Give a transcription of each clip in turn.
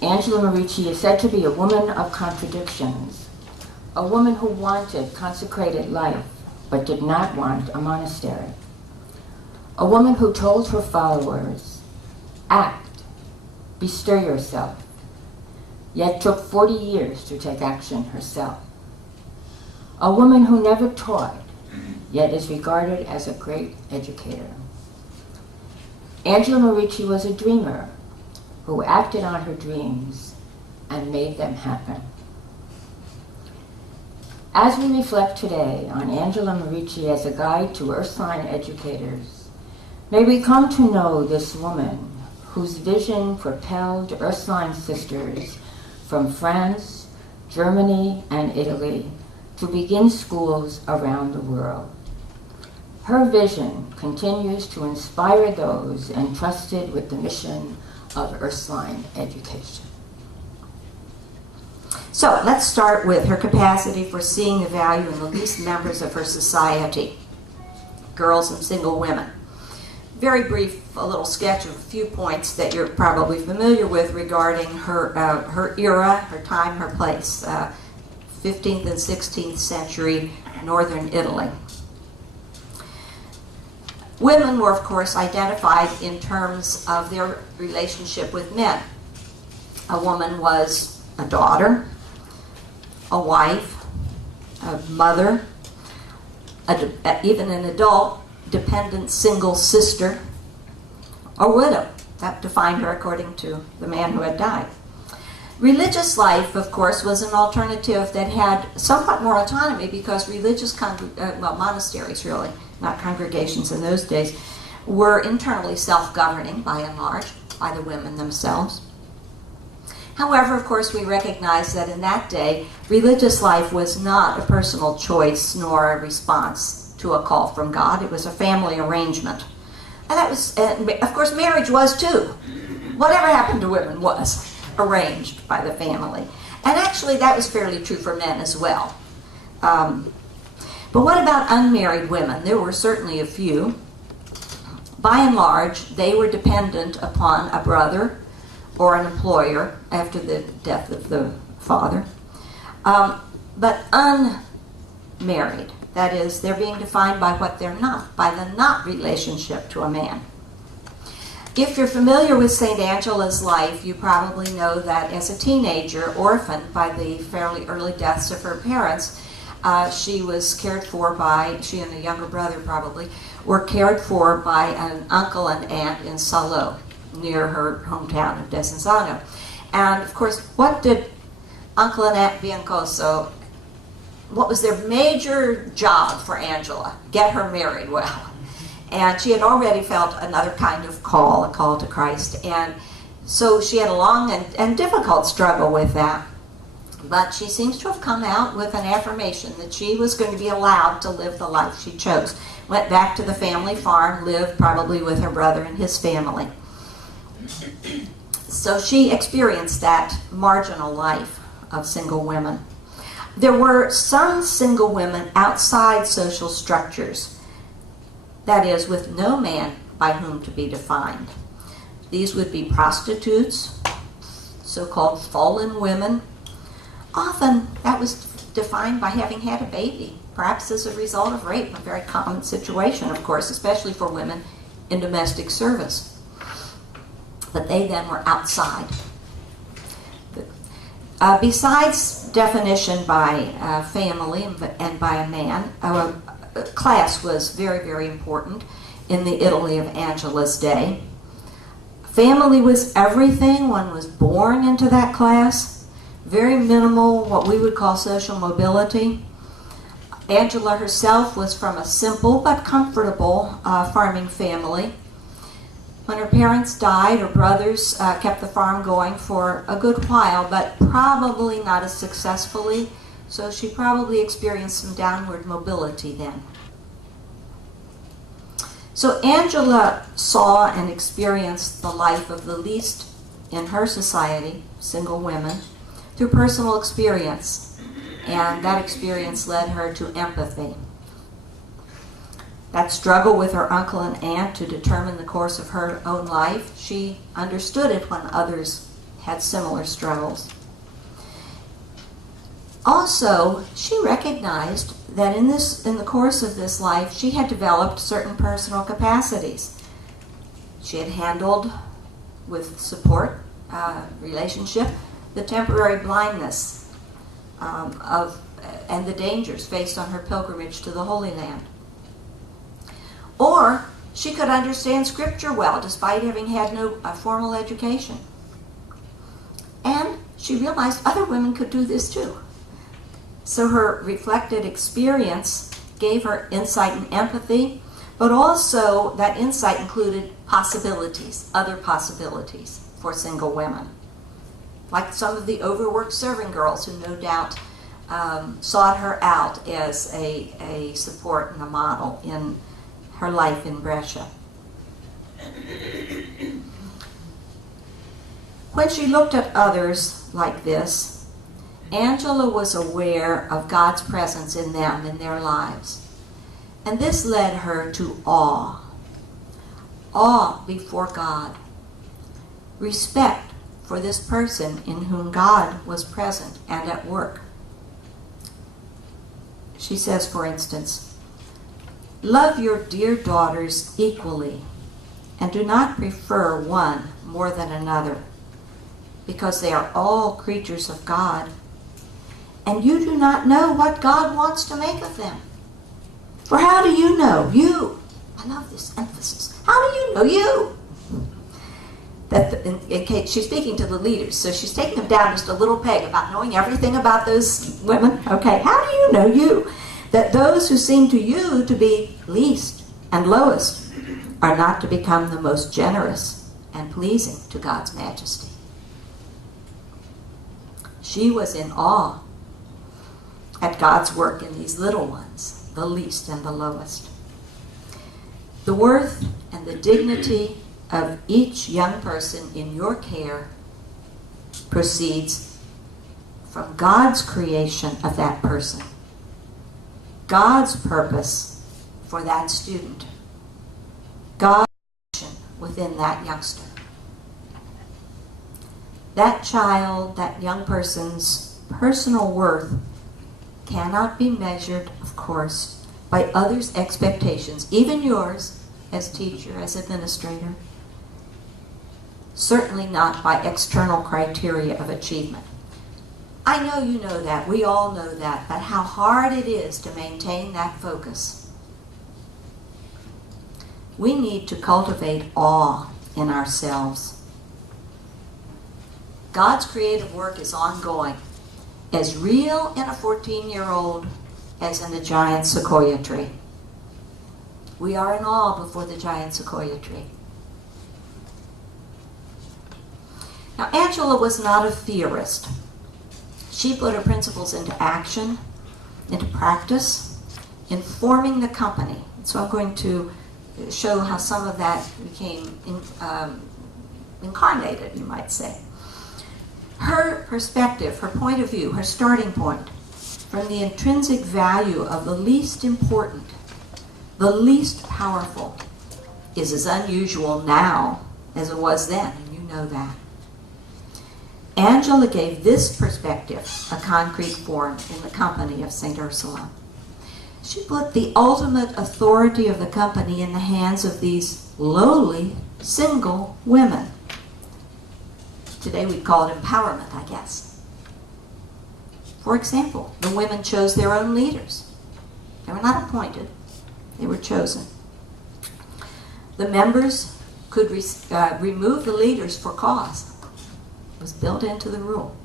Angela Merici is said to be a woman of contradictions, a woman who wanted consecrated life but did not want a monastery, a woman who told her followers, act, bestir yourself, yet took 40 years to take action herself, a woman who never taught, yet is regarded as a great educator. Angela Merici was a dreamer who acted on her dreams and made them happen. As we reflect today on Angela Merici as a guide to Ursuline educators, may we come to know this woman whose vision propelled Ursuline sisters from France, Germany, and Italy to begin schools around the world. Her vision continues to inspire those entrusted with the mission of Ursuline education. So let's start with her capacity for seeing the value in the least members of her society, girls and single women. Very brief, a little sketch of a few points that you're probably familiar with regarding her era, her time, her place, 15th and 16th century northern Italy. Women were, of course, identified in terms of their relationship with men. A woman was a daughter, a wife, a mother, even an adult, dependent single sister, or widow. That defined her according to the man who had died. Religious life, of course, was an alternative that had somewhat more autonomy because religious, monasteries really, not congregations in those days, were internally self-governing by and large, by the women themselves. However, of course, we recognize that in that day, religious life was not a personal choice nor a response to a call from God. It was a family arrangement. And that was, of course, marriage was too. Whatever happened to women was arranged by the family. And actually, that was fairly true for men as well. But what about unmarried women? There were certainly a few. By and large, they were dependent upon a brother or an employer after the death of the father. But unmarried, that is, they're being defined by what they're not, by the not relationship to a man. If you're familiar with St. Angela's life, you probably know that as a teenager, orphaned by the fairly early deaths of her parents, she was cared for by, she and a younger brother probably, were cared for by an uncle and aunt in Salo, near her hometown of Desenzano. And of course, what did Uncle and Aunt Biancoso, what was their major job for Angela? Get her married well. And she had already felt another kind of call, a call to Christ. And so she had a long and difficult struggle with that. But she seems to have come out with an affirmation that she was going to be allowed to live the life she chose. Went back to the family farm, lived probably with her brother and his family. So she experienced that marginal life of single women. There were some single women outside social structures, that is, with no man by whom to be defined. These would be prostitutes, so-called fallen women. Often that was defined by having had a baby, perhaps as a result of rape, a very common situation, of course, especially for women in domestic service. But they then were outside. Besides definition by family and by a man, class was very, very important in the Italy of Angela's day. Family was everything. One was born into that class. Very minimal, what we would call social mobility. Angela herself was from a simple but comfortable farming family. When her parents died, her brothers kept the farm going for a good while, but probably not as successfully, so she probably experienced some downward mobility then. So Angela saw and experienced the life of the least in her society, single women, through personal experience, and that experience led her to empathy. That struggle with her uncle and aunt to determine the course of her own life, she understood it when others had similar struggles. Also, she recognized that in the course of this life, she had developed certain personal capacities. She had handled, with support, relationship, the temporary blindness and the dangers faced on her pilgrimage to the Holy Land. Or she could understand Scripture well, despite having had no formal education. And she realized other women could do this too. So her reflected experience gave her insight and empathy, but also that insight included possibilities, other possibilities for single women. Like some of the overworked serving girls who no doubt sought her out as a support and a model in her life in Brescia. When she looked at others like this, Angela was aware of God's presence in them, in their lives. And this led her to awe. Awe before God. Respect for this person in whom God was present and at work. She says, for instance, "Love your dear daughters equally, and do not prefer one more than another, because they are all creatures of God, and you do not know what God wants to make of them. For how do you know? You." I love this emphasis. How do you know you? She's speaking to the leaders, so she's taking them down just a little peg about knowing everything about those women. Okay, how do you know you? That those who seem to you to be least and lowest are not to become the most generous and pleasing to God's majesty. She was in awe at God's work in these little ones, the least and the lowest. The worth and the dignity of each young person in your care proceeds from God's creation of that person, God's purpose for that student, God's action within that youngster. That child, that young person's personal worth cannot be measured, of course, by others' expectations, even yours as teacher, as administrator. Certainly not by external criteria of achievement. I know you know that, we all know that, but how hard it is to maintain that focus. We need to cultivate awe in ourselves. God's creative work is ongoing, as real in a 14-year-old as in a giant sequoia tree. We are in awe before the giant sequoia tree. Now, Angela was not a theorist. She put her principles into action, into practice, in forming the company. So I'm going to show how some of that became incarnated, you might say. Her perspective, her point of view, her starting point, from the intrinsic value of the least important, the least powerful, is as unusual now as it was then, and you know that. Angela gave this perspective a concrete form in the company of St. Ursula. She put the ultimate authority of the company in the hands of these lowly, single women. Today we'd call it empowerment, I guess. For example, the women chose their own leaders. They were not appointed. They were chosen. The members could remove the leaders for cause. It was built into the rule.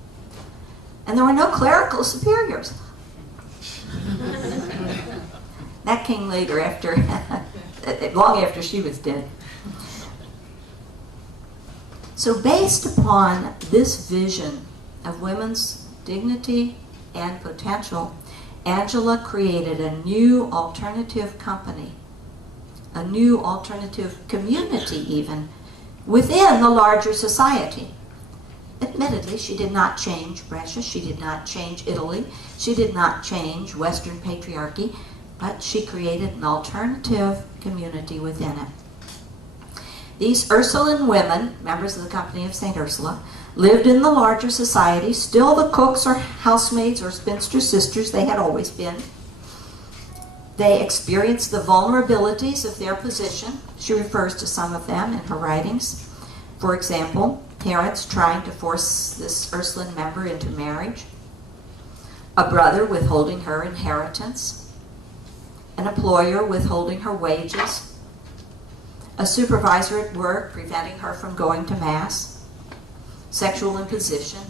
And there were no clerical superiors. That came later, after, long after she was dead. So based upon this vision of women's dignity and potential, Angela created a new alternative company, a new alternative community even, within the larger society. Admittedly, she did not change Brescia, she did not change Italy, she did not change Western patriarchy, but she created an alternative community within it. These Ursuline women, members of the company of St. Ursula, lived in the larger society, still the cooks or housemaids or spinster sisters they had always been. They experienced the vulnerabilities of their position. She refers to some of them in her writings. For example, parents trying to force this Ursuline member into marriage, a brother withholding her inheritance, an employer withholding her wages, a supervisor at work preventing her from going to Mass, sexual imposition.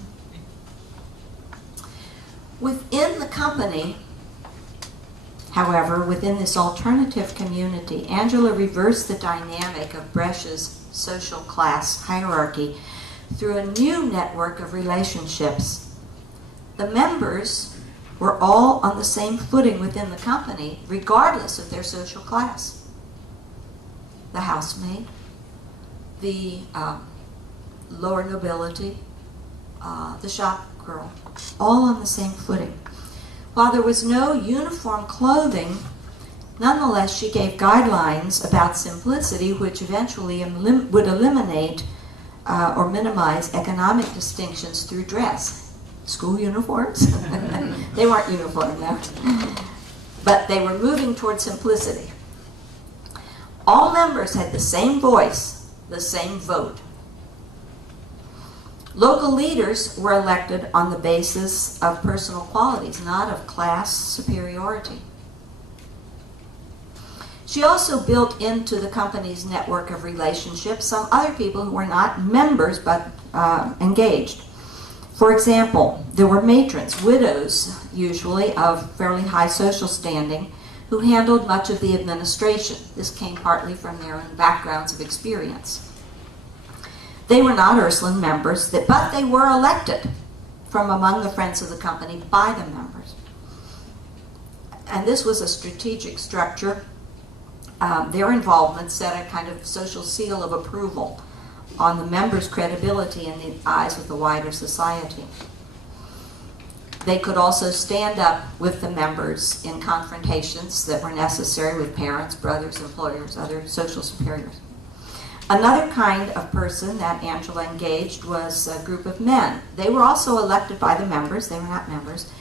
Within the company, however, within this alternative community, Angela reversed the dynamic of Bresch's social class hierarchy through a new network of relationships. The members were all on the same footing within the company, regardless of their social class. The housemaid, the lower nobility, the shop girl, all on the same footing. While there was no uniform clothing, nonetheless she gave guidelines about simplicity which eventually would eliminate or minimize economic distinctions through dress. School uniforms? They weren't uniform now. But they were moving toward simplicity. All members had the same voice, the same vote. Local leaders were elected on the basis of personal qualities, not of class superiority. She also built into the company's network of relationships some other people who were not members but engaged. For example, there were matrons, widows usually, of fairly high social standing, who handled much of the administration. This came partly from their own backgrounds of experience. They were not Ursuline members, but they were elected from among the friends of the company by the members. And this was a strategic structure. Their involvement set a kind of social seal of approval on the members' credibility in the eyes of the wider society. They could also stand up with the members in confrontations that were necessary with parents, brothers, employers, other social superiors. Another kind of person that Angela engaged was a group of men. They were also elected by the members. They were not members.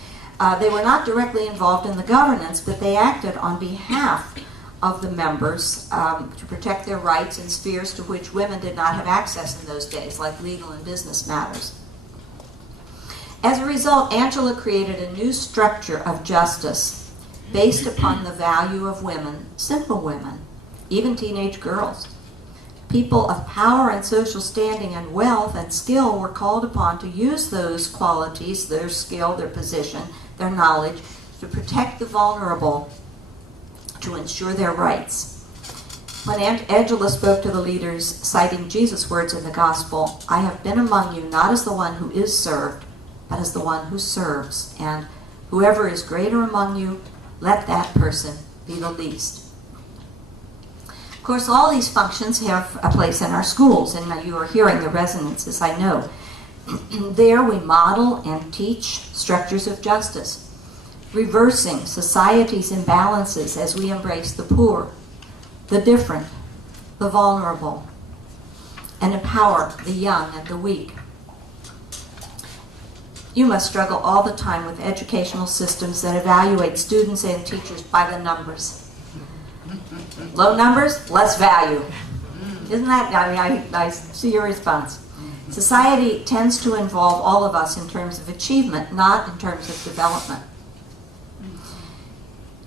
They were not directly involved in the governance, but they acted on behalf of the members to protect their rights in spheres to which women did not have access in those days, like legal and business matters. As a result, Angela created a new structure of justice based upon the value of women, simple women, even teenage girls. People of power and social standing and wealth and skill were called upon to use those qualities, their skill, their position, their knowledge, to protect the vulnerable, to ensure their rights. When Angela spoke to the leaders, citing Jesus' words in the gospel, "I have been among you not as the one who is served, but as the one who serves. And whoever is greater among you, let that person be the least." Of course, all these functions have a place in our schools, and you are hearing the resonances, I know. There we model and teach structures of justice, reversing society's imbalances as we embrace the poor, the different, the vulnerable, and empower the young and the weak. You must struggle all the time with educational systems that evaluate students and teachers by the numbers. Low numbers, less value. Isn't that, I see your response. Society tends to involve all of us in terms of achievement, not in terms of development.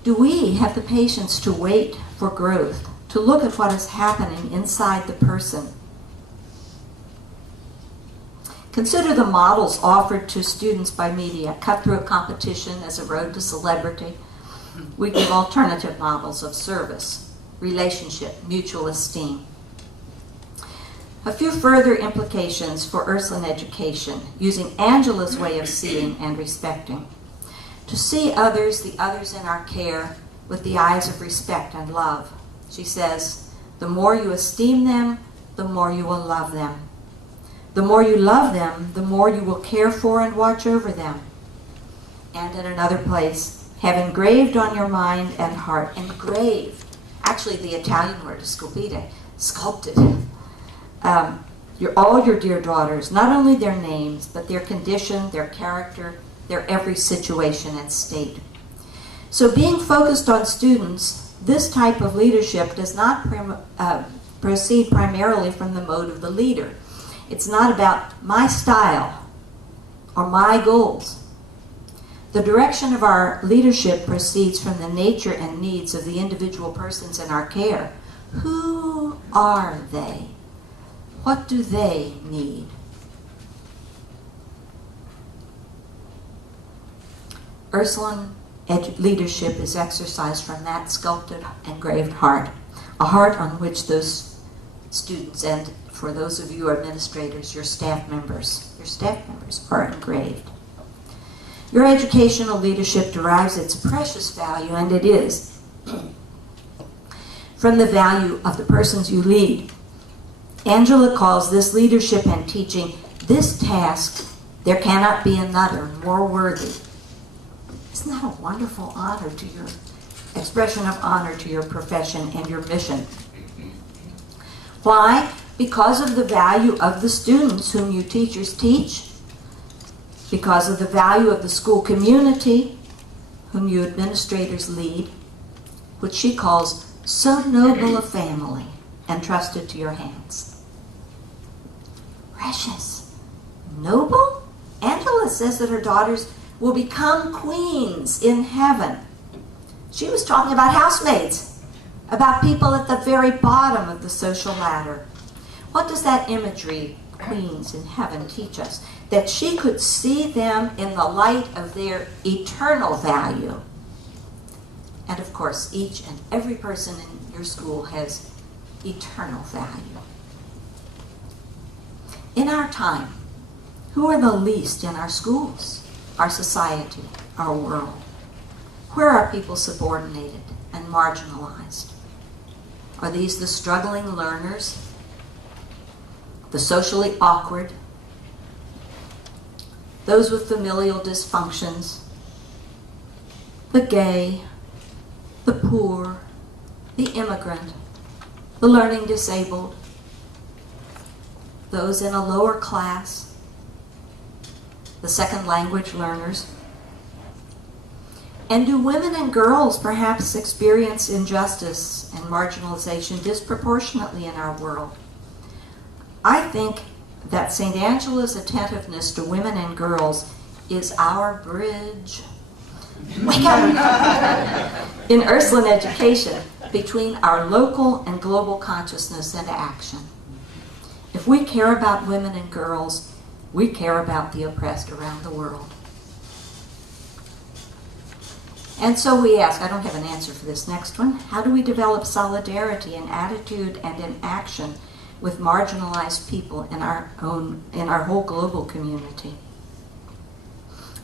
Do we have the patience to wait for growth, to look at what is happening inside the person? Consider the models offered to students by media, cutthroat competition as a road to celebrity. We give alternative models of service, relationship, mutual esteem. A few further implications for Ursuline education, using Angela's way of seeing and respecting. To see others, the others in our care, with the eyes of respect and love. She says, the more you esteem them, the more you will love them. The more you love them, the more you will care for and watch over them. And in another place, have engraved on your mind and heart, engraved, actually the Italian word is sculpite, sculpted. all your dear daughters, not only their names, but their condition, their character, their every situation and state. So being focused on students, this type of leadership does not proceed primarily from the mode of the leader. It's not about my style or my goals. The direction of our leadership proceeds from the nature and needs of the individual persons in our care. Who are they? What do they need? Ursuline leadership is exercised from that sculpted, engraved heart, a heart on which those students, and for those of you administrators, your staff members are engraved. Your educational leadership derives its precious value, and it is, from the value of the persons you lead. Angela calls this leadership and teaching, this task, there cannot be another more worthy. Isn't that a wonderful honor to your expression of honor to your profession and your mission? Why? Because of the value of the students whom you teachers teach, because of the value of the school community whom you administrators lead, which she calls so noble a family entrusted to your hands. Precious. Noble? Angela says that her daughters will become queens in heaven. She was talking about housemaids, about people at the very bottom of the social ladder. What does that imagery, queens in heaven, teach us? That she could see them in the light of their eternal value. And of course, each and every person in your school has eternal value. In our time, who are the least in our schools, our society, our world? Where are people subordinated and marginalized? Are these the struggling learners, the socially awkward, those with familial dysfunctions, the gay, the poor, the immigrant, the learning disabled, those in a lower class, the second language learners? And do women and girls perhaps experience injustice and marginalization disproportionately in our world? I think that St. Angela's attentiveness to women and girls is our bridge. Wake up! In Ursuline education, between our local and global consciousness and action. If we care about women and girls, we care about the oppressed around the world. And so we ask, I don't have an answer for this next one, how do we develop solidarity in attitude and in action with marginalized people in our whole global community?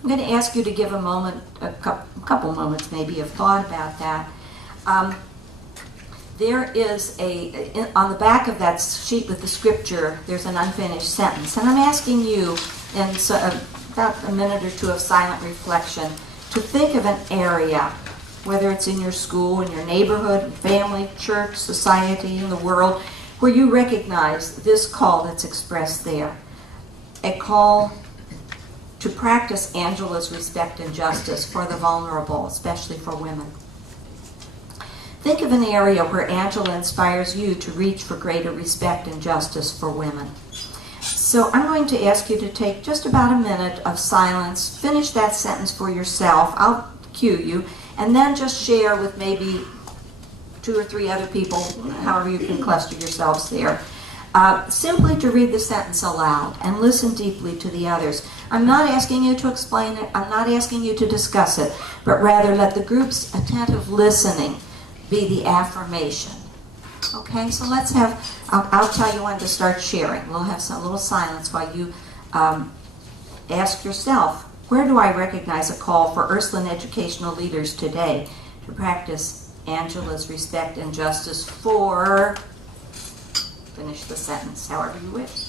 I'm going to ask you to give a couple moments maybe of thought about that. There is on the back of that sheet with the scripture, there's an unfinished sentence. And I'm asking you, in about a minute or two of silent reflection, to think of an area, whether it's in your school, in your neighborhood, family, church, society, in the world, where you recognize this call that's expressed there. A call to practice Angela's respect and justice for the vulnerable, especially for women. Think of an area where Angela inspires you to reach for greater respect and justice for women. So I'm going to ask you to take just about a minute of silence, finish that sentence for yourself, I'll cue you, and then just share with maybe 2 or 3 other people, however you can cluster yourselves there, simply to read the sentence aloud and listen deeply to the others. I'm not asking you to explain it, I'm not asking you to discuss it, but rather let the group's attentive listening be the affirmation. Okay, so let's have, I'll tell you when to start sharing. We'll have a little silence while you ask yourself, where do I recognize a call for Ursuline educational leaders today to practice Angela's respect and justice for, finish the sentence however you wish.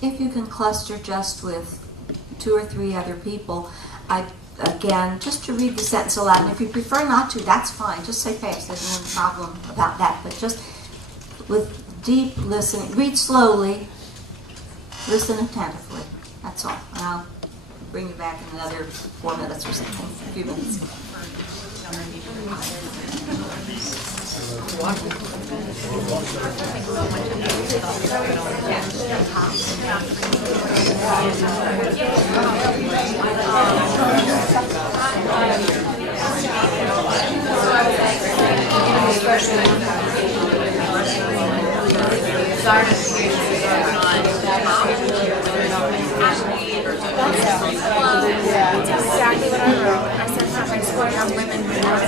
if you can cluster just with 2 or 3 other people, again, just to read the sentence aloud. And if you prefer not to, that's fine. Just say fast. There's no problem about that. But just with deep listening, read slowly, listen attentively. That's all. And I'll bring you back in another 4 minutes or something, a few minutes. That's exactly what I wrote. I said, high school, I have women who are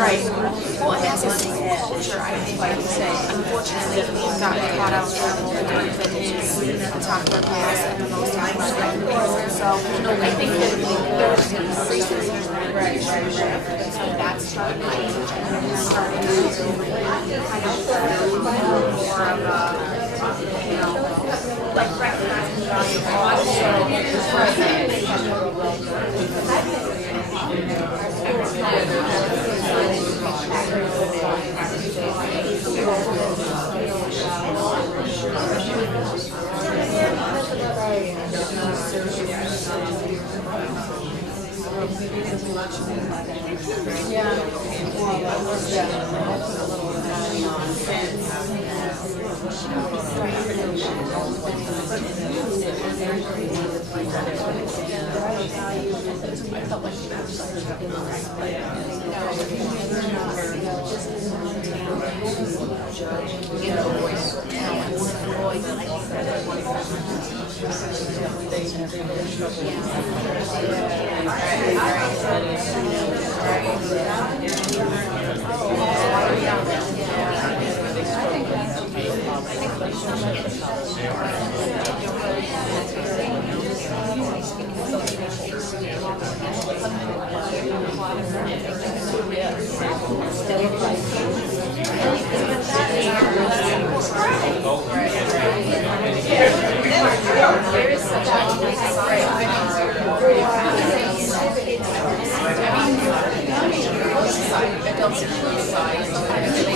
right. Well, and that's a culture, I think, like you say. Unfortunately, we've gotten caught out of trouble with the top of our class and the most athletic. So, I think that there's increases. Right. So that's starting to change. And it's starting to kind of more of a, like recognizing the value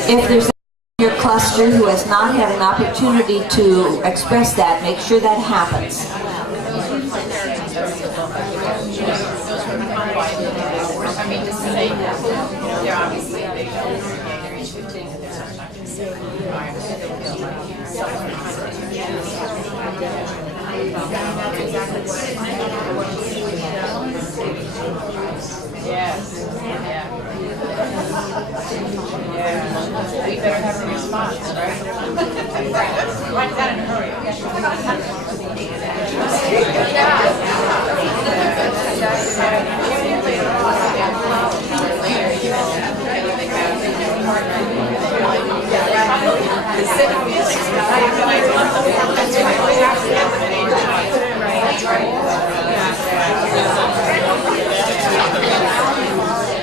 If there's in your cluster who has not had an opportunity to express that, make sure that happens. We better have a response, right? Write that in a hurry.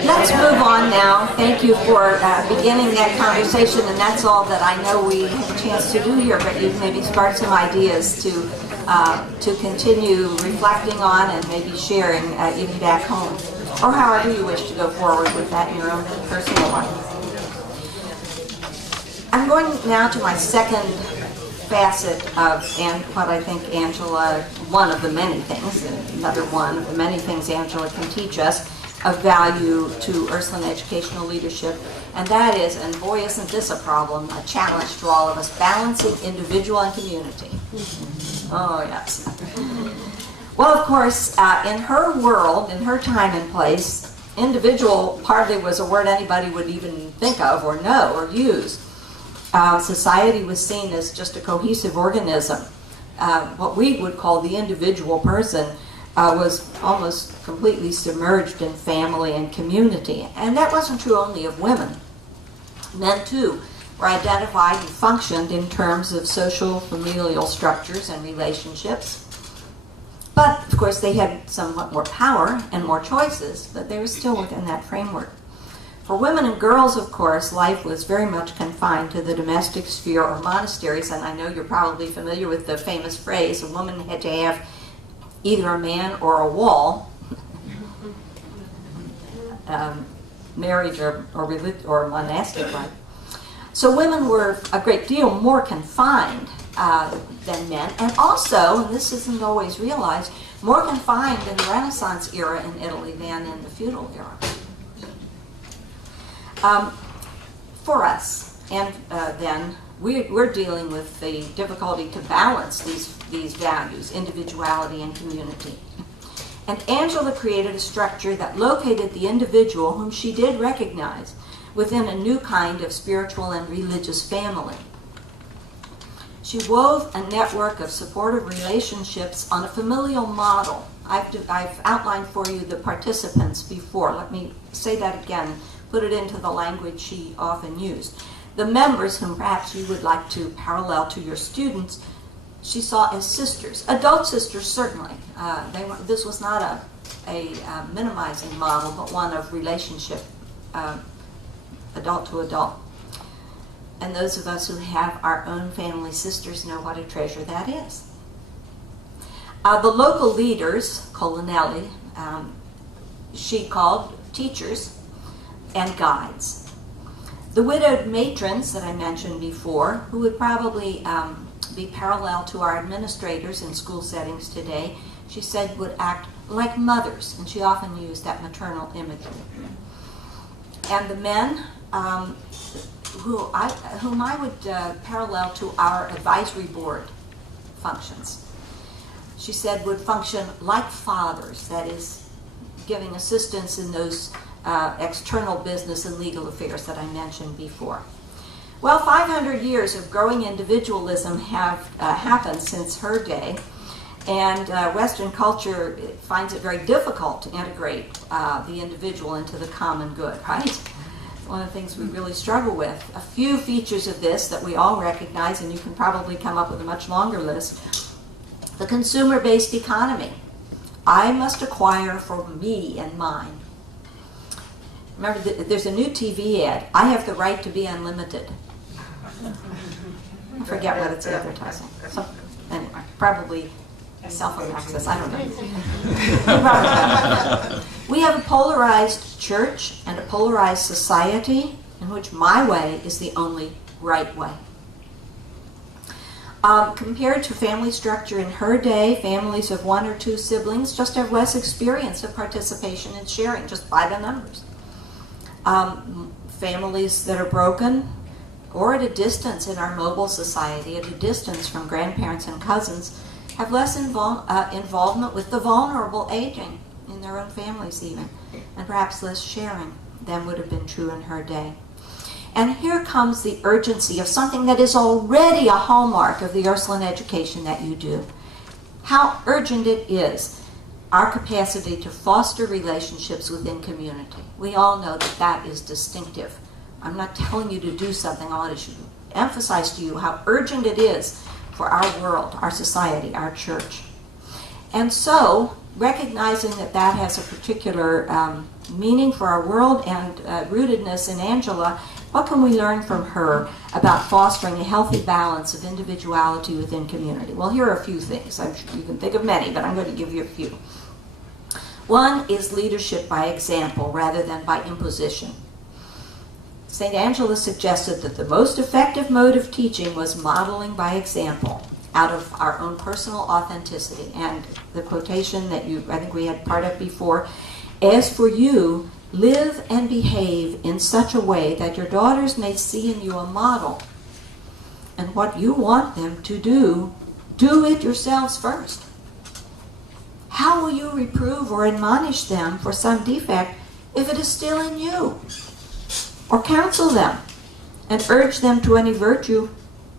Let's move on now. Thank you for beginning that conversation, and that's all that I know we have a chance to do here, but you've maybe sparked some ideas to continue reflecting on and maybe sharing even back home, or however you wish to go forward with that in your own personal life. I'm going now to my second facet of what I think Angela, one of the many things, another one of the many things Angela can teach us of value to Ursuline educational leadership, and that is, and boy isn't this a problem, a challenge to all of us, balancing individual and community. Oh yes. Well, of course, in her world, in her time and place, individual hardly was a word anybody would even think of or know or use. Society was seen as just a cohesive organism. What we would call the individual person was almost completely submerged in family and community. And that wasn't true only of women. Men, too, were identified and functioned in terms of social, familial structures and relationships. But, of course, they had somewhat more power and more choices, but they were still within that framework. For women and girls, of course, life was very much confined to the domestic sphere or monasteries, and I know you're probably familiar with the famous phrase, a woman had to have either a man or a wall, marriage or monastic life. So women were a great deal more confined than men, and also, and this isn't always realized, more confined in the Renaissance era in Italy than in the feudal era. For us, and then we're dealing with the difficulty to balance these values, individuality and community. And Angela created a structure that located the individual, whom she did recognize, within a new kind of spiritual and religious family. She wove a network of supportive relationships on a familial model. I've outlined for you the participants before. Let me say that again, put it into the language she often used. The members, whom perhaps you would like to parallel to your students, she saw as sisters, adult sisters certainly. This was not a minimizing model, but one of relationship, adult to adult. And those of us who have our own family sisters know what a treasure that is. The local leaders, colonelli, she called teachers and guides. The widowed matrons that I mentioned before, who would probably be parallel to our administrators in school settings today, she said would act like mothers, and she often used that maternal imagery. And the men, whom I would parallel to our advisory board functions, she said would function like fathers, that is, giving assistance in those external business and legal affairs that I mentioned before. Well, 500 years of growing individualism have happened since her day, and Western culture finds it very difficult to integrate the individual into the common good, right? One of the things we really struggle with. A few features of this that we all recognize, and you can probably come up with a much longer list. The consumer-based economy. I must acquire for me and mine. Remember, there's a new TV ad. I have the right to be unlimited. I forget what it's advertising. So, anyway, probably cell phone access. I don't know. We have a polarized church and a polarized society in which my way is the only right way. Compared to family structure in her day, families of 1 or 2 siblings just have less experience of participation and sharing, just by the numbers. Families that are broken or at a distance in our mobile society, at a distance from grandparents and cousins, have less involvement with the vulnerable aging in their own families even, and perhaps less sharing than would have been true in her day. And here comes the urgency of something that is already a hallmark of the Ursuline education that you do. How urgent it is, our capacity to foster relationships within community. We all know that that is distinctive. I'm not telling you to do something, I want to emphasize to you how urgent it is for our world, our society, our church. And so, recognizing that that has a particular meaning for our world and rootedness in Angela, what can we learn from her about fostering a healthy balance of individuality within community? Well, here are a few things. I'm sure you can think of many, but I'm going to give you a few. One is leadership by example rather than by imposition. St. Angela suggested that the most effective mode of teaching was modeling by example, out of our own personal authenticity. And the quotation that I think we had part of before, as for you, live and behave in such a way that your daughters may see in you a model. And what you want them to do, do it yourselves first. How will you reprove or admonish them for some defect if it is still in you? Or counsel them and urge them to any virtue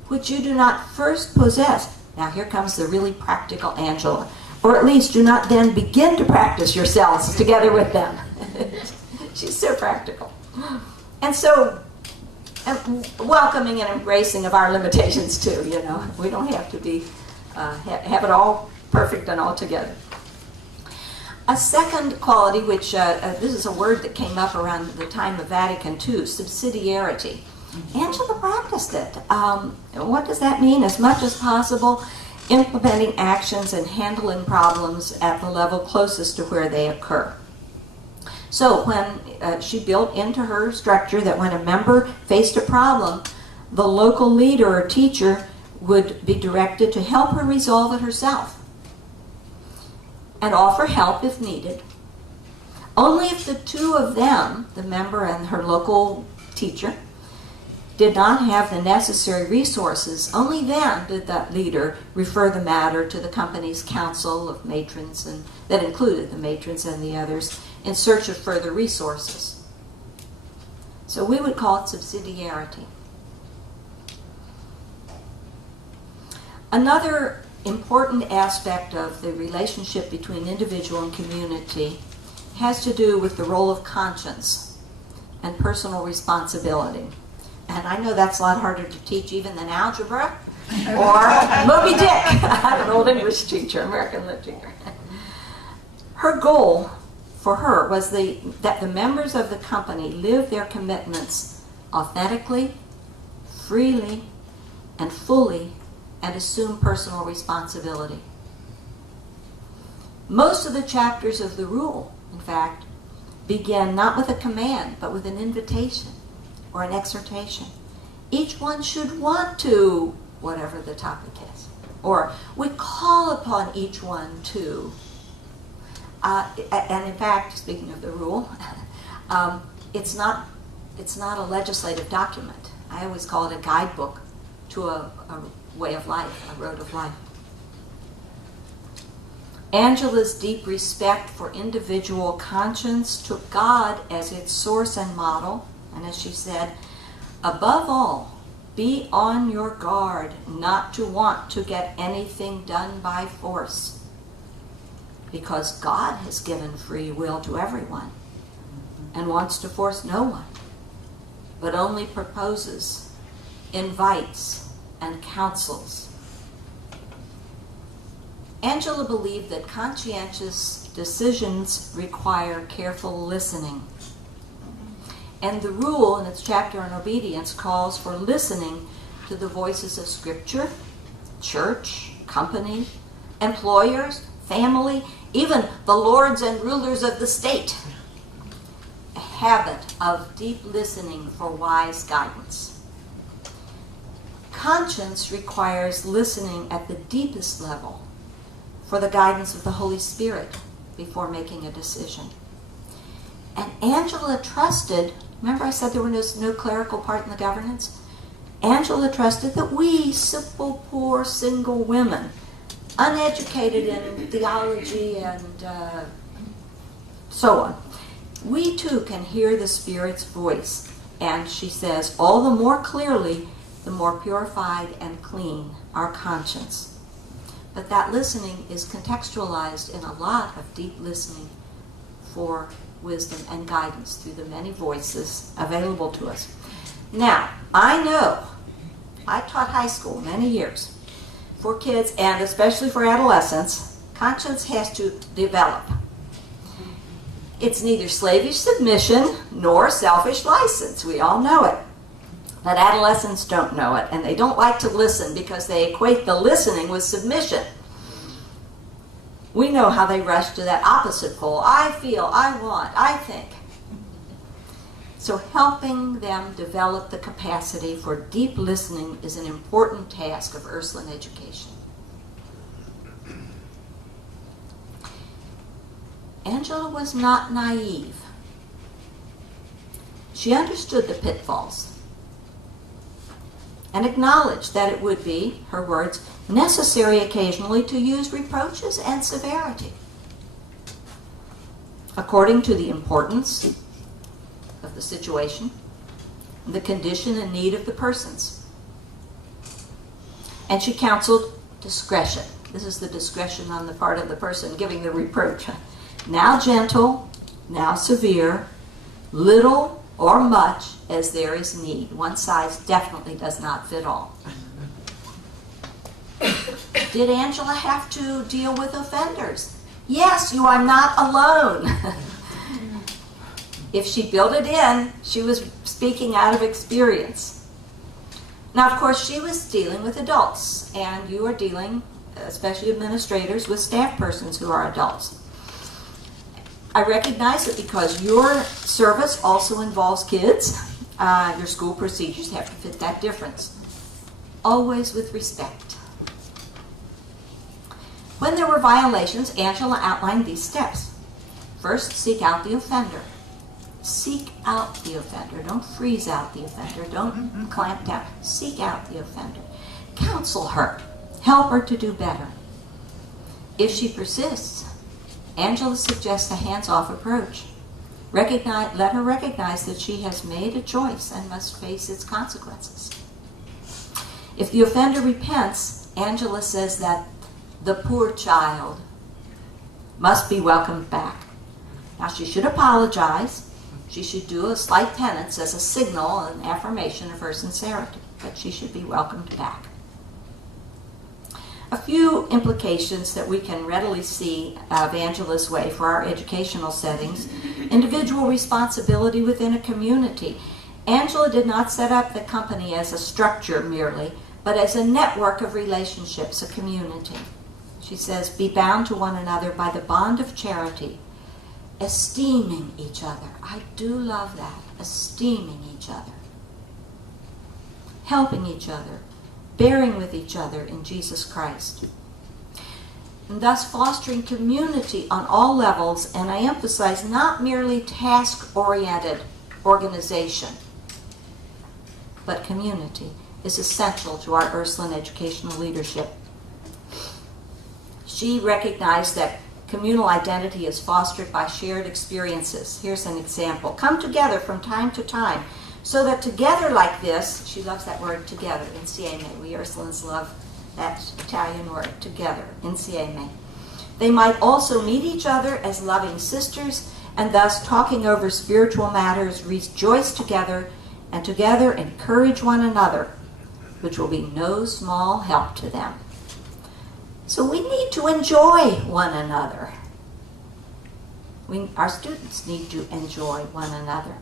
which you do not first possess. Now here comes the really practical Angela. Or at least do not then begin to practice yourselves together with them. She's so practical. And so welcoming and embracing of our limitations too, you know. We don't have to be have it all perfect and all together. A second quality, which this is a word that came up around the time of Vatican II, subsidiarity. Angela practiced it. What does that mean? As much as possible, implementing actions and handling problems at the level closest to where they occur. So when she built into her structure that when a member faced a problem, the local leader or teacher would be directed to help her resolve it herself and offer help if needed. Only if the two of them, the member and her local teacher, did not have the necessary resources, only then did that leader refer the matter to the company's council of matrons, and that included the matrons and the others, in search of further resources. So we would call it subsidiarity. Another important aspect of the relationship between individual and community has to do with the role of conscience and personal responsibility. And I know that's a lot harder to teach even than algebra or Moby Dick. I'm an old English teacher, American Lit teacher. Her goal for her was that the members of the company live their commitments authentically, freely, and fully, and assume personal responsibility. Most of the chapters of the rule, in fact, begin not with a command, but with an invitation or an exhortation. Each one should want to, whatever the topic is. Or we call upon each one to. And in fact, speaking of the rule, it's not a legislative document. I always call it a guidebook to a way of life, a road of life. Angela's deep respect for individual conscience took God as its source and model, and as she said, above all, be on your guard not to want to get anything done by force, because God has given free will to everyone and wants to force no one, but only proposes, invites, and counsels. Angela believed that conscientious decisions require careful listening. And the rule in its chapter on obedience calls for listening to the voices of Scripture, church, company, employers, family, even the lords and rulers of the state. A habit of deep listening for wise guidance. Conscience requires listening at the deepest level for the guidance of the Holy Spirit before making a decision. And Angela trusted, remember I said there was no clerical part in the governance? Angela trusted that we, simple, poor, single women, uneducated in theology and so on, we too can hear the Spirit's voice. And she says, all the more clearly, the more purified and clean our conscience. But that listening is contextualized in a lot of deep listening for wisdom and guidance through the many voices available to us. Now, I know, I taught high school many years. For kids, and especially for adolescents, conscience has to develop. It's neither slavish submission nor selfish license. We all know it. But adolescents don't know it, and they don't like to listen because they equate the listening with submission. We know how they rush to that opposite pole. I feel, I want, I think. So helping them develop the capacity for deep listening is an important task of Ursuline education. Angela was not naive. She understood the pitfalls and acknowledged that it would be, her words, necessary occasionally to use reproaches and severity according to the importance of the situation, the condition and need of the persons. And she counseled discretion. This is the discretion on the part of the person giving the reproach. Now gentle, now severe, little or much as there is need. One size definitely does not fit all. Did Angela have to deal with offenders? Yes, you are not alone. If she built it in, she was speaking out of experience. Now, of course, she was dealing with adults, and you are dealing, especially administrators, with staff persons who are adults. I recognize that because your service also involves kids, your school procedures have to fit that difference. Always with respect. When there were violations, Angela outlined these steps. First, seek out the offender. Seek out the offender. Don't freeze out the offender. Don't clamp down. Seek out the offender. Counsel her. Help her to do better. If she persists, Angela suggests a hands-off approach. Let her recognize that she has made a choice and must face its consequences. If the offender repents, Angela says that the poor child must be welcomed back. Now, she should apologize. She should do a slight penance as a signal, an affirmation of her sincerity, but she should be welcomed back. A few implications that we can readily see of Angela's way for our educational settings. Individual responsibility within a community. Angela did not set up the company as a structure merely, but as a network of relationships, a community. She says, be bound to one another by the bond of charity, esteeming each other. I do love that, esteeming each other. Helping each other, bearing with each other in Jesus Christ. And thus fostering community on all levels, and I emphasize not merely task-oriented organization, but community is essential to our Ursuline educational leadership. She recognized that communal identity is fostered by shared experiences. Here's an example. Come together from time to time so that together like this, she loves that word together, insieme. We Ursulines love that Italian word, together, insieme. They might also meet each other as loving sisters and thus talking over spiritual matters, rejoice together, and together encourage one another, which will be no small help to them. So we need to enjoy one another. Our students need to enjoy one another.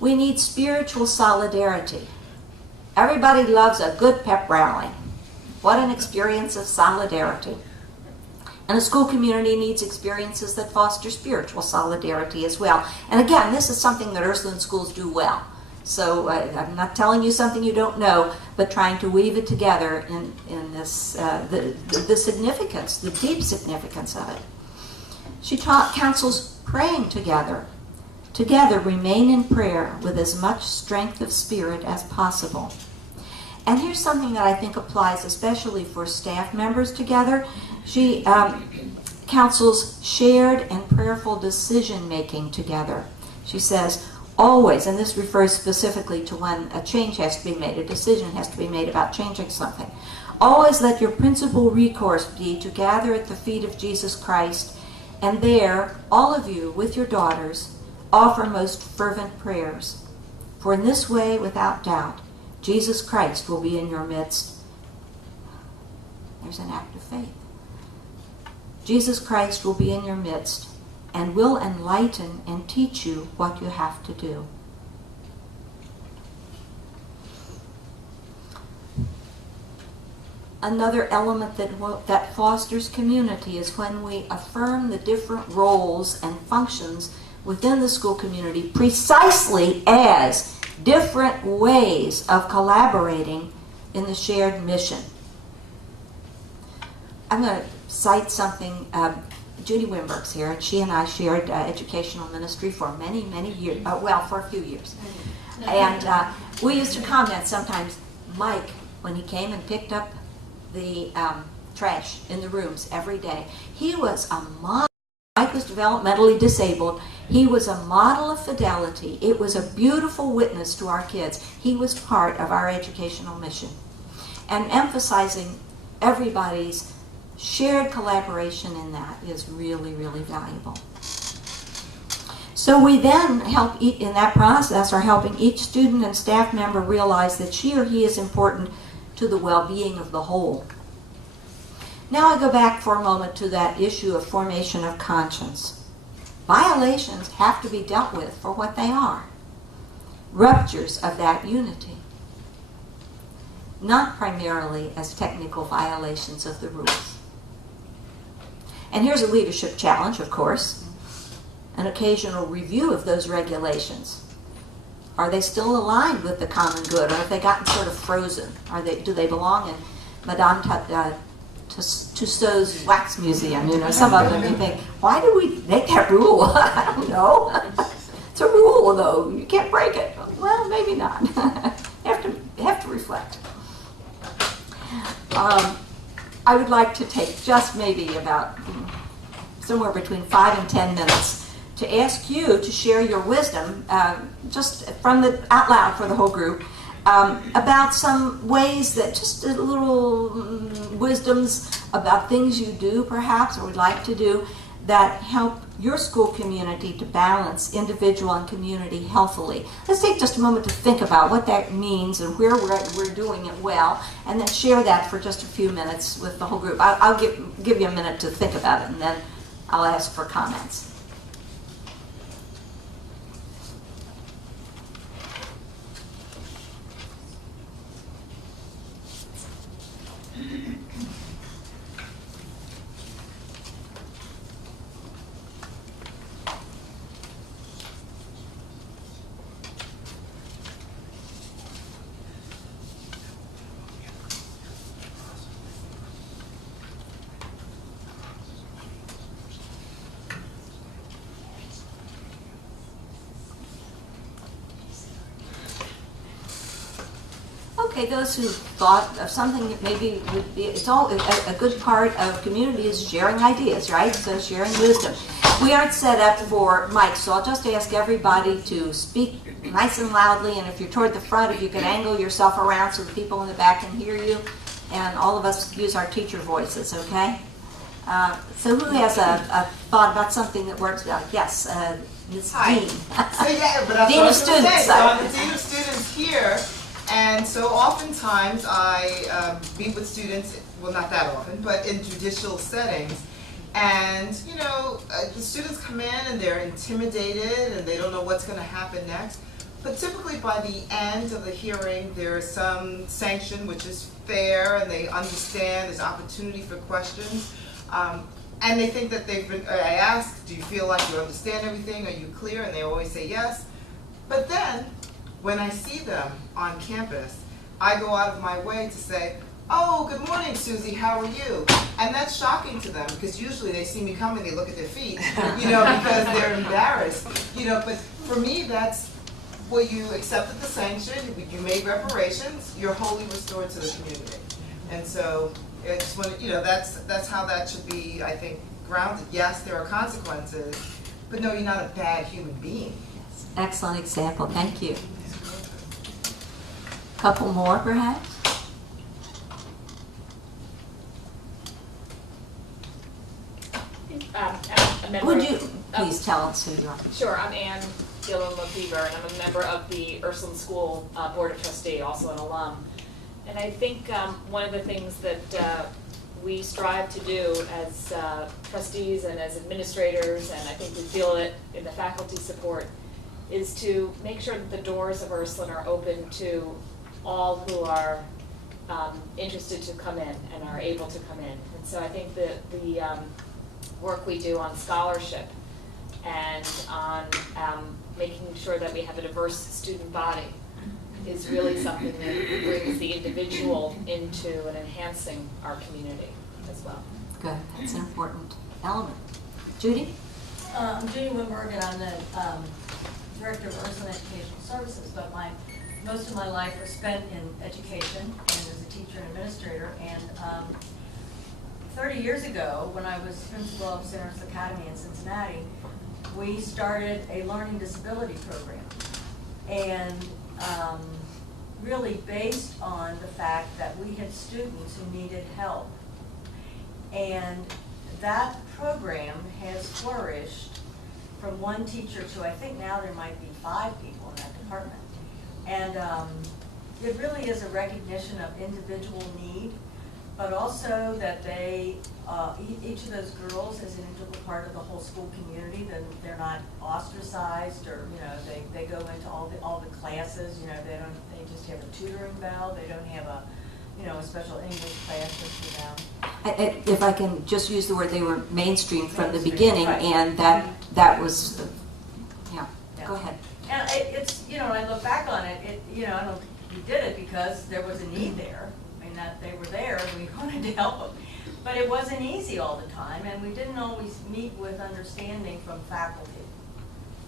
We need spiritual solidarity. Everybody loves a good pep rally. What an experience of solidarity. And a school community needs experiences that foster spiritual solidarity as well. And again, this is something that Ursuline schools do well. So I'm not telling you something you don't know, but trying to weave it together in this, the significance, the deep significance of it. She counsels praying together. Together remain in prayer with as much strength of spirit as possible. And here's something that I think applies especially for staff members together. She counsels shared and prayerful decision-making together. She says, always, and this refers specifically to when a change has to be made, a decision has to be made about changing something. Always let your principal recourse be to gather at the feet of Jesus Christ, and there, all of you, with your daughters, offer most fervent prayers. For in this way, without doubt, Jesus Christ will be in your midst. There's an act of faith. Jesus Christ will be in your midst and will enlighten and teach you what you have to do. Another element that fosters community is when we affirm the different roles and functions within the school community precisely as different ways of collaborating in the shared mission. I'm going to cite something. Judy Wimberg's here, and she and I shared educational ministry for many, many years. For a few years. And we used to comment sometimes, Mike, when he came and picked up the trash in the rooms every day, he was a model. Mike was developmentally disabled. He was a model of fidelity. It was a beautiful witness to our kids. He was part of our educational mission. And emphasizing everybody's shared collaboration in that is really, really valuable. So we then help, in that process, are helping each student and staff member realize that she or he is important to the well-being of the whole. Now I go back for a moment to that issue of formation of conscience. Violations have to be dealt with for what they are. Ruptures of that unity. Not primarily as technical violations of the rules. And here's a leadership challenge, of course. An occasional review of those regulations. Are they still aligned with the common good, or have they gotten sort of frozen? Do they belong in Madame Tussauds Wax Museum? You know, some of them you think, why do we make that rule? I don't know. It's a rule, though. You can't break it. Well, maybe not. You have to reflect. I would like to take just maybe about somewhere between 5 and 10 minutes to ask you to share your wisdom, just out loud for the whole group, about some ways that just little wisdoms about things you do, perhaps, or would like to do, that help your school community to balance individual and community healthily. Let's take just a moment to think about what that means and where we're doing it well, and then share that for just a few minutes with the whole group. I'll give you a minute to think about it, and then I'll ask for comments. Okay, those who thought of something that maybe would be, it's all a good part of community is sharing ideas, right? So sharing wisdom. We aren't set up for mics, so I'll just ask everybody to speak nice and loudly, and if you're toward the front, if you could angle yourself around so the people in the back can hear you, and all of us use our teacher voices, okay? So who has a thought about something that works well? Yes, Ms. Dean. So yeah, but Dean of Students. So I'm the Dean of Students here. And so oftentimes I meet with students, well not that often, but in judicial settings. And you know, the students come in and they're intimidated and they don't know what's going to happen next. But typically by the end of the hearing there's some sanction which is fair and they understand there's opportunity for questions. And they think that I ask, do you feel like you understand everything? Are you clear? And they always say yes. But then, when I see them on campus, I go out of my way to say, oh, good morning, Susie, how are you? And that's shocking to them, because usually they see me coming, they look at their feet, you know, because they're embarrassed. You know, but for me, that's, well, you accepted the sanction, you made reparations, you're wholly restored to the community. And so, it's when, you know, that's how that should be, I think, grounded. Yes, there are consequences, but no, you're not a bad human being. Excellent example, thank you. Couple more, perhaps? Would you please tell us who you are? Sure, I'm Ann Gillen Lefevre, and I'm a member of the Ursuline School Board of Trustee, also an alum. And I think one of the things that we strive to do as trustees and as administrators, and I think we feel it in the faculty support, is to make sure that the doors of Ursuline are open to all who are interested to come in and are able to come in. And so I think that the work we do on scholarship and on making sure that we have a diverse student body is really something that brings the individual into and enhancing our community as well. Good, that's an important element. Judy? I'm Judy Wimberg, and I'm the Director of Ursuline Educational Services, but most of my life was spent in education and as a teacher and administrator. And 30 years ago, when I was principal of St. Ernest Academy in Cincinnati, we started a learning disability program. And really based on the fact that we had students who needed help. And that program has flourished from one teacher to, I think now there might be 5 people in that department. And it really is a recognition of individual need, but also that they, each of those girls is an integral part of the whole school community. They're not ostracized, or they go into all the classes. They just have a tutoring bell. They don't have a special English class just for them. If I can just use the word, they were mainstream from the Mainstream, beginning, right. and that was, yeah. Go ahead. And it's, when I look back on it, I don't, we did it because there was a need there. I mean, that they were there and we wanted to help them. But it wasn't easy all the time, and we didn't always meet with understanding from faculty.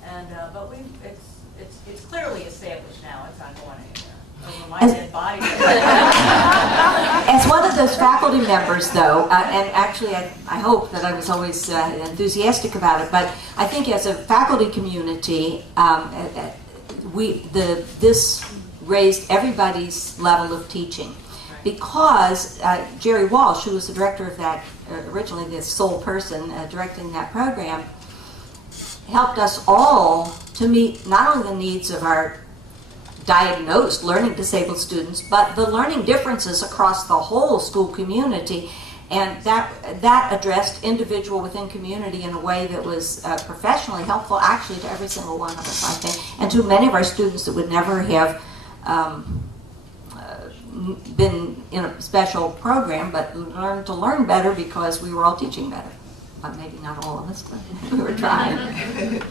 And but it's clearly established now. It's not going anywhere. Over my dead body. As one of those faculty members, though, and actually I hope that I was always enthusiastic about it, but I think as a faculty community, this raised everybody's level of teaching. Because Jerry Walsh, who was the director of that, originally the sole person directing that program, helped us all to meet not only the needs of our diagnosed learning disabled students, but the learning differences across the whole school community, and that addressed individual within community in a way that was professionally helpful, actually, to every single one of us, I think, and to many of our students that would never have been in a special program, but learned to learn better because we were all teaching better. But maybe not all of us, but we were trying.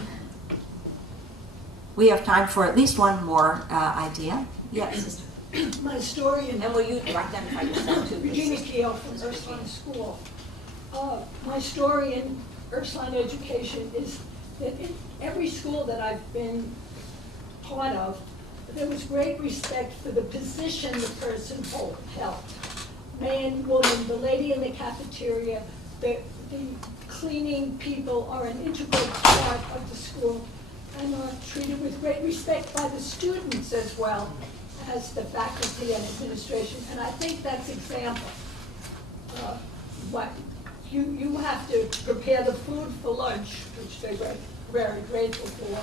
We have time for at least one more idea. Yes, sister. My story in And will you identify yourself too? Regina Keogh from Ursuline School. My story in Ursuline education is that in every school that I've been part of, there was great respect for the position the person held. Man, woman, the lady in the cafeteria, the cleaning people are an integral part of the school and are treated with great respect by the students as well as the faculty and administration. And I think that's example. What you have to prepare the food for lunch, which they were very grateful for,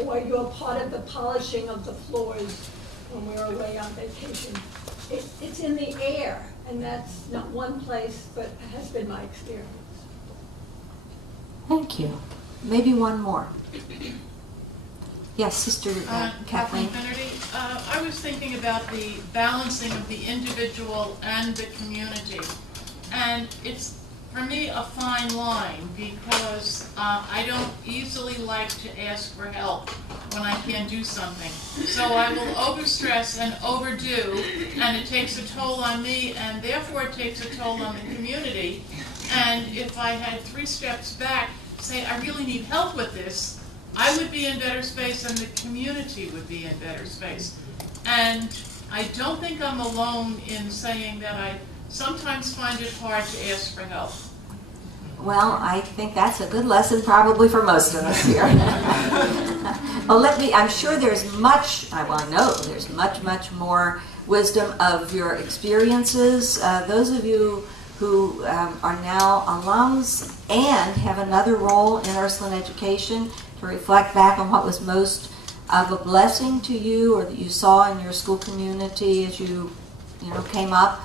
or you're part of the polishing of the floors when we're away on vacation. It's in the air, and that's not one place, but has been my experience. Thank you. Maybe one more. Yes, Sister Kathleen. Finnerty. I was thinking about the balancing of the individual and the community. And it's, for me, a fine line, because I don't easily like to ask for help when I can't do something. So I will overstress and overdo, and it takes a toll on me, and therefore it takes a toll on the community. And if I had 3 steps back, say, I really need help with this, I would be in better space and the community would be in better space. And I don't think I'm alone in saying that I sometimes find it hard to ask for help. Well, I think that's a good lesson probably for most of us here. Well, I'm sure there's much, I know there's much more wisdom of your experiences. Those of you who are now alums and have another role in Ursuline education, to reflect back on what was most of a blessing to you or that you saw in your school community as you came up.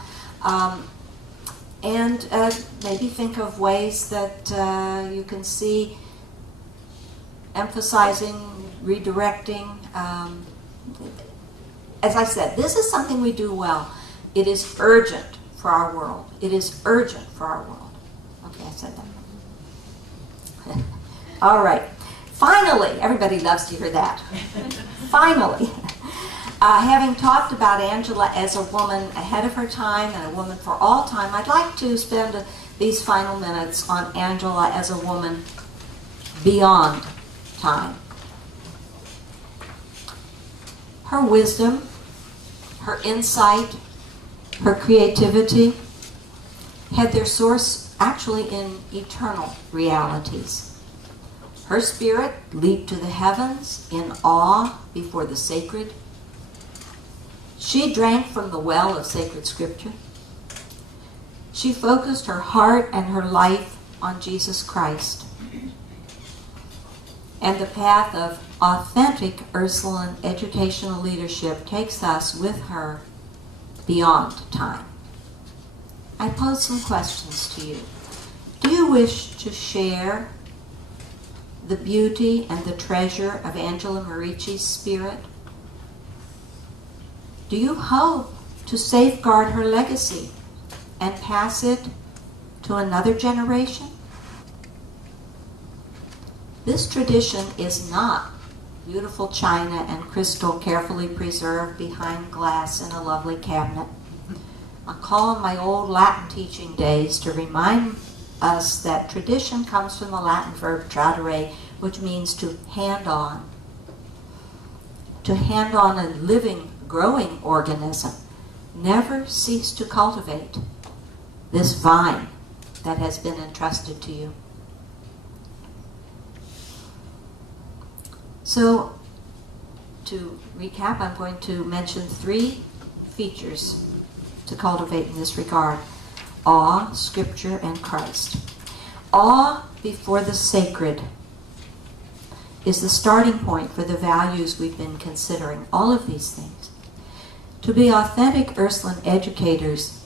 And maybe think of ways that you can see emphasizing, redirecting. As I said, this is something we do well. It is urgent for our world. It is urgent for our world. Okay, I said that. All right. Finally, everybody loves to hear that. Finally, having talked about Angela as a woman ahead of her time and a woman for all time, I'd like to spend these final minutes on Angela as a woman beyond time. Her wisdom, her insight, her creativity had their source actually in eternal realities. Her spirit leaped to the heavens in awe before the sacred. She drank from the well of sacred scripture. She focused her heart and her life on Jesus Christ. And the path of authentic Ursuline educational leadership takes us with her beyond time. I pose some questions to you. Do you wish to share the beauty and the treasure of Angela Merici's spirit? Do you hope to safeguard her legacy and pass it to another generation? This tradition is not beautiful china and crystal carefully preserved behind glass in a lovely cabinet. I call on my old Latin teaching days to remind us that tradition comes from the Latin verb tradere, which means to hand on. To hand on a living, growing organism. Never cease to cultivate this vine that has been entrusted to you. So, to recap, I'm going to mention 3 features to cultivate in this regard: awe, Scripture, and Christ. Awe before the sacred is the starting point for the values we've been considering, all of these things. To be authentic Ursuline educators,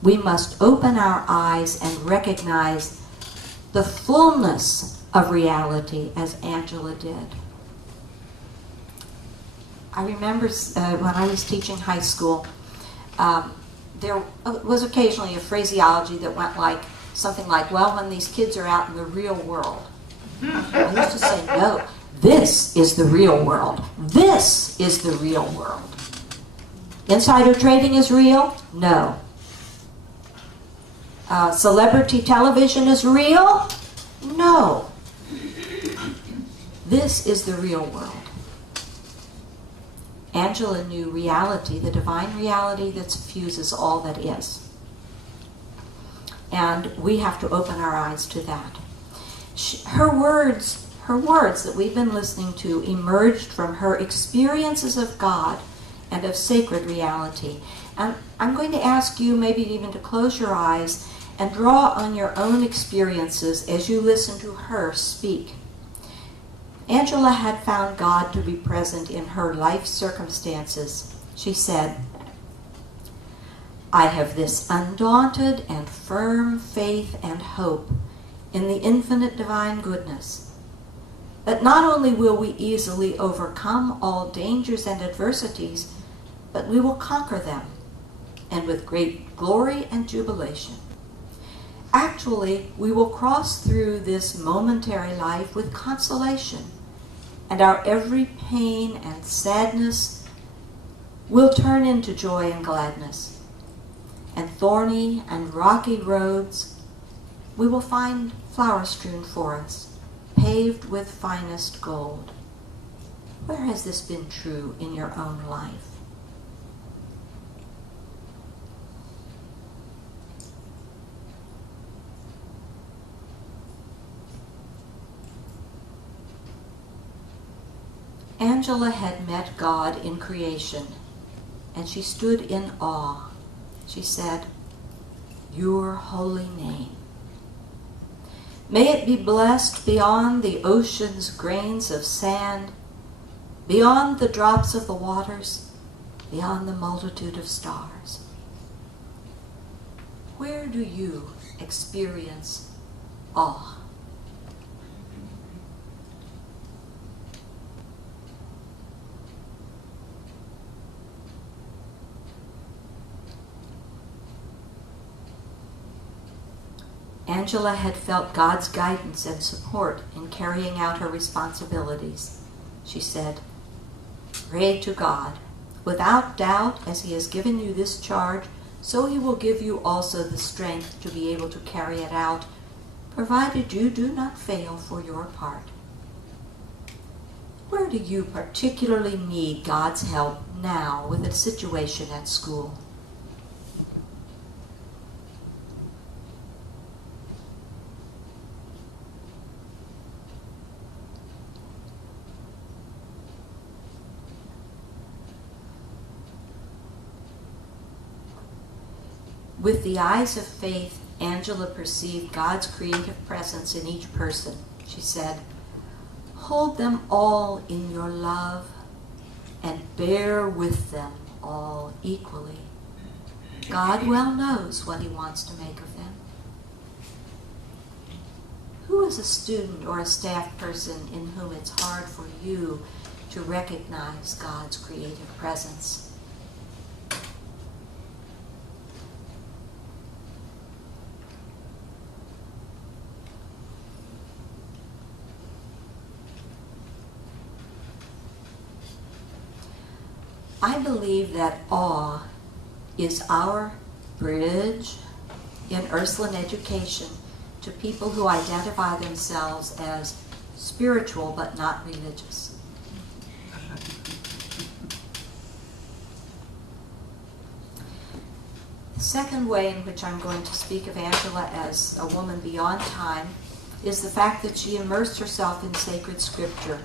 we must open our eyes and recognize the fullness of reality as Angela did. I remember when I was teaching high school, there was occasionally a phraseology that went like something like, well, when these kids are out in the real world. I used to say, no, this is the real world. This is the real world. Insider trading is real? No. Celebrity television is real? No. This is the real world. Angela knew reality, the divine reality that suffuses all that is. And we have to open our eyes to that. Her words that we've been listening to emerged from her experiences of God and of sacred reality. And I'm going to ask you maybe even to close your eyes and draw on your own experiences as you listen to her speak. Angela had found God to be present in her life circumstances. She said, I have this undaunted and firm faith and hope in the infinite divine goodness, that not only will we easily overcome all dangers and adversities, but we will conquer them, and with great glory and jubilation. Actually, we will cross through this momentary life with consolation, and our every pain and sadness will turn into joy and gladness. And thorny and rocky roads we will find flower-strewn forests, paved with finest gold. Where has this been true in your own life? Angela had met God in creation, and she stood in awe. She said, Your holy name. May it be blessed beyond the ocean's grains of sand, beyond the drops of the waters, beyond the multitude of stars. Where do you experience awe? Angela had felt God's guidance and support in carrying out her responsibilities. She said, Pray to God, without doubt, as He has given you this charge, so He will give you also the strength to be able to carry it out, provided you do not fail for your part. Where do you particularly need God's help now with a situation at school? With the eyes of faith, Angela perceived God's creative presence in each person. She said, Hold them all in your love and bear with them all equally. God well knows what he wants to make of them. Who is a student or a staff person in whom it's hard for you to recognize God's creative presence? I believe that awe is our bridge in Ursuline education to people who identify themselves as spiritual but not religious. The second way in which I'm going to speak of Angela as a woman beyond time is the fact that she immersed herself in sacred scripture.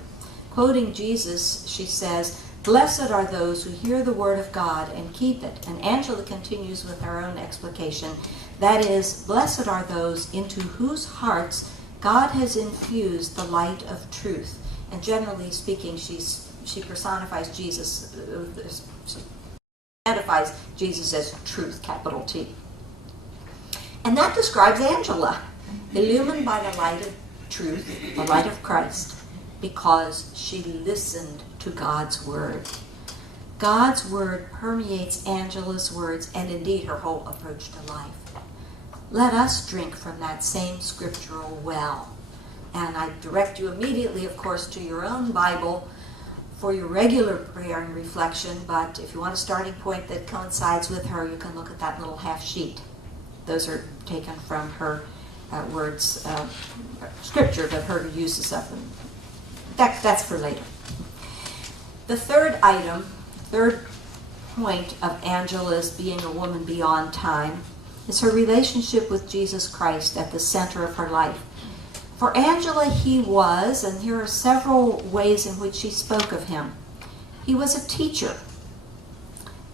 Quoting Jesus, she says, "Blessed are those who hear the word of God and keep it." And Angela continues with her own explication. That is, blessed are those into whose hearts God has infused the light of truth. And generally speaking, she personifies Jesus, she identifies Jesus as truth, capital T. And that describes Angela, illumined by the light of truth, the light of Christ, because she listened to God's word. God's word permeates Angela's words and indeed her whole approach to life. Let us drink from that same scriptural well. And I direct you immediately, of course, to your own Bible for your regular prayer and reflection, but if you want a starting point that coincides with her, you can look at that little half sheet. Those are taken from her words, scripture, but her uses of them. That's for later. The third point of Angela's being a woman beyond time is her relationship with Jesus Christ at the center of her life. For Angela, he was, and here are several ways in which she spoke of him. He was a teacher.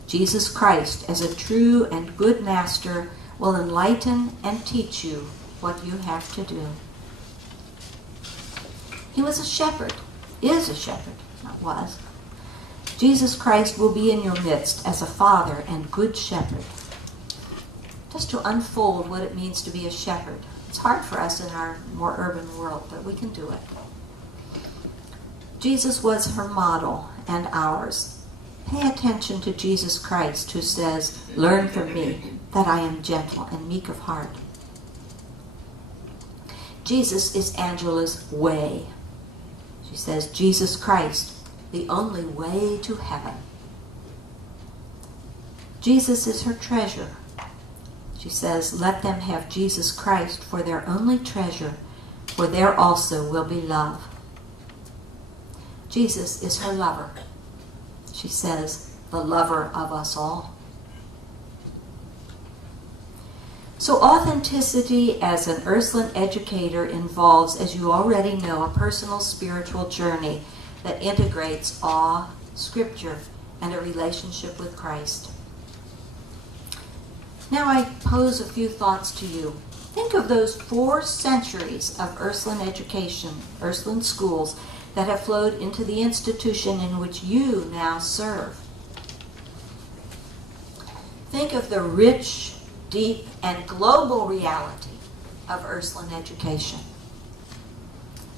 Jesus Christ, as a true and good master, will enlighten and teach you what you have to do. He was a shepherd, is a shepherd, not was. Jesus Christ will be in your midst as a father and good shepherd. Just to unfold what it means to be a shepherd. It's hard for us in our more urban world, but we can do it. Jesus was her model and ours. Pay attention to Jesus Christ, who says, "Learn from me, that I am gentle and meek of heart." Jesus is Angela's way. She says, Jesus Christ, the only way to heaven. Jesus is her treasure. She says, let them have Jesus Christ for their only treasure, for there also will be love. Jesus is her lover. She says, the lover of us all. So authenticity as an Ursuline educator involves, as you already know, a personal spiritual journey that integrates awe, scripture, and a relationship with Christ. Now I pose a few thoughts to you. Think of those 4 centuries of Ursuline education, Ursuline schools, that have flowed into the institution in which you now serve. Think of the rich, deep, and global reality of Ursuline education.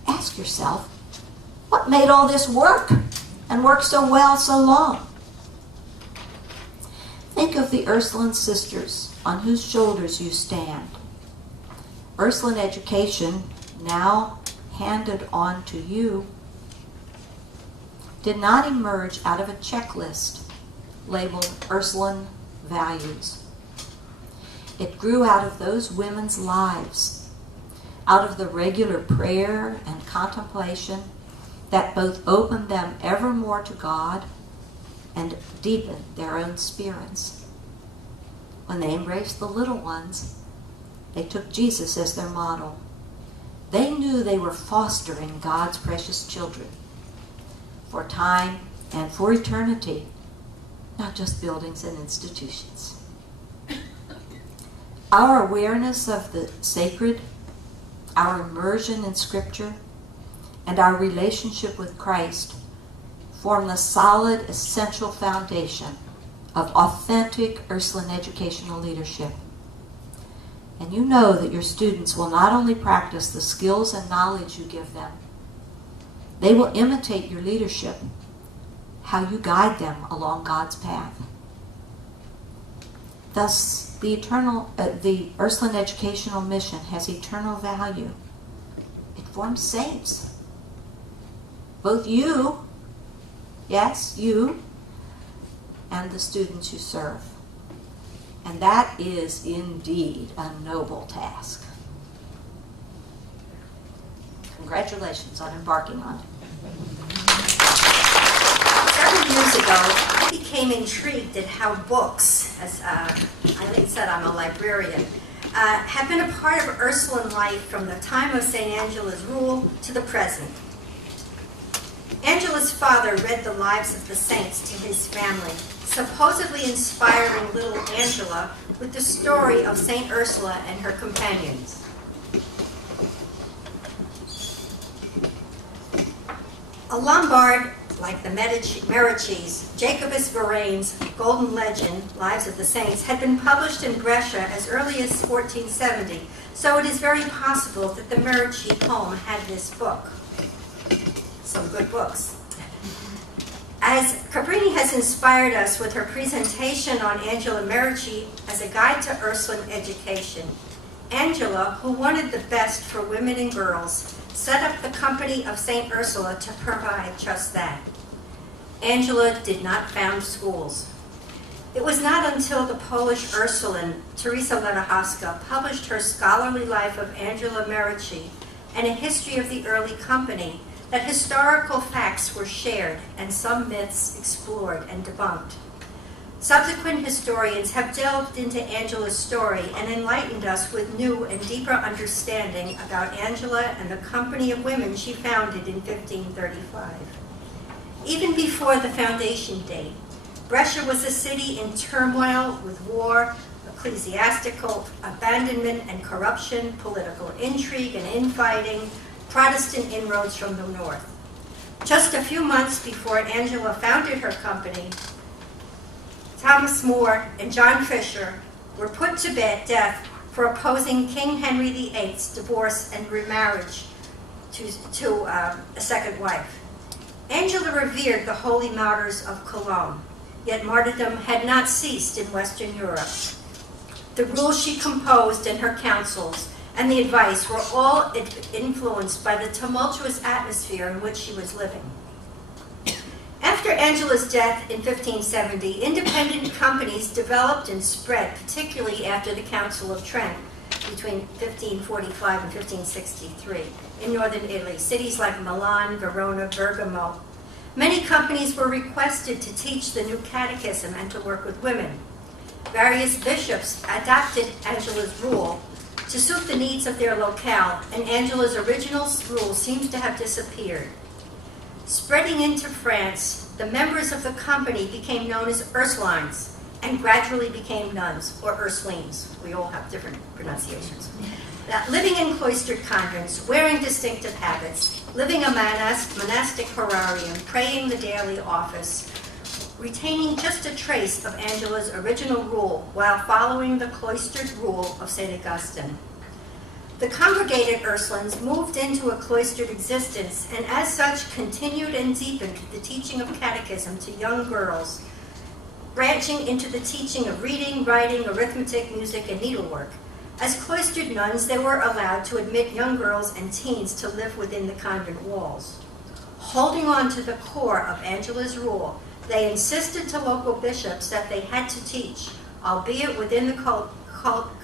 Ask yourself, what made all this work and work so well so long? Think of the Ursuline sisters on whose shoulders you stand. Ursuline education, now handed on to you, did not emerge out of a checklist labeled Ursuline values. It grew out of those women's lives, out of the regular prayer and contemplation that both opened them ever more to God and deepened their own spirits. When they embraced the little ones, they took Jesus as their model. They knew they were fostering God's precious children for time and for eternity, not just buildings and institutions. Our awareness of the sacred, our immersion in Scripture, and our relationship with Christ form the solid, essential foundation of authentic Ursuline educational leadership. And you know that your students will not only practice the skills and knowledge you give them, they will imitate your leadership, how you guide them along God's path. Thus, the Ursuline educational mission has eternal value. It forms saints. Both you, yes, you, and the students you serve. And that is indeed a noble task. Congratulations on embarking on it. Several years ago, I became intrigued at how books, as Eileen said, I'm a librarian, have been a part of Ursuline life from the time of St. Angela's rule to the present. Angela's father read the lives of the saints to his family, supposedly inspiring little Angela with the story of St. Ursula and her companions. A Lombard like the Medicis, Jacobus Varaine's Golden Legend, Lives of the Saints, had been published in Brescia as early as 1470, so it is very possible that the Medici home had this book. Some good books. As Cabrini has inspired us with her presentation on Angela Medici as a guide to Ursuline education, Angela, who wanted the best for women and girls, set up the Company of St. Ursula to provide just that. Angela did not found schools. It was not until the Polish Ursuline, Teresa Ledachowska, published her scholarly life of Angela Medici and a history of the early company that historical facts were shared and some myths explored and debunked. Subsequent historians have delved into Angela's story and enlightened us with new and deeper understanding about Angela and the company of women she founded in 1535. Even before the foundation date, Brescia was a city in turmoil with war, ecclesiastical abandonment and corruption, political intrigue and infighting, Protestant inroads from the north. Just a few months before Angela founded her company, Thomas More and John Fisher were put to death for opposing King Henry VIII's divorce and remarriage to a second wife. Angela revered the holy martyrs of Cologne, yet martyrdom had not ceased in Western Europe. The rules she composed and her counsels and the advice were all influenced by the tumultuous atmosphere in which she was living. After Angela's death in 1570, independent companies developed and spread, particularly after the Council of Trent between 1545 and 1563 in northern Italy, cities like Milan, Verona, Bergamo. Many companies were requested to teach the new catechism and to work with women. Various bishops adopted Angela's rule to suit the needs of their locale, and Angela's original rule seems to have disappeared. Spreading into France, the members of the company became known as Ursulines and gradually became nuns, or Ursulines. We all have different pronunciations. Living in cloistered convents, wearing distinctive habits, living a monastic horarium, praying the daily office, retaining just a trace of Angela's original rule while following the cloistered rule of St. Augustine. The congregated Ursulines moved into a cloistered existence and as such continued and deepened the teaching of catechism to young girls, branching into the teaching of reading, writing, arithmetic, music, and needlework. As cloistered nuns, they were allowed to admit young girls and teens to live within the convent walls. Holding on to the core of Angela's rule, they insisted to local bishops that they had to teach, albeit within the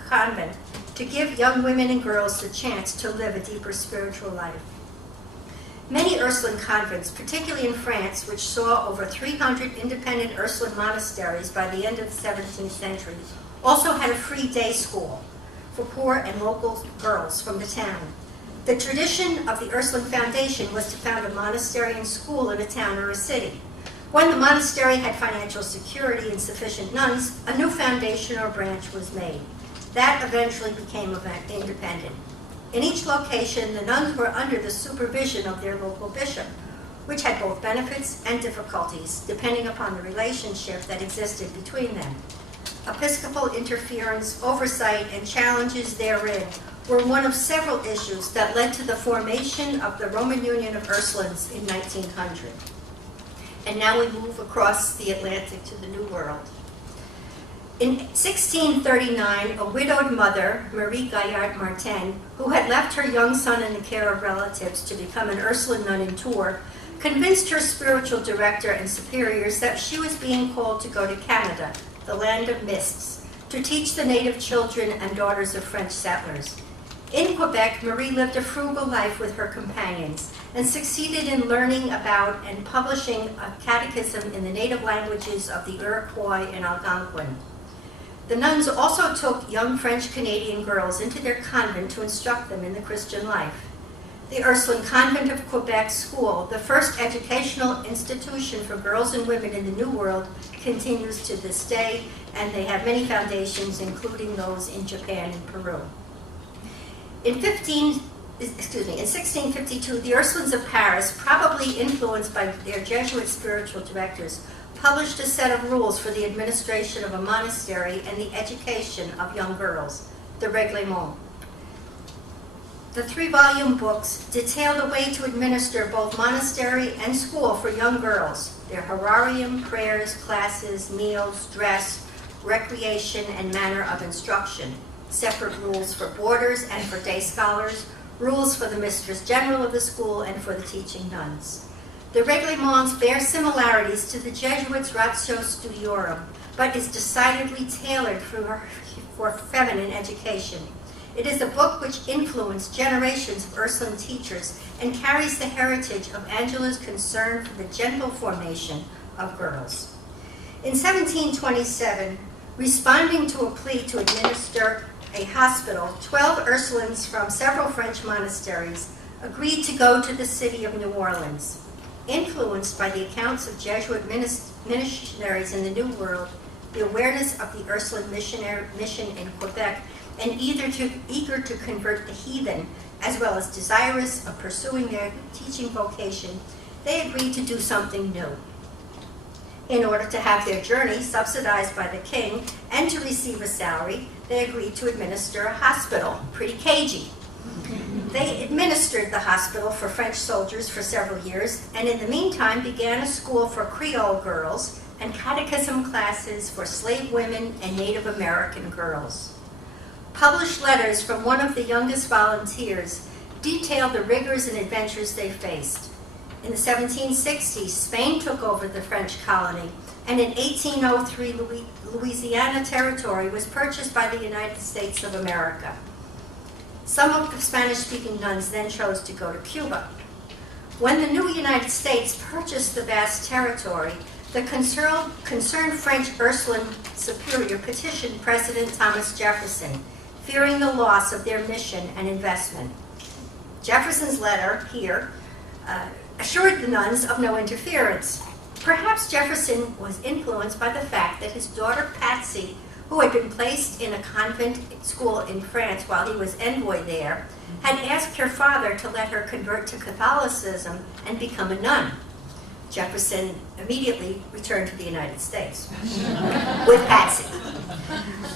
convent, to give young women and girls the chance to live a deeper spiritual life. Many Ursuline convents, particularly in France, which saw over 300 independent Ursuline monasteries by the end of the 17th century, also had a free day school for poor and local girls from the town. The tradition of the Ursuline Foundation was to found a monastery and school in a town or a city. When the monastery had financial security and sufficient nuns, a new foundation or branch was made. That eventually became independent. In each location, the nuns were under the supervision of their local bishop, which had both benefits and difficulties, depending upon the relationship that existed between them. Episcopal interference, oversight, and challenges therein were one of several issues that led to the formation of the Roman Union of Ursulines in 1900. And now we move across the Atlantic to the New World. In 1639, a widowed mother, Marie Gaillard Martin, who had left her young son in the care of relatives to become an Ursuline nun in Tours, convinced her spiritual director and superiors that she was being called to go to Canada, the land of mists, to teach the native children and daughters of French settlers. In Quebec, Marie lived a frugal life with her companions and succeeded in learning about and publishing a catechism in the native languages of the Iroquois and Algonquin. The nuns also took young French-Canadian girls into their convent to instruct them in the Christian life. The Ursuline Convent of Quebec School, the first educational institution for girls and women in the New World, continues to this day, and they have many foundations, including those in Japan and Peru. In 1652, the Ursulines of Paris, probably influenced by their Jesuit spiritual directors, published a set of rules for the administration of a monastery and the education of young girls, the Règlement. The 3-volume books detail the way to administer both monastery and school for young girls, their horarium, prayers, classes, meals, dress, recreation, and manner of instruction, separate rules for boarders and for day scholars, rules for the mistress general of the school and for the teaching nuns. The Reglements bear similarities to the Jesuits' Ratio Studiorum, but is decidedly tailored for feminine education. It is a book which influenced generations of Ursuline teachers and carries the heritage of Angela's concern for the gentle formation of girls. In 1727, responding to a plea to administer a hospital, 12 Ursulines from several French monasteries agreed to go to the city of New Orleans. Influenced by the accounts of Jesuit missionaries in the New World, the awareness of the Ursuline mission in Quebec, and eager to convert the heathen, as well as desirous of pursuing their teaching vocation, they agreed to do something new. In order to have their journey subsidized by the king and to receive a salary, they agreed to administer a hospital. Pretty cagey. They administered the hospital for French soldiers for several years, and in the meantime began a school for Creole girls and catechism classes for slave women and Native American girls. Published letters from one of the youngest volunteers detail the rigors and adventures they faced. In the 1760s, Spain took over the French colony, and in 1803, Louisiana Territory was purchased by the United States of America. Some of the Spanish-speaking nuns then chose to go to Cuba. When the new United States purchased the vast territory, the concerned French Ursuline superior petitioned President Thomas Jefferson, fearing the loss of their mission and investment. Jefferson's letter here assured the nuns of no interference. Perhaps Jefferson was influenced by the fact that his daughter Patsy, who had been placed in a convent school in France while he was envoy there, had asked her father to let her convert to Catholicism and become a nun. Jefferson immediately returned to the United States with Patsy.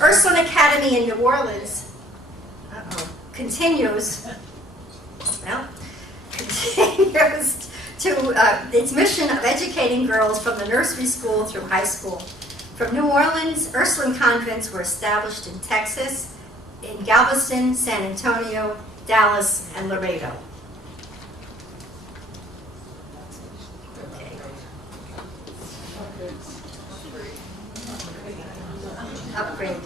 Ursuline Academy in New Orleans continues to its mission of educating girls from the nursery school through high school. From New Orleans, Ursuline convents were established in Texas, in Galveston, San Antonio, Dallas, and Laredo. Okay. Upgrade.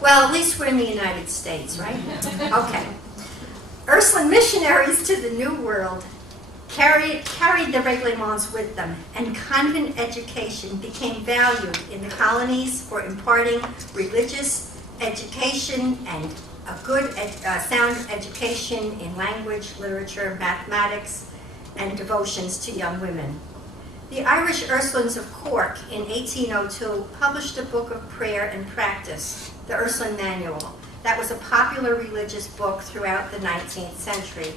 Well, at least we're in the United States, right? Okay. Ursuline missionaries to the New World carried the Reglements with them, and convent education became valued in the colonies for imparting religious education and a good, sound education in language, literature, mathematics, and devotions to young women. The Irish Ursulines of Cork in 1802 published a book of prayer and practice, the Ursuline Manual. That was a popular religious book throughout the 19th century.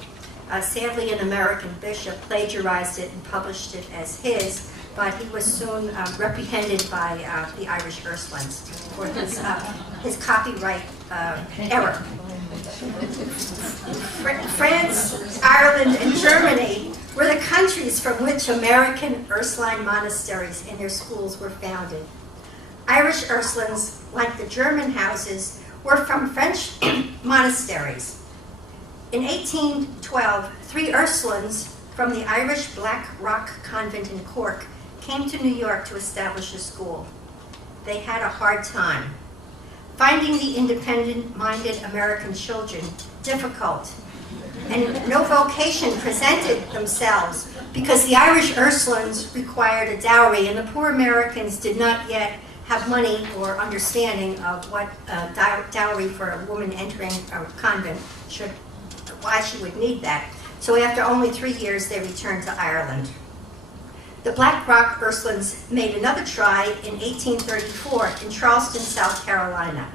Sadly, an American bishop plagiarized it and published it as his, but he was soon reprehended by the Irish Ursulines for his copyright error. France, Ireland, and Germany were the countries from which American Ursuline monasteries and their schools were founded. Irish Ursulines, like the German houses, were from French monasteries. In 1812, 3 Ursulines from the Irish Black Rock Convent in Cork came to New York to establish a school. They had a hard time, finding the independent-minded American children difficult, and no vocation presented themselves because the Irish Ursulines required a dowry, and the poor Americans did not yet have money or understanding of what dowry for a woman entering a convent why she would need that. So after only 3 years, they returned to Ireland. The Black Rock Ursulines made another try in 1834 in Charleston, South Carolina.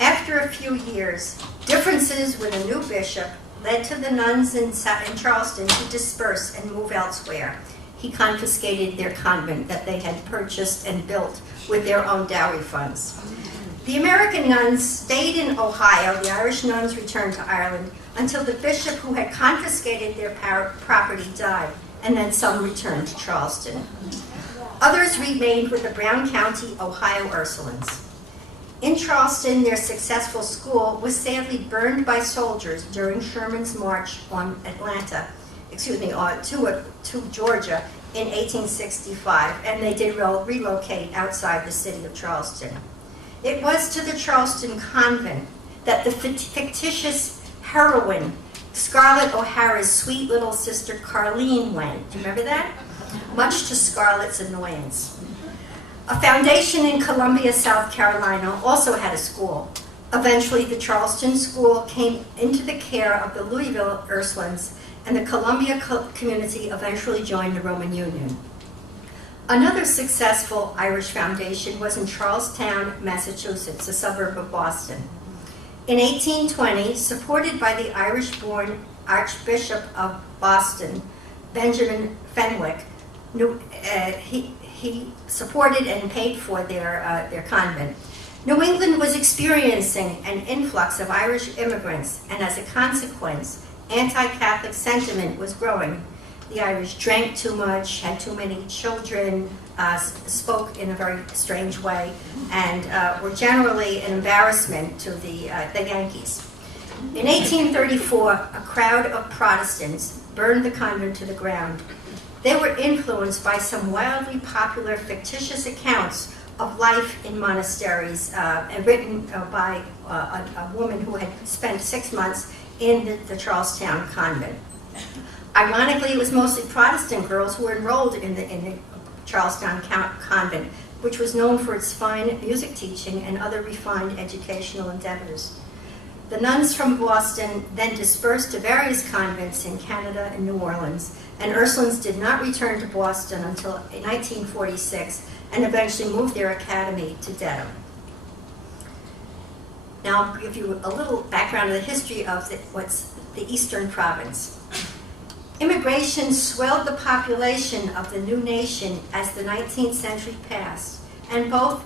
After a few years, differences with a new bishop led to the nuns in Charleston to disperse and move elsewhere. He confiscated their convent that they had purchased and built with their own dowry funds. The American nuns stayed in Ohio. The Irish nuns returned to Ireland until the bishop who had confiscated their property died, and then some returned to Charleston. Others remained with the Brown County, Ohio Ursulines. In Charleston, their successful school was sadly burned by soldiers during Sherman's march on to Georgia in 1865, and they did relocate outside the city of Charleston. It was to the Charleston convent that the fictitious heroine, Scarlett O'Hara's sweet little sister Carleen, went. Do you remember that? Much to Scarlett's annoyance. A foundation in Columbia, South Carolina also had a school. Eventually, the Charleston school came into the care of the Louisville Ursulines, and the Columbia community eventually joined the Roman Union. Another successful Irish foundation was in Charlestown, Massachusetts, a suburb of Boston. In 1820, supported by the Irish-born Archbishop of Boston, Benjamin Fenwick, he supported and paid for their convent. New England was experiencing an influx of Irish immigrants, and as a consequence, anti-Catholic sentiment was growing. The Irish drank too much, had too many children, spoke in a very strange way, and were generally an embarrassment to the Yankees. In 1834, a crowd of Protestants burned the convent to the ground. They were influenced by some wildly popular fictitious accounts of life in monasteries, written by a woman who had spent 6 months in the Charlestown convent. Ironically, it was mostly Protestant girls who were enrolled in the Charlestown convent, which was known for its fine music teaching and other refined educational endeavors. The nuns from Boston then dispersed to various convents in Canada and New Orleans, and Ursulines did not return to Boston until 1946 and eventually moved their academy to Dedham. Now I'll give you a little background of the history of what's the Eastern Province. Immigration swelled the population of the new nation as the 19th century passed, and both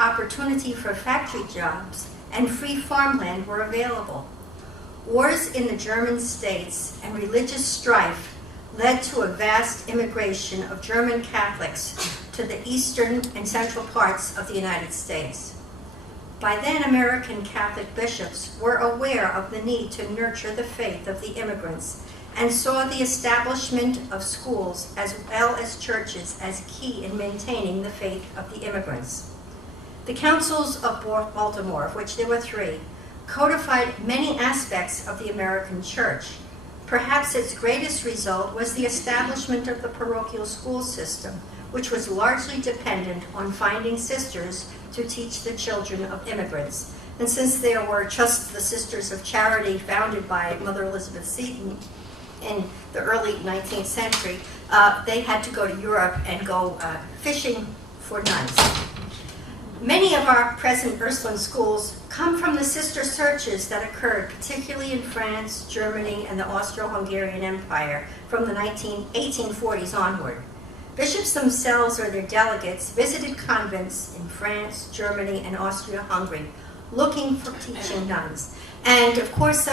opportunity for factory jobs and free farmland were available. Wars in the German states and religious strife led to a vast immigration of German Catholics to the eastern and central parts of the United States. By then, American Catholic bishops were aware of the need to nurture the faith of the immigrants and saw the establishment of schools as well as churches as key in maintaining the faith of the immigrants. The councils of Baltimore, of which there were 3, codified many aspects of the American church. Perhaps its greatest result was the establishment of the parochial school system, which was largely dependent on finding sisters to teach the children of immigrants. And since there were just the Sisters of Charity founded by Mother Elizabeth Seton in the early 19th century, they had to go to Europe and go fishing for nuns. Many of our present Ursuline schools come from the sister searches that occurred particularly in France, Germany, and the Austro-Hungarian Empire from the 1840s onward. Bishops themselves or their delegates visited convents in France, Germany, and Austria-Hungary looking for teaching nuns. And of course,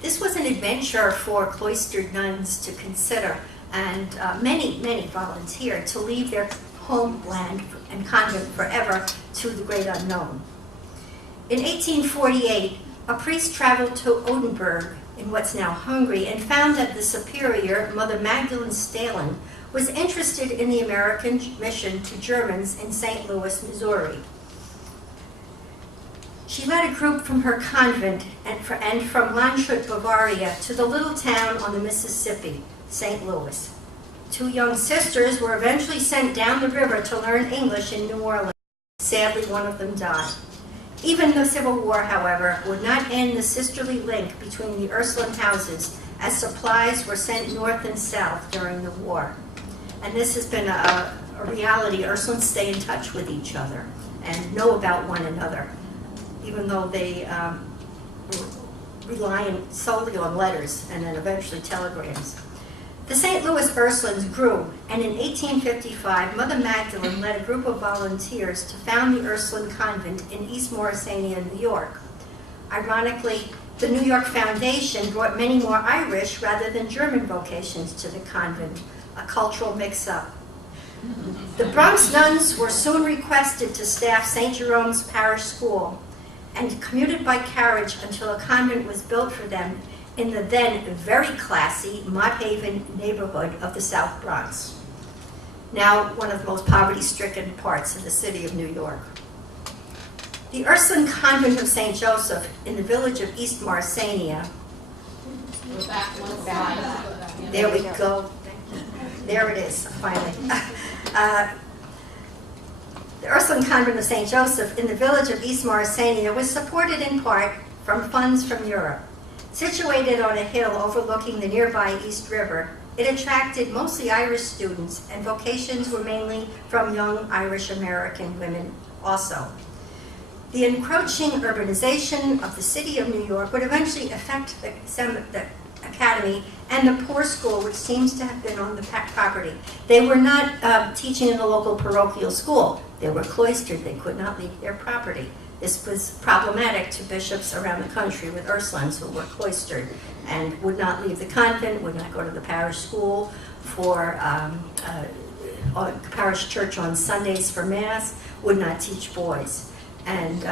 this was an adventure for cloistered nuns to consider, and many volunteered to leave their homeland and convent forever to the great unknown. In 1848, a priest traveled to Oldenburg in what's now Hungary and found that the superior, Mother Magdalene Stalin, was interested in the American mission to Germans in St. Louis, Missouri. She led a group from her convent and from Landshut, Bavaria, to the little town on the Mississippi, St. Louis. 2 young sisters were eventually sent down the river to learn English in New Orleans. Sadly, one of them died. Even the Civil War, however, would not end the sisterly link between the Ursuline houses, as supplies were sent north and south during the war. And this has been a reality. Ursulines stay in touch with each other and know about one another, even though they rely solely on letters and then eventually telegrams. The St. Louis Ursulines grew, and in 1855, Mother Magdalene led a group of volunteers to found the Ursuline Convent in East Morrisania, New York. Ironically, the New York Foundation brought many more Irish rather than German vocations to the convent, a cultural mix-up. The Bronx nuns were soon requested to staff St. Jerome's Parish School and commuted by carriage until a convent was built for them in the then very classy Mott Haven neighborhood of the South Bronx, now one of the most poverty-stricken parts of the city of New York. The Ursuline Convent of St. Joseph in the village of East Morrisania. There we go. There it is, finally. The Ursuline Convent of St. Joseph in the village of East Morrisania was supported in part from funds from Europe. Situated on a hill overlooking the nearby East River, it attracted mostly Irish students, and vocations were mainly from young Irish American women also. The encroaching urbanization of the city of New York would eventually affect the academy and the poor school, which seems to have been on the property. They were not teaching in the local parochial school. They were cloistered. They could not leave their property. This was problematic to bishops around the country with Ursulines who were cloistered and would not leave the convent, would not go to the parish school for parish church on Sundays for Mass, would not teach boys. And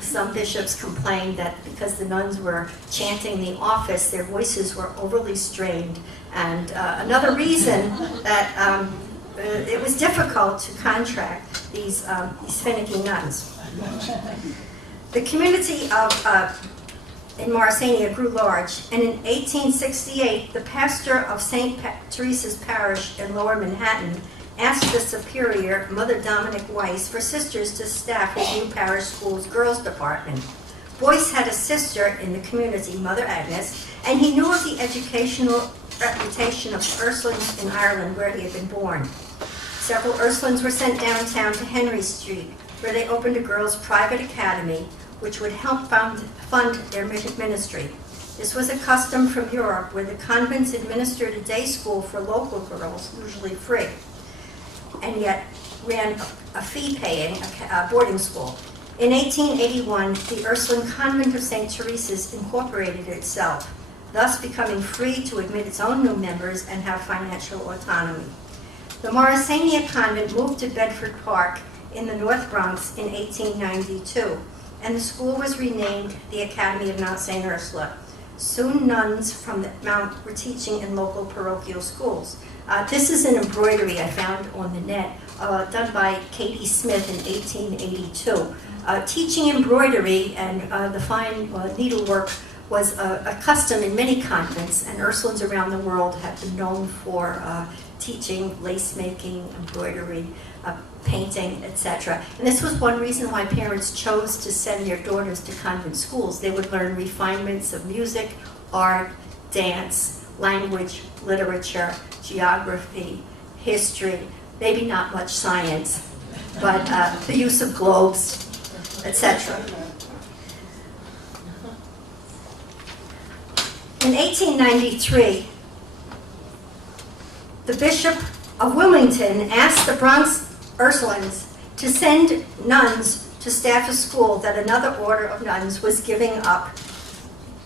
some bishops complained that because the nuns were chanting the office, their voices were overly strained. And another reason that it was difficult to contract these finicky nuns. The community in Morrisania grew large, and in 1868, the pastor of St. Teresa's Parish in Lower Manhattan asked the superior, Mother Dominic Weiss, for sisters to staff his new parish school's girls' department. Boyce had a sister in the community, Mother Agnes, and he knew of the educational reputation of Ursulines in Ireland, where he had been born. Several Ursulines were sent downtown to Henry Street, where they opened a girls' private academy, which would help fund their ministry. This was a custom from Europe, where the convents administered a day school for local girls, usually free, and yet ran a fee-paying boarding school. In 1881, the Ursuline Convent of St. Teresa's incorporated itself, thus becoming free to admit its own new members and have financial autonomy. The Morrisania Convent moved to Bedford Park in the North Bronx in 1892, and the school was renamed the Academy of Mount St. Ursula. Soon nuns from the Mount were teaching in local parochial schools. This is an embroidery I found on the net, done by Katie Smith in 1882. Teaching embroidery and the fine needlework was a custom in many convents, and Ursulines around the world have been known for teaching lace making, embroidery, painting, etc. And this was one reason why parents chose to send their daughters to convent schools. They would learn refinements of music, art, dance, language, literature, geography, history, maybe not much science, but the use of globes, etc. In 1893, the Bishop of Wilmington asked the Bronx Ursulines to send nuns to staff a school that another order of nuns was giving up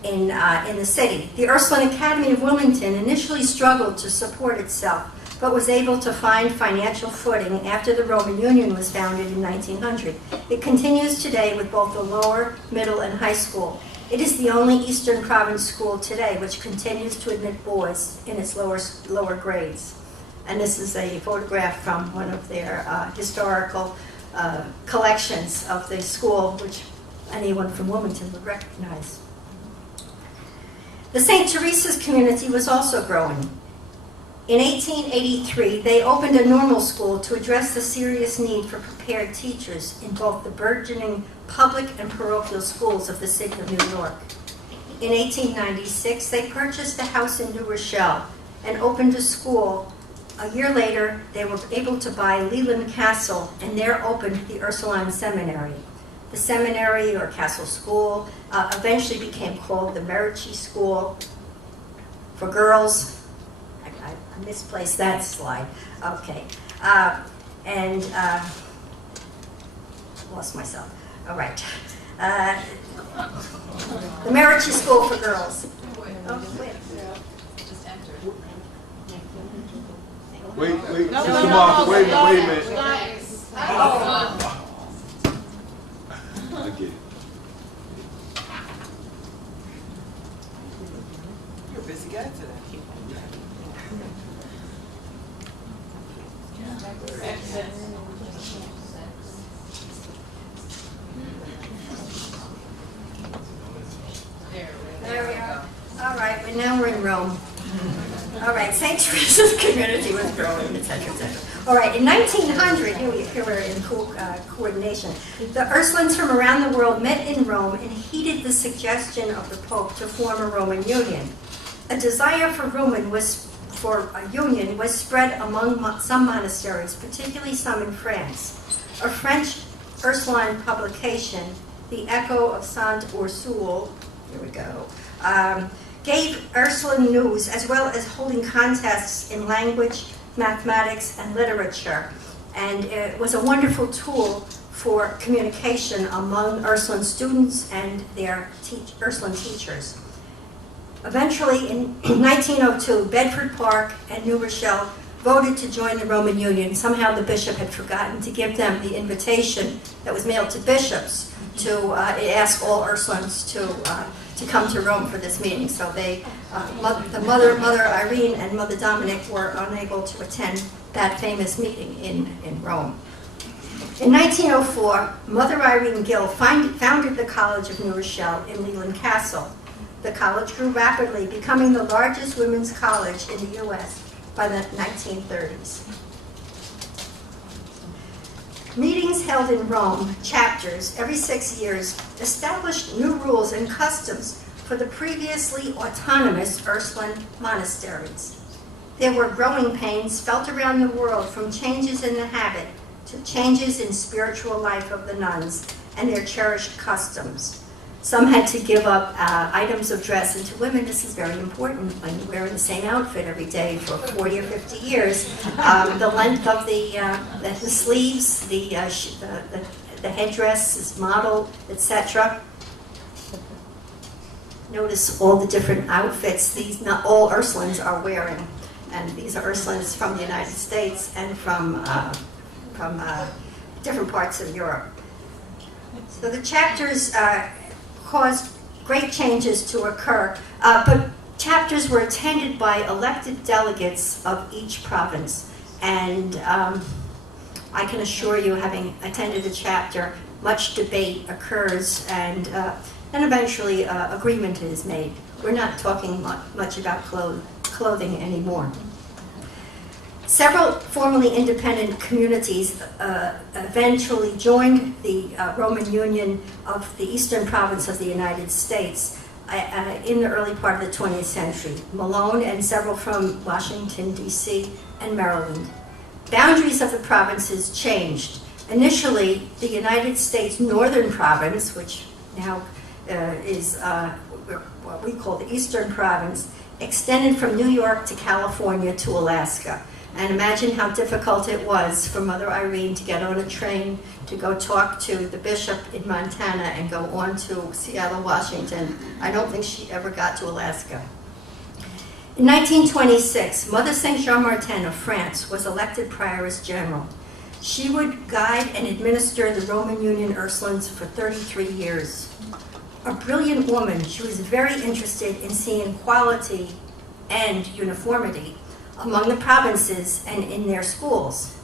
in the city. The Ursuline Academy of Wilmington initially struggled to support itself, but was able to find financial footing after the Roman Union was founded in 1900. It continues today with both the lower, middle, and high school. It is the only Eastern Province school today which continues to admit boys in its lower grades. And this is a photograph from one of their historical collections of the school, which anyone from Wilmington would recognize. The St. Teresa's community was also growing. In 1883, they opened a normal school to address the serious need for prepared teachers in both the burgeoning public and parochial schools of the city of New York. In 1896, they purchased a house in New Rochelle and opened a school. A year later, they were able to buy Leland Castle and there opened the Ursuline Seminary. The seminary, or Castle School, eventually became called the Medici School for girls. I misplaced that slide. Okay. Lost myself. All right. The Medici School for girls. Oh, wait. Wait, Mr. Mark, wait a minute. I get it. You're a busy guy today. There we are. All right, now we're in Rome. All right, St. Teresa's community was growing, etc., etc. All right, in 1900, here we're in coordination, the Ursulines from around the world met in Rome and heeded the suggestion of the Pope to form a Roman union. A desire for a union was spread among some monasteries, particularly some in France. A French Ursuline publication, The Echo of Saint Ursule, here we go, gave Ursuline news as well as holding contests in language, mathematics, and literature. And it was a wonderful tool for communication among Ursuline students and their Ursuline teachers. Eventually, in 1902, Bedford Park and New Rochelle voted to join the Roman Union. Somehow the bishop had forgotten to give them the invitation that was mailed to bishops to ask all Ursulines to come to Rome for this meeting. So they, Mother Irene and Mother Dominic were unable to attend that famous meeting in Rome. In 1904, Mother Irene Gill founded the College of New Rochelle in Leland Castle. The college grew rapidly, becoming the largest women's college in the U.S. by the 1930s. Meetings held in Rome, chapters, every 6 years, established new rules and customs for the previously autonomous Ursuline monasteries. There were growing pains felt around the world from changes in the habit to changes in spiritual life of the nuns and their cherished customs. Some had to give up items of dress, and to women this is very important when you're wearing the same outfit every day for 40 or 50 years. The length of the sleeves, the headdress is modeled, etc. Notice all the different outfits these not all Ursulines are wearing, and these are Ursulines from the United States and from different parts of Europe. So the chapters caused great changes to occur, but chapters were attended by elected delegates of each province. And I can assure you, having attended a chapter, much debate occurs and eventually agreement is made. We're not talking much about clothing anymore. Several formerly independent communities eventually joined the Roman Union of the Eastern Province of the United States in the early part of the 20th century. Malone and several from Washington, D.C. and Maryland. Boundaries of the provinces changed. Initially, the United States Northern Province, which now is what we call the Eastern Province, extended from New York to California to Alaska. And imagine how difficult it was for Mother Irene to get on a train to go talk to the bishop in Montana and go on to Seattle, Washington. I don't think she ever got to Alaska. In 1926, Mother Saint Jean Martin of France was elected Prioress General. She would guide and administer the Roman Union Ursulines for 33 years. A brilliant woman, she was very interested in seeing quality and uniformity among the provinces and in their schools.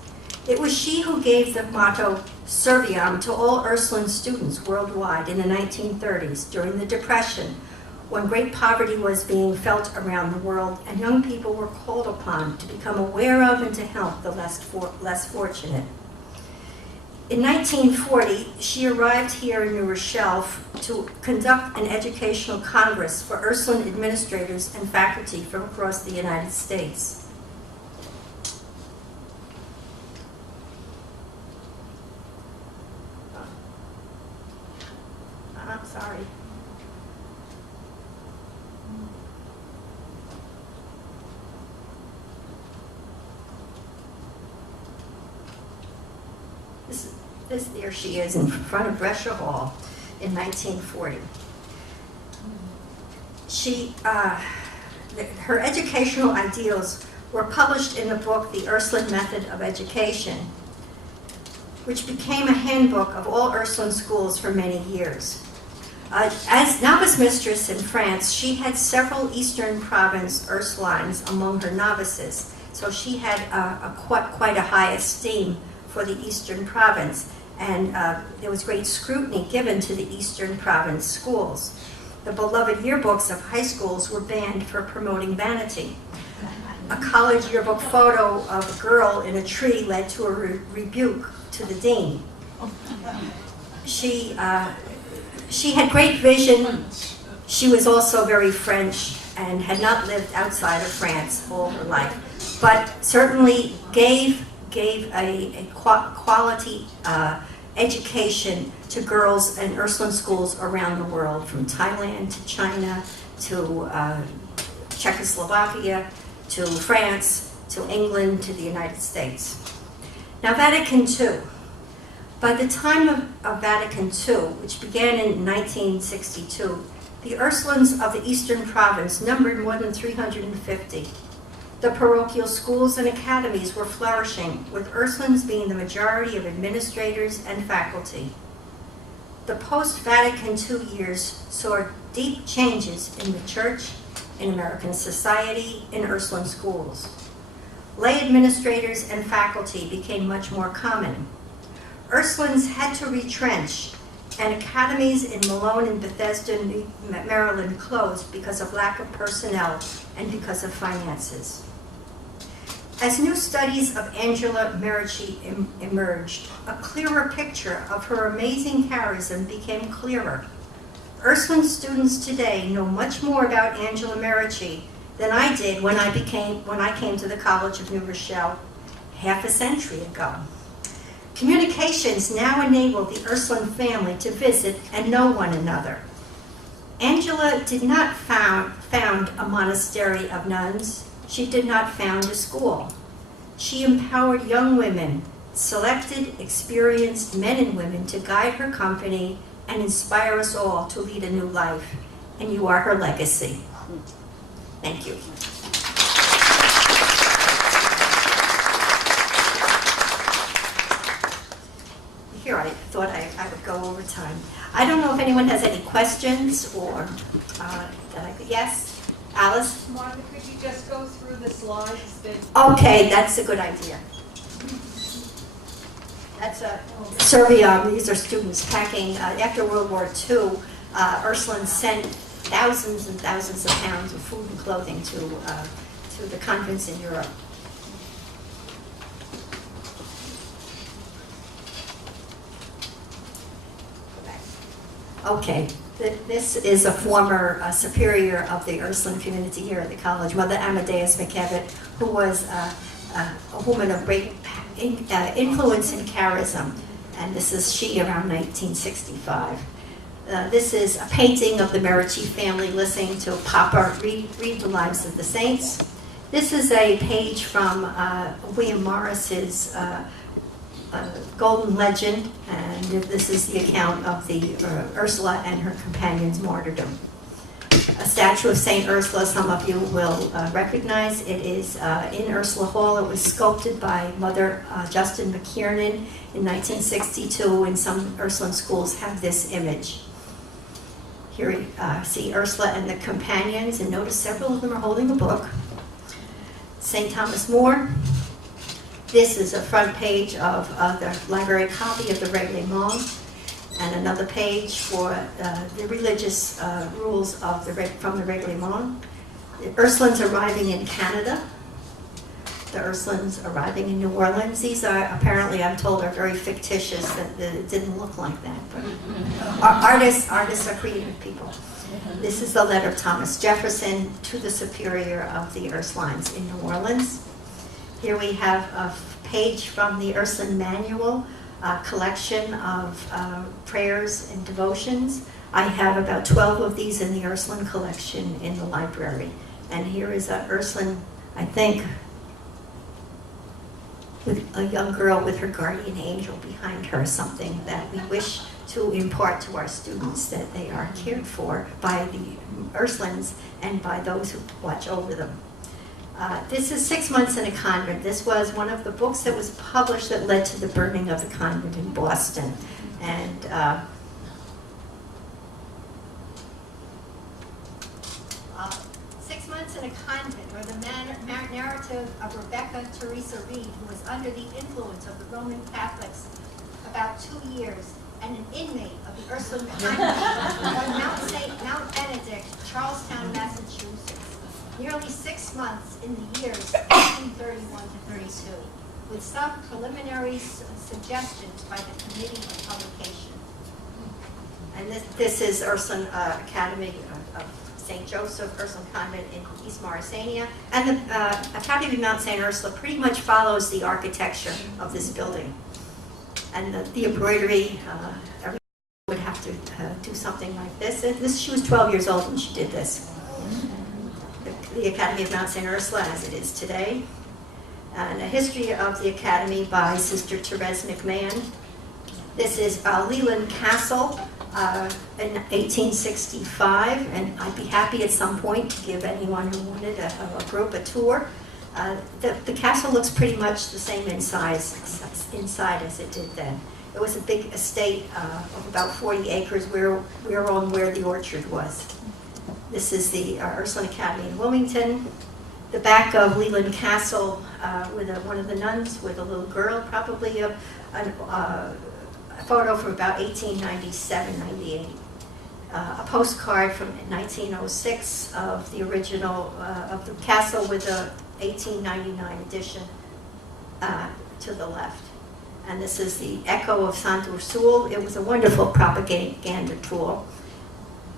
It was she who gave the motto Serviam to all Ursuline students worldwide in the 1930s during the Depression, when great poverty was being felt around the world and young people were called upon to become aware of and to help the less fortunate. In 1940, she arrived here in New Rochelle to conduct an educational congress for Ursuline administrators and faculty from across the United States. I'm sorry. There she is in front of Brescia Hall in 1940. Her educational ideals were published in the book, The Ursuline Method of Education, which became a handbook of all Ursuline schools for many years. As novice mistress in France, she had several Eastern Province Ursulines among her novices, so she had quite a high esteem for the Eastern Province, and there was great scrutiny given to the Eastern Province schools. The beloved yearbooks of high schools were banned for promoting vanity. A college yearbook photo of a girl in a tree led to a rebuke to the dean. She had great vision. She was also very French and had not lived outside of France all her life, but certainly gave a quality education to girls in Ursuline schools around the world, from Thailand to China to Czechoslovakia to France to England to the United States. Now, Vatican II. By the time of Vatican II, which began in 1962, the Ursulines of the Eastern Province numbered more than 350. The parochial schools and academies were flourishing, with Ursulines being the majority of administrators and faculty. The post-Vatican II years saw deep changes in the church, in American society, in Ursuline schools. Lay administrators and faculty became much more common. Ursulines had to retrench, and academies in Malone and Bethesda, Maryland closed because of lack of personnel and because of finances. As new studies of Angela Merici emerged, a clearer picture of her amazing charism became clearer. Ursuline students today know much more about Angela Merici than I did when I came to the College of New Rochelle half a century ago. Communications now enable the Ursuline family to visit and know one another. Angela did not found a monastery of nuns. She did not found a school. She empowered young women, selected, experienced men and women to guide her company and inspire us all to lead a new life. And you are her legacy. Thank you. Here, I thought I would go over time. I don't know if anyone has any questions or that I could, yes? Alice? Martha, could you just go through the slides that... Okay, that's a good idea. That's a survey. These are students packing. After World War II, Ursuline sent thousands and thousands of pounds of food and clothing to the convents in Europe. Okay, this is a former superior of the Ursuline community here at the college, Mother Amadeus McKevitt, who was a woman of great influence and charism. and this is she around 1965. This is a painting of the Merici family listening to Papa read the lives of the saints. This is a page from William Morris's Golden Legend, and this is the account of the Ursula and her companion's martyrdom. A statue of Saint Ursula, some of you will recognize. It is in Ursula Hall. It was sculpted by Mother Justin McKiernan in 1962, and some Ursuline schools have this image. Here you see Ursula and the companions, and notice several of them are holding a book. St. Thomas More. This is a front page of the library copy of the Reglement, and another page for the religious rules of from the Reglement. The Ursulines arriving in Canada. The Ursulines arriving in New Orleans. These are apparently, I'm told, are very fictitious. That it didn't look like that, but artists are creative people. This is the letter of Thomas Jefferson to the superior of the Ursulines in New Orleans. Here we have a page from the Ursuline Manual, a collection of prayers and devotions. I have about 12 of these in the Ursuline collection in the library. And here is a Ursuline, I think, with a young girl with her guardian angel behind her, something that we wish to impart to our students, that they are cared for by the Ursulines and by those who watch over them. This is 6 Months in a Convent. This was one of the books that was published that led to the burning of the convent in Boston. And 6 Months in a Convent, or the narrative of Rebecca Teresa Reed, who was under the influence of the Roman Catholics about 2 years, and an inmate of the Ursuline Convent on Mount Benedict, Charlestown, Massachusetts. Nearly 6 months in the years 1831 to 32, with some preliminary suggestions by the Committee of Publication. And this is Ursuline Academy of St. Joseph, Ursuline Convent in East Mauritania. And the Academy of Mount St. Ursula pretty much follows the architecture of this building. And the embroidery, everyone would have to do something like this. She was 12 years old when she did this. The Academy of Mount St. Ursula as it is today. And a history of the Academy by Sister Therese McMahon. This is Leland Castle in 1865, and I'd be happy at some point to give anyone who wanted a group a tour. The castle looks pretty much the same inside as it did then. It was a big estate of about 40 acres where the orchard was. This is the Ursuline Academy in Wilmington. The back of Leland Castle with one of the nuns with a little girl, probably a photo from about 1897-98. A postcard from 1906 of the original of the castle with the 1899 edition to the left. And this is the Echo of Saint Ursule. It was a wonderful propaganda tool.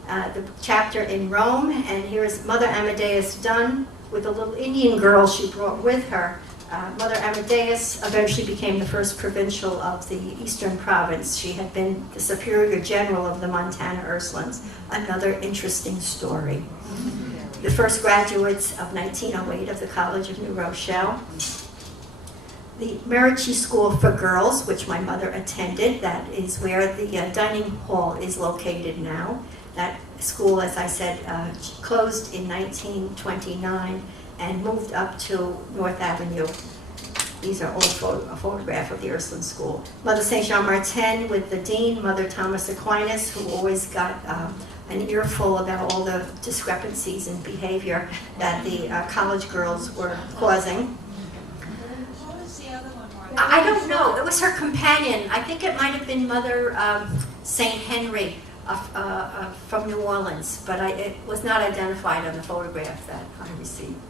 The chapter in Rome, and here's Mother Amadeus Dunn with a little Indian girl she brought with her. Mother Amadeus eventually became the first provincial of the Eastern Province. She had been the Superior General of the Montana Ursulines. Another interesting story. The first graduates of 1908 of the College of New Rochelle. The Merici School for Girls, which my mother attended, that is where the dining hall is located now. That school, as I said, closed in 1929 and moved up to North Avenue. These are all a photograph of the Ursuline School. Mother St. Jean Martin with the dean, Mother Thomas Aquinas, who always got an earful about all the discrepancies in behavior that the college girls were causing. I don't know. It was her companion. I think it might have been Mother St. Henry from New Orleans, but it was not identified on the photograph that I received.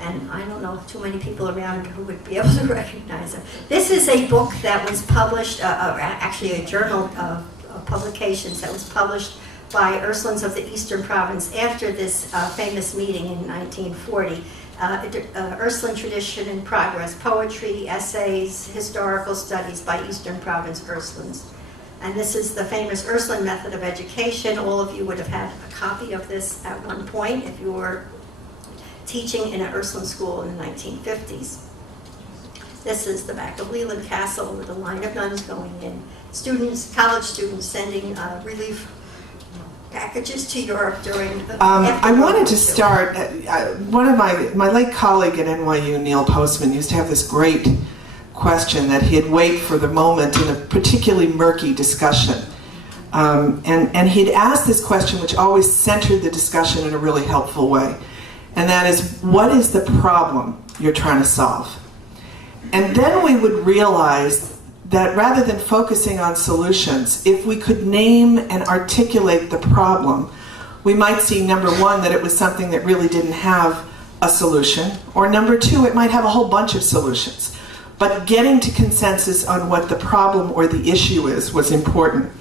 And I don't know too many people around who would be able to recognize her. This is a book that was published, actually a journal of publications that was published by Ursulines of the Eastern Province after this famous meeting in 1940. Ursuline Tradition in Progress, Poetry, Essays, Historical Studies by Eastern Province Ursulines. And this is the famous Ursuline method of education. All of you would have had a copy of this at one point if you were teaching in an Ursuline school in the 1950s. This is the back of Leland Castle with a line of nuns going in. Students, college students sending relief packages to Europe during the... I wanted to start, one of my late colleague at NYU, Neil Postman, used to have this great question that he'd wait for the moment in a particularly murky discussion. And he'd ask this question, which always centered the discussion in a really helpful way. And that is, what is the problem you're trying to solve? And then we would realize that rather than focusing on solutions, if we could name and articulate the problem, we might see, number one, that it was something that really didn't have a solution, or number two, it might have a whole bunch of solutions. But getting to consensus on what the problem or the issue is was important.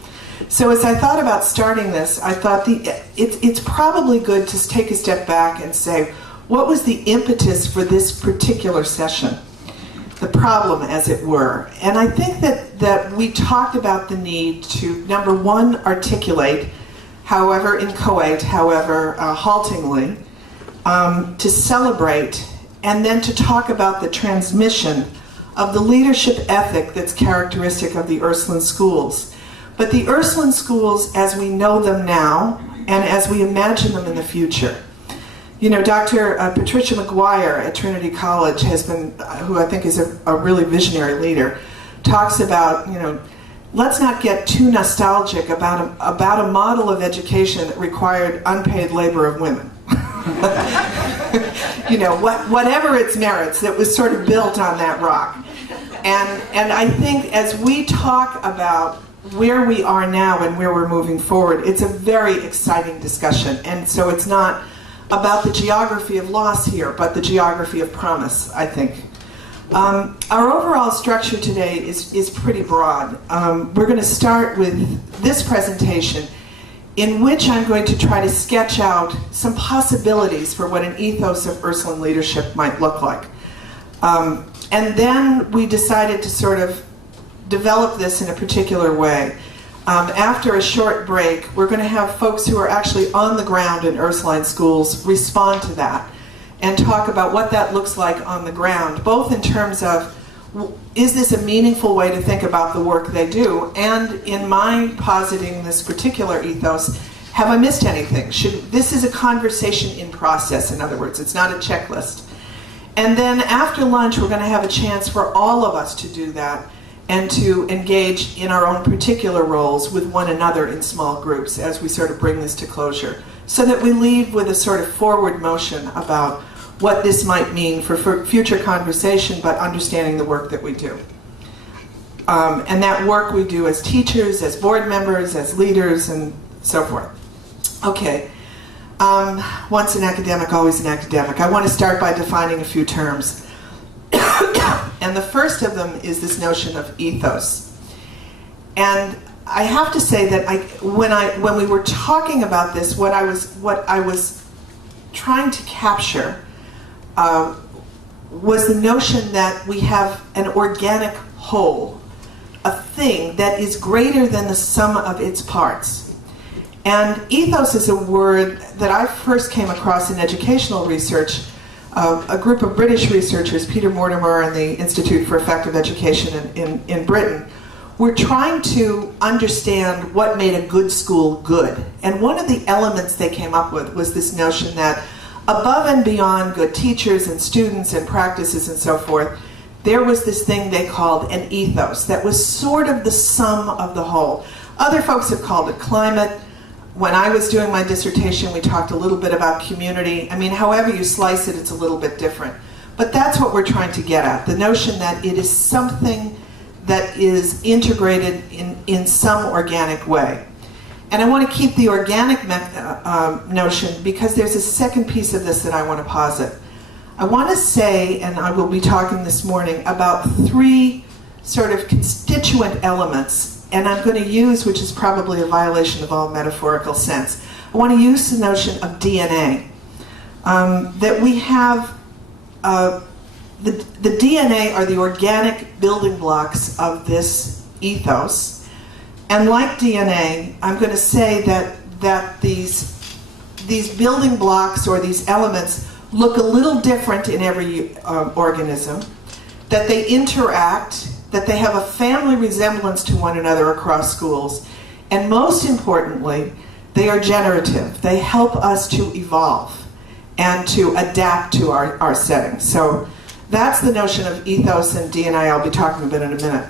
So as I thought about starting this, I thought it's probably good to take a step back and say, what was the impetus for this particular session? The problem, as it were. And I think that we talked about the need to, number one, articulate, however inchoate, however haltingly, to celebrate, and then to talk about the transmission of the leadership ethic that's characteristic of the Ursuline schools. But the Ursuline schools as we know them now, and as we imagine them in the future. You know, Dr. Patricia McGuire at Trinity College has been, who I think is a really visionary leader, talks about, you know, let's not get too nostalgic about a model of education that required unpaid labor of women. You know, whatever its merits, that was sort of built on that rock. And I think as we talk about where we are now and where we're moving forward, it's a very exciting discussion. And so it's not about the geography of loss here, but the geography of promise, I think. Our overall structure today is pretty broad. We're going to start with this presentation, in which I'm going to try to sketch out some possibilities for what an ethos of Ursuline leadership might look like. And then we decided to sort of develop this in a particular way. After a short break, we're going to have folks who are actually on the ground in Ursuline schools respond to that and talk about what that looks like on the ground, both in terms of, is this a meaningful way to think about the work they do? And in my positing this particular ethos, have I missed anything? This is a conversation in process, in other words. It's not a checklist. And then after lunch, we're going to have a chance for all of us to do that and to engage in our own particular roles with one another in small groups as we sort of bring this to closure, so that we leave with a sort of forward motion about what this might mean for future conversation, but understanding the work that we do. And that work we do as teachers, as board members, as leaders, and so forth. Okay. Once an academic, always an academic. I want to start by defining a few terms. And the first of them is this notion of ethos. And I have to say that when we were talking about this, what I was trying to capture was the notion that we have an organic whole, a thing that is greater than the sum of its parts. And ethos is a word that I first came across in educational research. A group of British researchers, Peter Mortimer and the Institute for Effective Education in Britain, were trying to understand what made a good school good. And one of the elements they came up with was this notion that above and beyond good teachers and students and practices and so forth, there was this thing they called an ethos that was sort of the sum of the whole. Other folks have called it climate. When I was doing my dissertation, we talked a little bit about community. I mean, however you slice it, it's a little bit different. But that's what we're trying to get at, the notion that it is something that is integrated in some organic way. And I want to keep the organic notion because there's a second piece of this that I want to posit. I want to say, and I will be talking this morning, about three sort of constituent elements. And I'm going to use, which is probably a violation of all metaphorical sense, I want to use the notion of DNA. That we have the DNA are the organic building blocks of this ethos. And like DNA, I'm going to say that these building blocks or these elements look a little different in every organism, that they interact, that they have a family resemblance to one another across schools, and most importantly, they are generative. They help us to evolve and to adapt to our setting. So that's the notion of ethos and DNA I'll be talking about in a minute.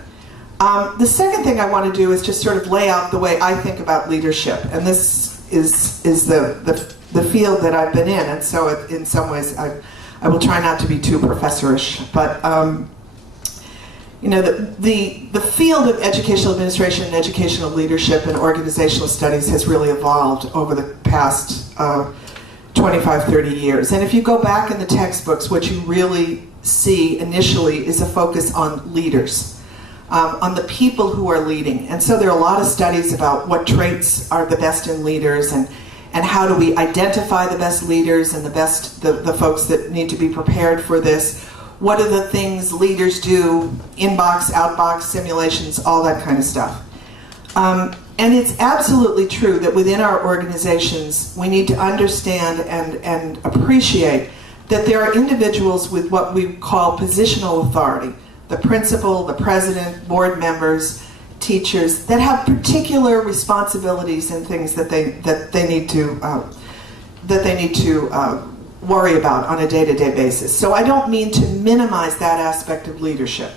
The second thing I want to do is just sort of lay out the way I think about leadership, and this is the field that I've been in, and so in some ways I will try not to be too professorish, but you know, the field of educational administration and educational leadership and organizational studies has really evolved over the past 25, 30 years. And if you go back in the textbooks, what you really see initially is a focus on leaders, on the people who are leading. And so there are a lot of studies about what traits are the best in leaders, and how do we identify the best leaders and the folks that need to be prepared for this. What are the things leaders do, inbox, outbox, simulations, all that kind of stuff. And it's absolutely true that within our organizations, we need to understand and appreciate that there are individuals with what we call positional authority. The principal, the president, board members, teachers, that have particular responsibilities and things that they need to worry about on a day-to-day basis. So I don't mean to minimize that aspect of leadership.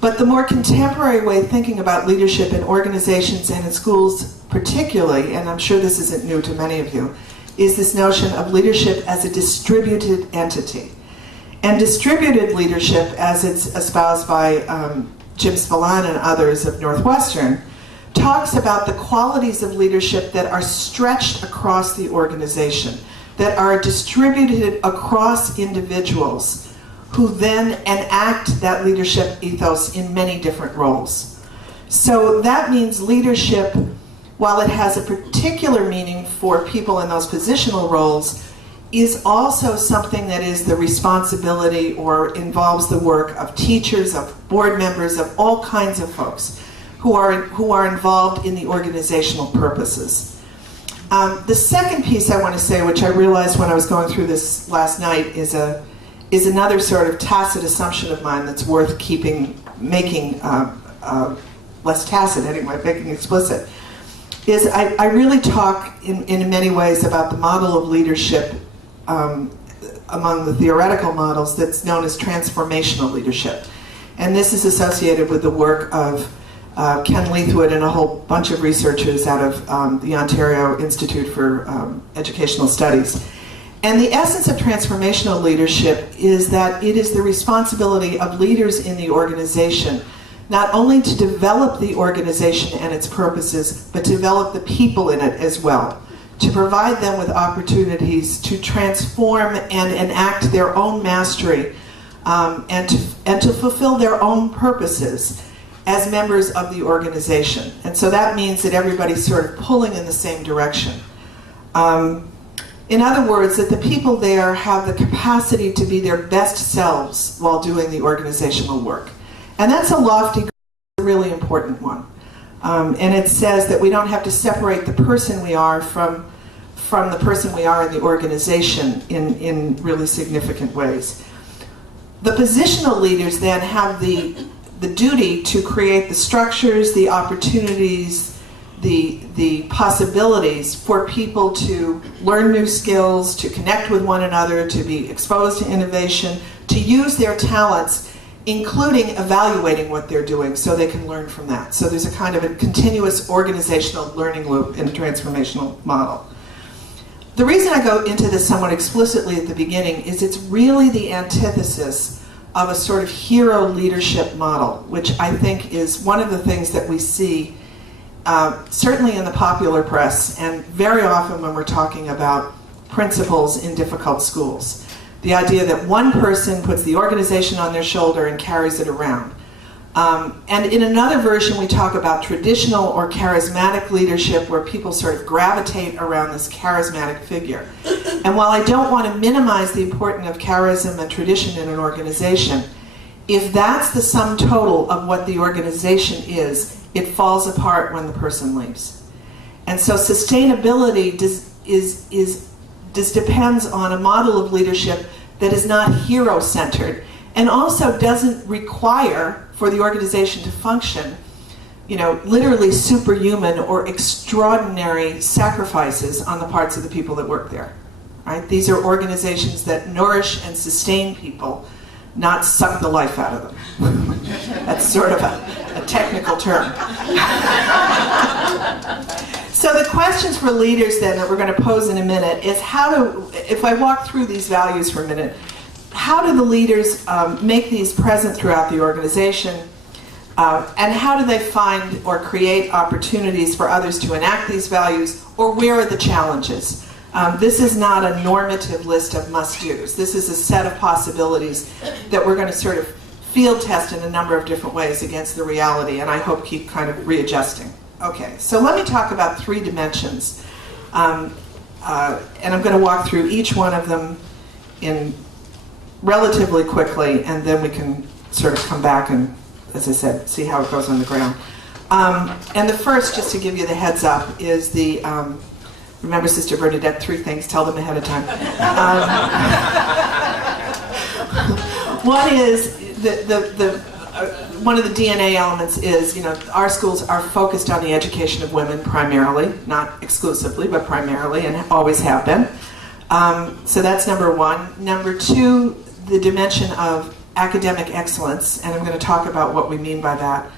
But the more contemporary way of thinking about leadership in organizations and in schools particularly, and I'm sure this isn't new to many of you, is this notion of leadership as a distributed entity. And distributed leadership, as it's espoused by Jim Spillane and others of Northwestern, talks about the qualities of leadership that are stretched across the organization, that are distributed across individuals who then enact that leadership ethos in many different roles. So that means leadership, while it has a particular meaning for people in those positional roles, is also something that is the responsibility or involves the work of teachers, of board members, of all kinds of folks who are involved in the organizational purposes. The second piece I want to say, which I realized when I was going through this last night, is another sort of tacit assumption of mine that's worth making less tacit anyway, making explicit, is I really talk in many ways about the model of leadership among the theoretical models that's known as transformational leadership. And this is associated with the work of Ken Leithwood and a whole bunch of researchers out of the Ontario Institute for Educational Studies. And the essence of transformational leadership is that it is the responsibility of leaders in the organization not only to develop the organization and its purposes, but to develop the people in it as well, to provide them with opportunities to transform and enact their own mastery and to fulfill their own purposes as members of the organization. And so that means that everybody's sort of pulling in the same direction. In other words, that the people there have the capacity to be their best selves while doing the organizational work. And that's a lofty, really important one. And it says that we don't have to separate the person we are from the person we are in the organization in really significant ways. The positional leaders then have the duty to create the structures, the opportunities, the possibilities for people to learn new skills, to connect with one another, to be exposed to innovation, to use their talents, including evaluating what they're doing so they can learn from that. So there's a kind of a continuous organizational learning loop in a transformational model. The reason I go into this somewhat explicitly at the beginning is it's really the antithesis of a sort of hero leadership model, which I think is one of the things that we see certainly in the popular press and very often when we're talking about principals in difficult schools. The idea that one person puts the organization on their shoulder and carries it around. And in another version we talk about traditional or charismatic leadership where people sort of gravitate around this charismatic figure. And while I don't want to minimize the importance of charism and tradition in an organization, if that's the sum total of what the organization is, it falls apart when the person leaves. And so sustainability depends on a model of leadership that is not hero-centered and also doesn't require for the organization to function, literally superhuman or extraordinary sacrifices on the parts of the people that work there. Right? These are organizations that nourish and sustain people, not suck the life out of them. That's sort of a technical term. So the questions for leaders then that we're going to pose in a minute is if I walk through these values for a minute, how do the leaders make these present throughout the organization? And how do they find or create opportunities for others to enact these values, or where are the challenges? This is not a normative list of must-dos. This is a set of possibilities that we're going to sort of field test in a number of different ways against the reality, and I hope keep kind of readjusting. Okay, so let me talk about 3 dimensions. And I'm going to walk through each one of them in relatively quickly, and then we can sort of come back and, as I said, see how it goes on the ground. And the first, just to give you the heads up, is the, remember Sister Bernadette, 3 things, tell them ahead of time. One is, one of the DNA elements is, our schools are focused on the education of women primarily, not exclusively, but primarily, and always have been. So that's number 1. Number 2, the dimension of academic excellence, and I'm going to talk about what we mean by that.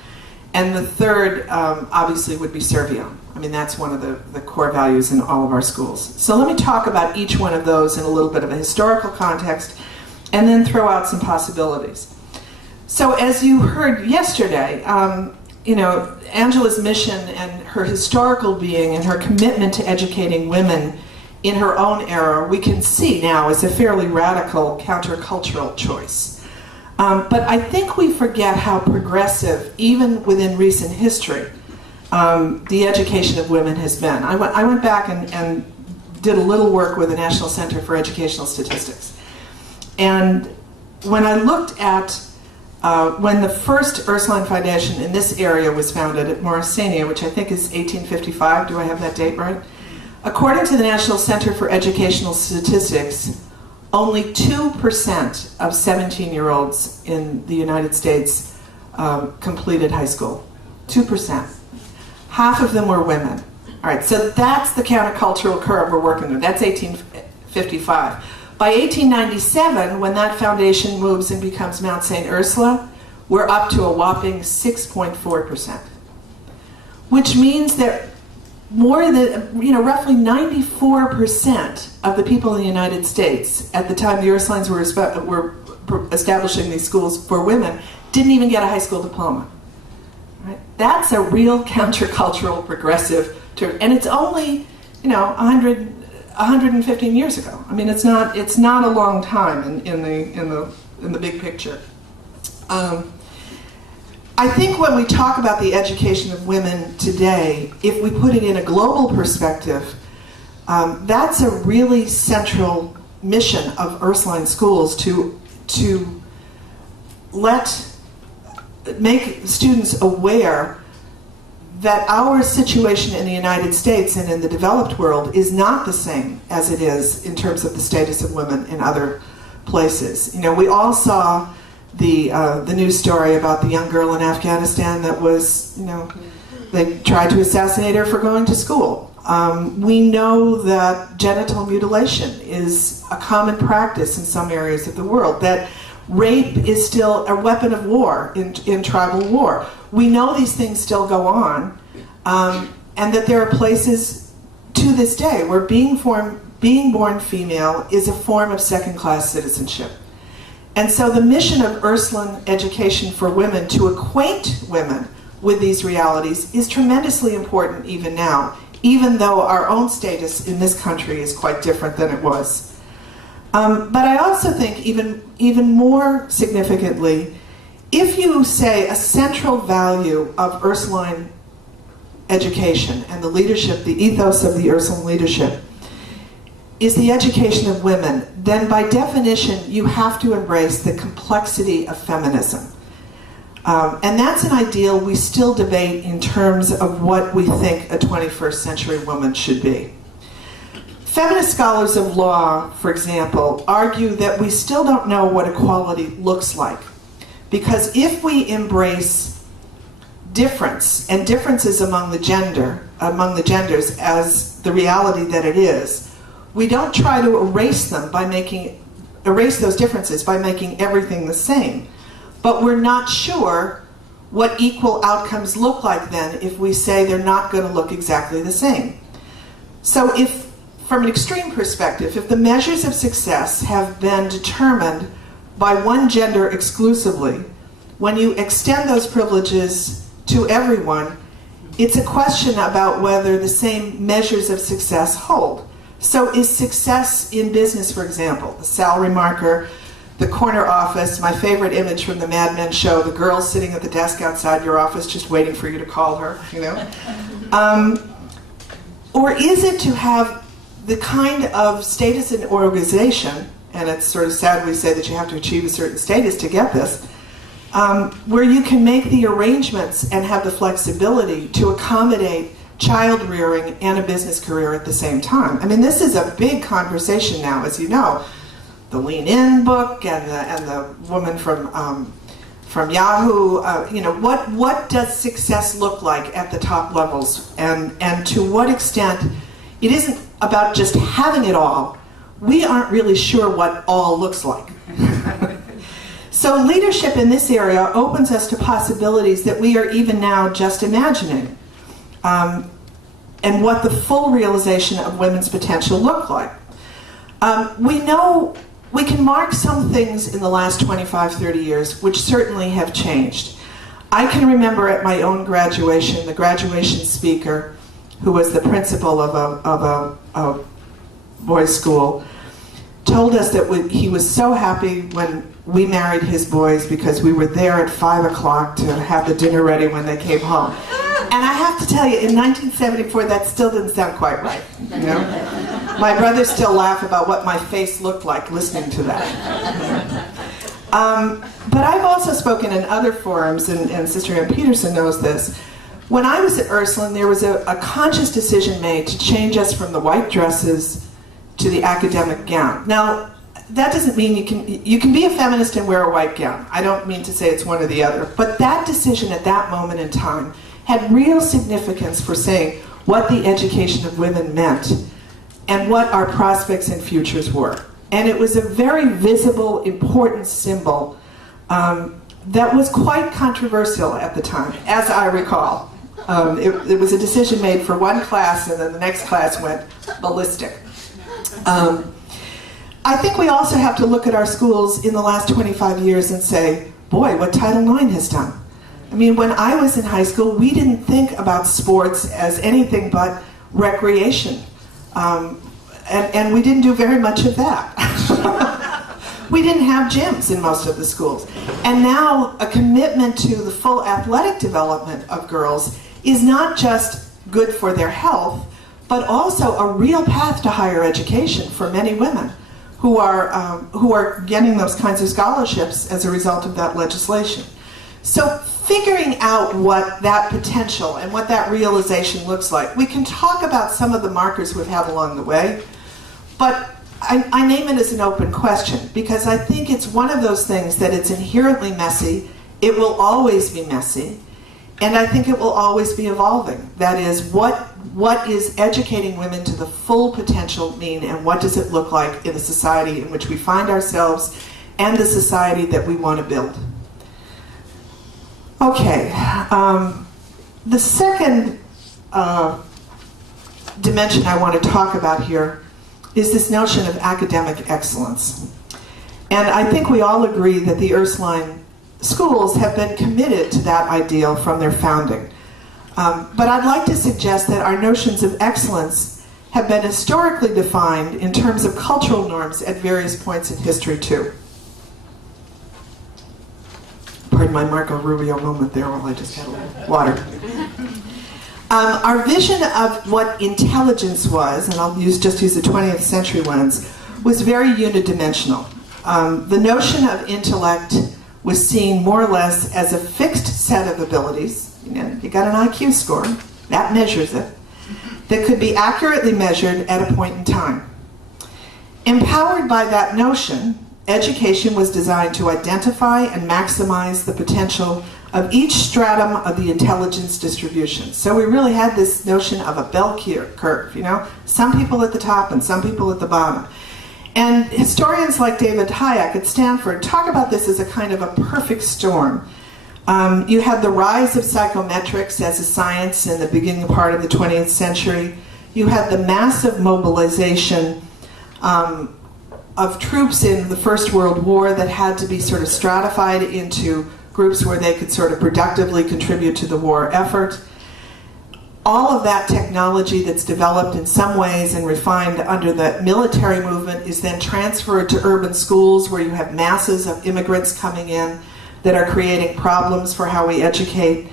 And the third, obviously, would be Serviam. I mean, that's one of the core values in all of our schools. So let me talk about each one of those in a little bit of a historical context, and then throw out some possibilities. So as you heard yesterday, Angela's mission and her historical being and her commitment to educating women in her own era, we can see now is a fairly radical countercultural choice. But I think we forget how progressive, even within recent history, the education of women has been. I went back and did a little work with the National Center for Educational Statistics. And when I looked at when the first Ursuline Foundation in this area was founded at Morrisania, which I think is 1855, do I have that date right? According to the National Center for Educational Statistics, only 2% of 17-year-olds in the United States completed high school. 2%. Half of them were women. All right, so that's the countercultural curve we're working with. That's 1855. By 1897, when that foundation moves and becomes Mount St. Ursula, we're up to a whopping 6.4%, which means that more than, roughly 94% of the people in the United States at the time the Ursulines were establishing these schools for women didn't even get a high school diploma. Right? That's a real countercultural progressive term, and it's only 115 years ago. I mean, it's not a long time in the big picture. I think when we talk about the education of women today, if we put it in a global perspective, that's a really central mission of Ursuline schools to make students aware that our situation in the United States and in the developed world is not the same as it is in terms of the status of women in other places. We all saw the news story about the young girl in Afghanistan that was, they tried to assassinate her for going to school. We know that genital mutilation is a common practice in some areas of the world, that rape is still a weapon of war in tribal war. We know these things still go on, and that there are places to this day where being born female is a form of second-class citizenship. And so the mission of Ursuline Education for Women to acquaint women with these realities is tremendously important even now, even though our own status in this country is quite different than it was. But I also think even more significantly, if you say a central value of Ursuline education and the leadership, the ethos of the Ursuline leadership, is the education of women, then by definition you have to embrace the complexity of feminism. And that's an ideal we still debate in terms of what we think a 21st century woman should be. Feminist scholars of law, for example, argue that we still don't know what equality looks like. Because if we embrace difference and differences among the genders as the reality that it is, we don't try to erase those differences by making everything the same. But we're not sure what equal outcomes look like then if we say they're not going to look exactly the same. So if, from an extreme perspective, if the measures of success have been determined by one gender exclusively, when you extend those privileges to everyone, it's a question about whether the same measures of success hold. So is success in business, for example, the salary marker, the corner office, my favorite image from the Mad Men show, the girl sitting at the desk outside your office just waiting for you to call her, you know? Or is it to have the kind of status in organization, and it's sort of sad we say that you have to achieve a certain status to get this, where you can make the arrangements and have the flexibility to accommodate child rearing and a business career at the same time. I mean, this is a big conversation now, as you know. The Lean In book and the woman from Yahoo, you know, what does success look like at the top levels, and to what extent it isn't about just having it all. We aren't really sure what all looks like. So leadership in this area opens us to possibilities that we are even now just imagining, and what the full realization of women's potential look like. We know we can mark some things in the last 25, 30 years which certainly have changed. I can remember at my own graduation, the graduation speaker, who was the principal of a boys' school, told us that he was so happy when we married his boys because we were there at 5 o'clock to have the dinner ready when they came home. And I have to tell you, in 1974, that still didn't sound quite right, you know? My brothers still laugh about what my face looked like listening to that. But I've also spoken in other forums, and Sister Ann Peterson knows this. When I was at Ursuline, there was a conscious decision made to change us from the white dresses to the academic gown. Now, that doesn't mean you can be a feminist and wear a white gown. I don't mean to say it's one or the other. But that decision at that moment in time had real significance for saying what the education of women meant and what our prospects and futures were. And it was a very visible, important symbol that was quite controversial at the time, as I recall. It was a decision made for one class, and then the next class went ballistic. I think we also have to look at our schools in the last 25 years and say, boy, what Title IX has done. I mean, when I was in high school, we didn't think about sports as anything but recreation. And we didn't do very much of that. We didn't have gyms in most of the schools. And now a commitment to the full athletic development of girls is not just good for their health, but also a real path to higher education for many women who are getting those kinds of scholarships as a result of that legislation. So figuring out what that potential and what that realization looks like, we can talk about some of the markers we've had along the way, but I name it as an open question because I think it's one of those things that it's inherently messy, it will always be messy, and I think it will always be evolving. That is, what is educating women to the full potential mean, and what does it look like in the society in which we find ourselves and the society that we want to build? Okay, the second dimension I want to talk about here is this notion of academic excellence. And I think we all agree that the Ursuline schools have been committed to that ideal from their founding. But I'd like to suggest that our notions of excellence have been historically defined in terms of cultural norms at various points in history too. Pardon my Marco Rubio moment there while I just had a little water. Our vision of what intelligence was, and I'll just use the 20th century lens, was very unidimensional. The notion of intellect was seen more or less as a fixed set of abilities. You got an IQ score, that measures it, that could be accurately measured at a point in time. Empowered by that notion, education was designed to identify and maximize the potential of each stratum of the intelligence distribution. So we really had this notion of a bell curve, some people at the top and some people at the bottom. And historians like David Hayek at Stanford talk about this as a kind of a perfect storm. You had the rise of psychometrics as a science in the beginning part of the 20th century. You had the massive mobilization of troops in the First World War that had to be sort of stratified into groups where they could sort of productively contribute to the war effort. All of that technology that's developed in some ways and refined under the military movement is then transferred to urban schools where you have masses of immigrants coming in that are creating problems for how we educate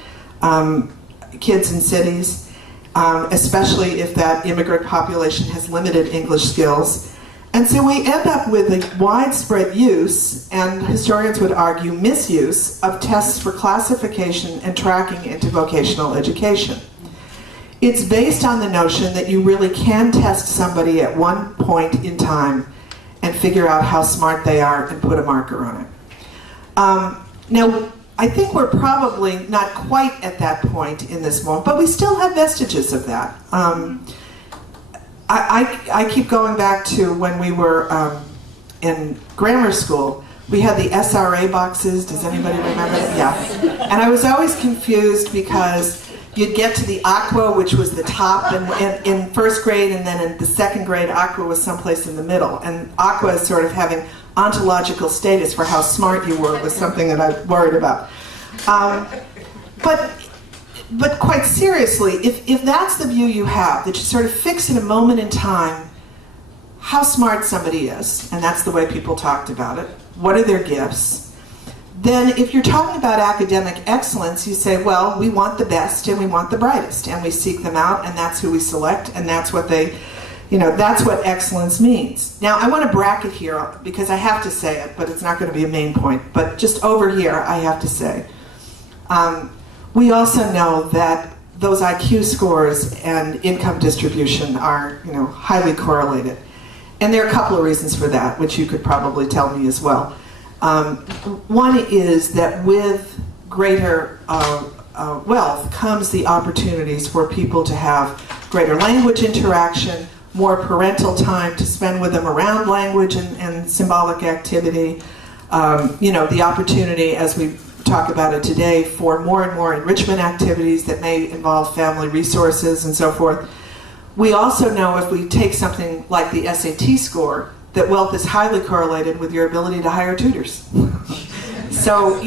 kids in cities, especially if that immigrant population has limited English skills. And so we end up with a widespread use, and historians would argue misuse, of tests for classification and tracking into vocational education. It's based on the notion that you really can test somebody at one point in time and figure out how smart they are and put a marker on it. Now, I think we're probably not quite at that point in this moment, but we still have vestiges of that. I keep going back to when we were in grammar school. We had the SRA boxes. Does anybody remember that? Yeah. And I was always confused because you'd get to the aqua, which was the top in first grade, and then in the second grade, aqua was someplace in the middle. And aqua is sort of having ontological status for how smart you were was something that I worried about. But quite seriously, if that's the view you have, that you sort of fix in a moment in time how smart somebody is, and that's the way people talked about it, what are their gifts, then if you're talking about academic excellence, you say, well, we want the best and we want the brightest, and we seek them out, and that's who we select, and that's what that's what excellence means. Now, I want to bracket here, because I have to say it, but it's not going to be a main point, but just over here, I have to say, we also know that those IQ scores and income distribution are, highly correlated. And there are a couple of reasons for that, which you could probably tell me as well. One is that with greater wealth comes the opportunities for people to have greater language interaction, more parental time to spend with them around language and symbolic activity, the opportunity, as we talk about it today, for more and more enrichment activities that may involve family resources and so forth. We also know if we take something like the SAT score, that wealth is highly correlated with your ability to hire tutors. So,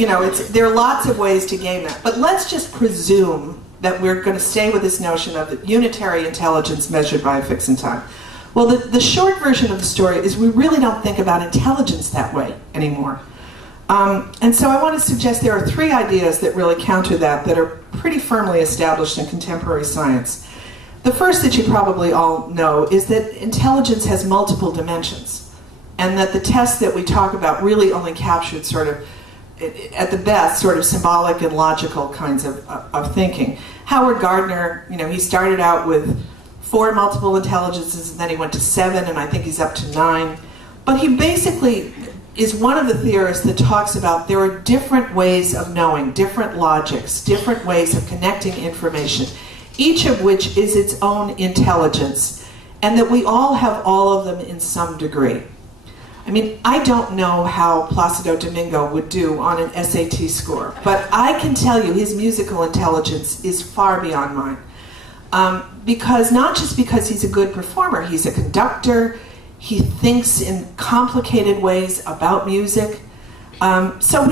there are lots of ways to gain that. But let's just presume that we're going to stay with this notion of the unitary intelligence measured by a fix in time. Well, the short version of the story is we really don't think about intelligence that way anymore. And so I want to suggest there are three ideas that really counter that are pretty firmly established in contemporary science. The first that you probably all know is that intelligence has multiple dimensions, and that the tests that we talk about really only captured sort of, at the best, sort of symbolic and logical kinds of thinking. Howard Gardner, he started out with 4 multiple intelligences, and then he went to 7, and I think he's up to 9. But he basically is one of the theorists that talks about there are different ways of knowing, different logics, different ways of connecting information, each of which is its own intelligence, and that we all have all of them in some degree. I mean, I don't know how Placido Domingo would do on an SAT score, but I can tell you his musical intelligence is far beyond mine. Because not just because he's a good performer, he's a conductor, he thinks in complicated ways about music. So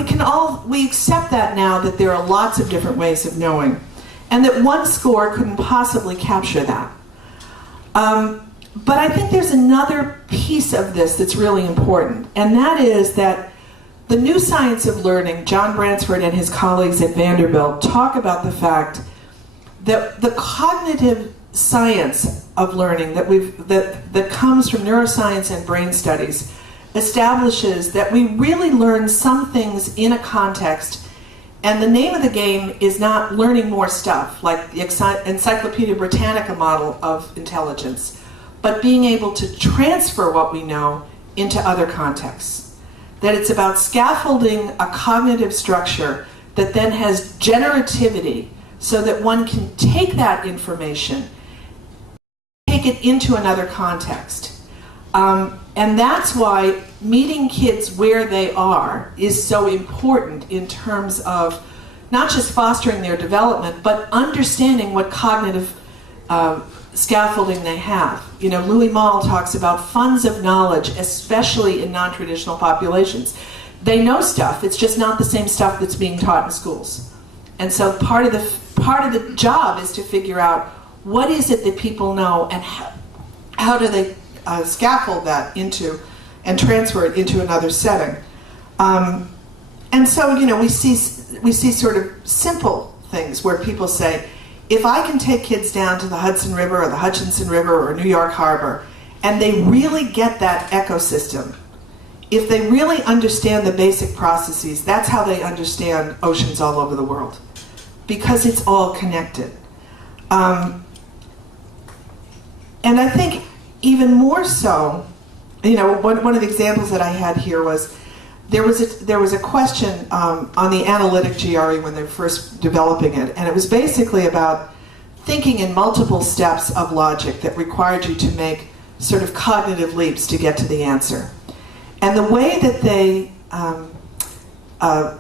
we accept that now, that there are lots of different ways of knowing, and that one score couldn't possibly capture that. But I think there's another piece of this that's really important, and that is that the new science of learning, John Bransford and his colleagues at Vanderbilt talk about the fact that the cognitive science of learning that comes from neuroscience and brain studies establishes that we really learn some things in a context, and the name of the game is not learning more stuff, like the Encyclopedia Britannica model of intelligence, but being able to transfer what we know into other contexts. That it's about scaffolding a cognitive structure that then has generativity so that one can take that information, take it into another context. And that's why meeting kids where they are is so important in terms of not just fostering their development, but understanding what cognitive scaffolding they have. You know, Louis Malle talks about funds of knowledge, especially in non-traditional populations. They know stuff, it's just not the same stuff that's being taught in schools. And so part of the job is to figure out what is it that people know and how do they scaffold that into and transfer it into another setting. And so, you know, we see sort of simple things where people say, if I can take kids down to the Hudson River or the Hutchinson River or New York Harbor, and they really get that ecosystem, if they really understand the basic processes, that's how they understand oceans all over the world, because it's all connected. And I think even more so, you know, one of the examples that I had here was there was a question on the analytic GRE when they were first developing it, and it was basically about thinking in multiple steps of logic that required you to make sort of cognitive leaps to get to the answer. And the way that they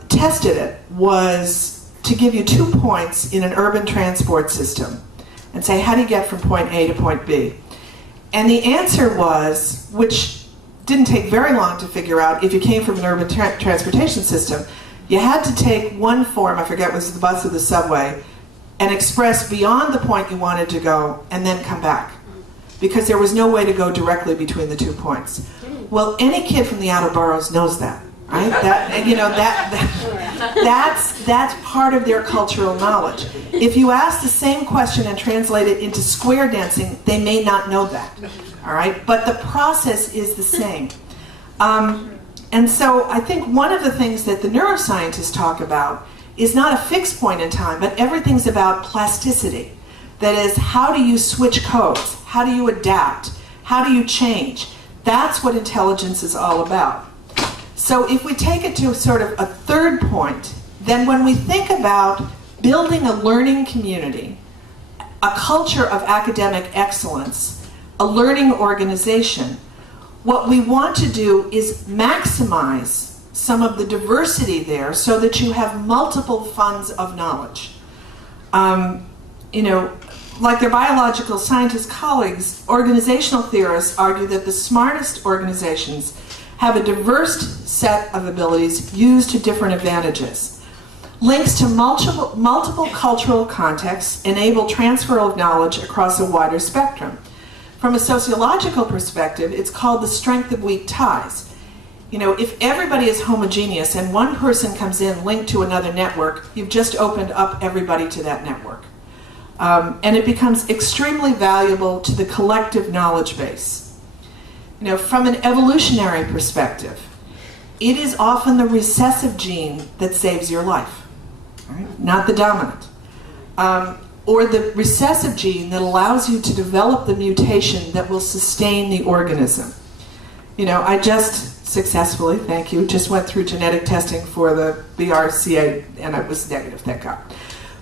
tested it was to give you 2 points in an urban transport system and say, how do you get from point A to point B? And the answer was, which didn't take very long to figure out if you came from an urban transportation system, you had to take one form, I forget, was the bus or the subway, and express beyond the point you wanted to go and then come back, because there was no way to go directly between the 2 points. Well, any kid from the outer boroughs knows that, right? That, you know, that's part of their cultural knowledge. If you ask the same question and translate it into square dancing, they may not know that, all right? But the process is the same. And so I think one of the things that the neuroscientists talk about is not a fixed point in time, but everything's about plasticity. That is, how do you switch codes? How do you adapt? How do you change? That's what intelligence is all about. So if we take it to sort of a third point, then when we think about building a learning community, a culture of academic excellence, a learning organization, what we want to do is maximize some of the diversity there so that you have multiple funds of knowledge. You know, like their biological scientist colleagues, organizational theorists argue that the smartest organizations have a diverse set of abilities used to different advantages. Links to multiple cultural contexts enable transfer of knowledge across a wider spectrum. From a sociological perspective, it's called the strength of weak ties. You know, if everybody is homogeneous and one person comes in linked to another network, you've just opened up everybody to that network. And it becomes extremely valuable to the collective knowledge base. You know, from an evolutionary perspective, it is often the recessive gene that saves your life, right? Not the dominant. Or the recessive gene that allows you to develop the mutation that will sustain the organism. You know, I just successfully, thank you, just went through genetic testing for the BRCA, and it was negative, thank God.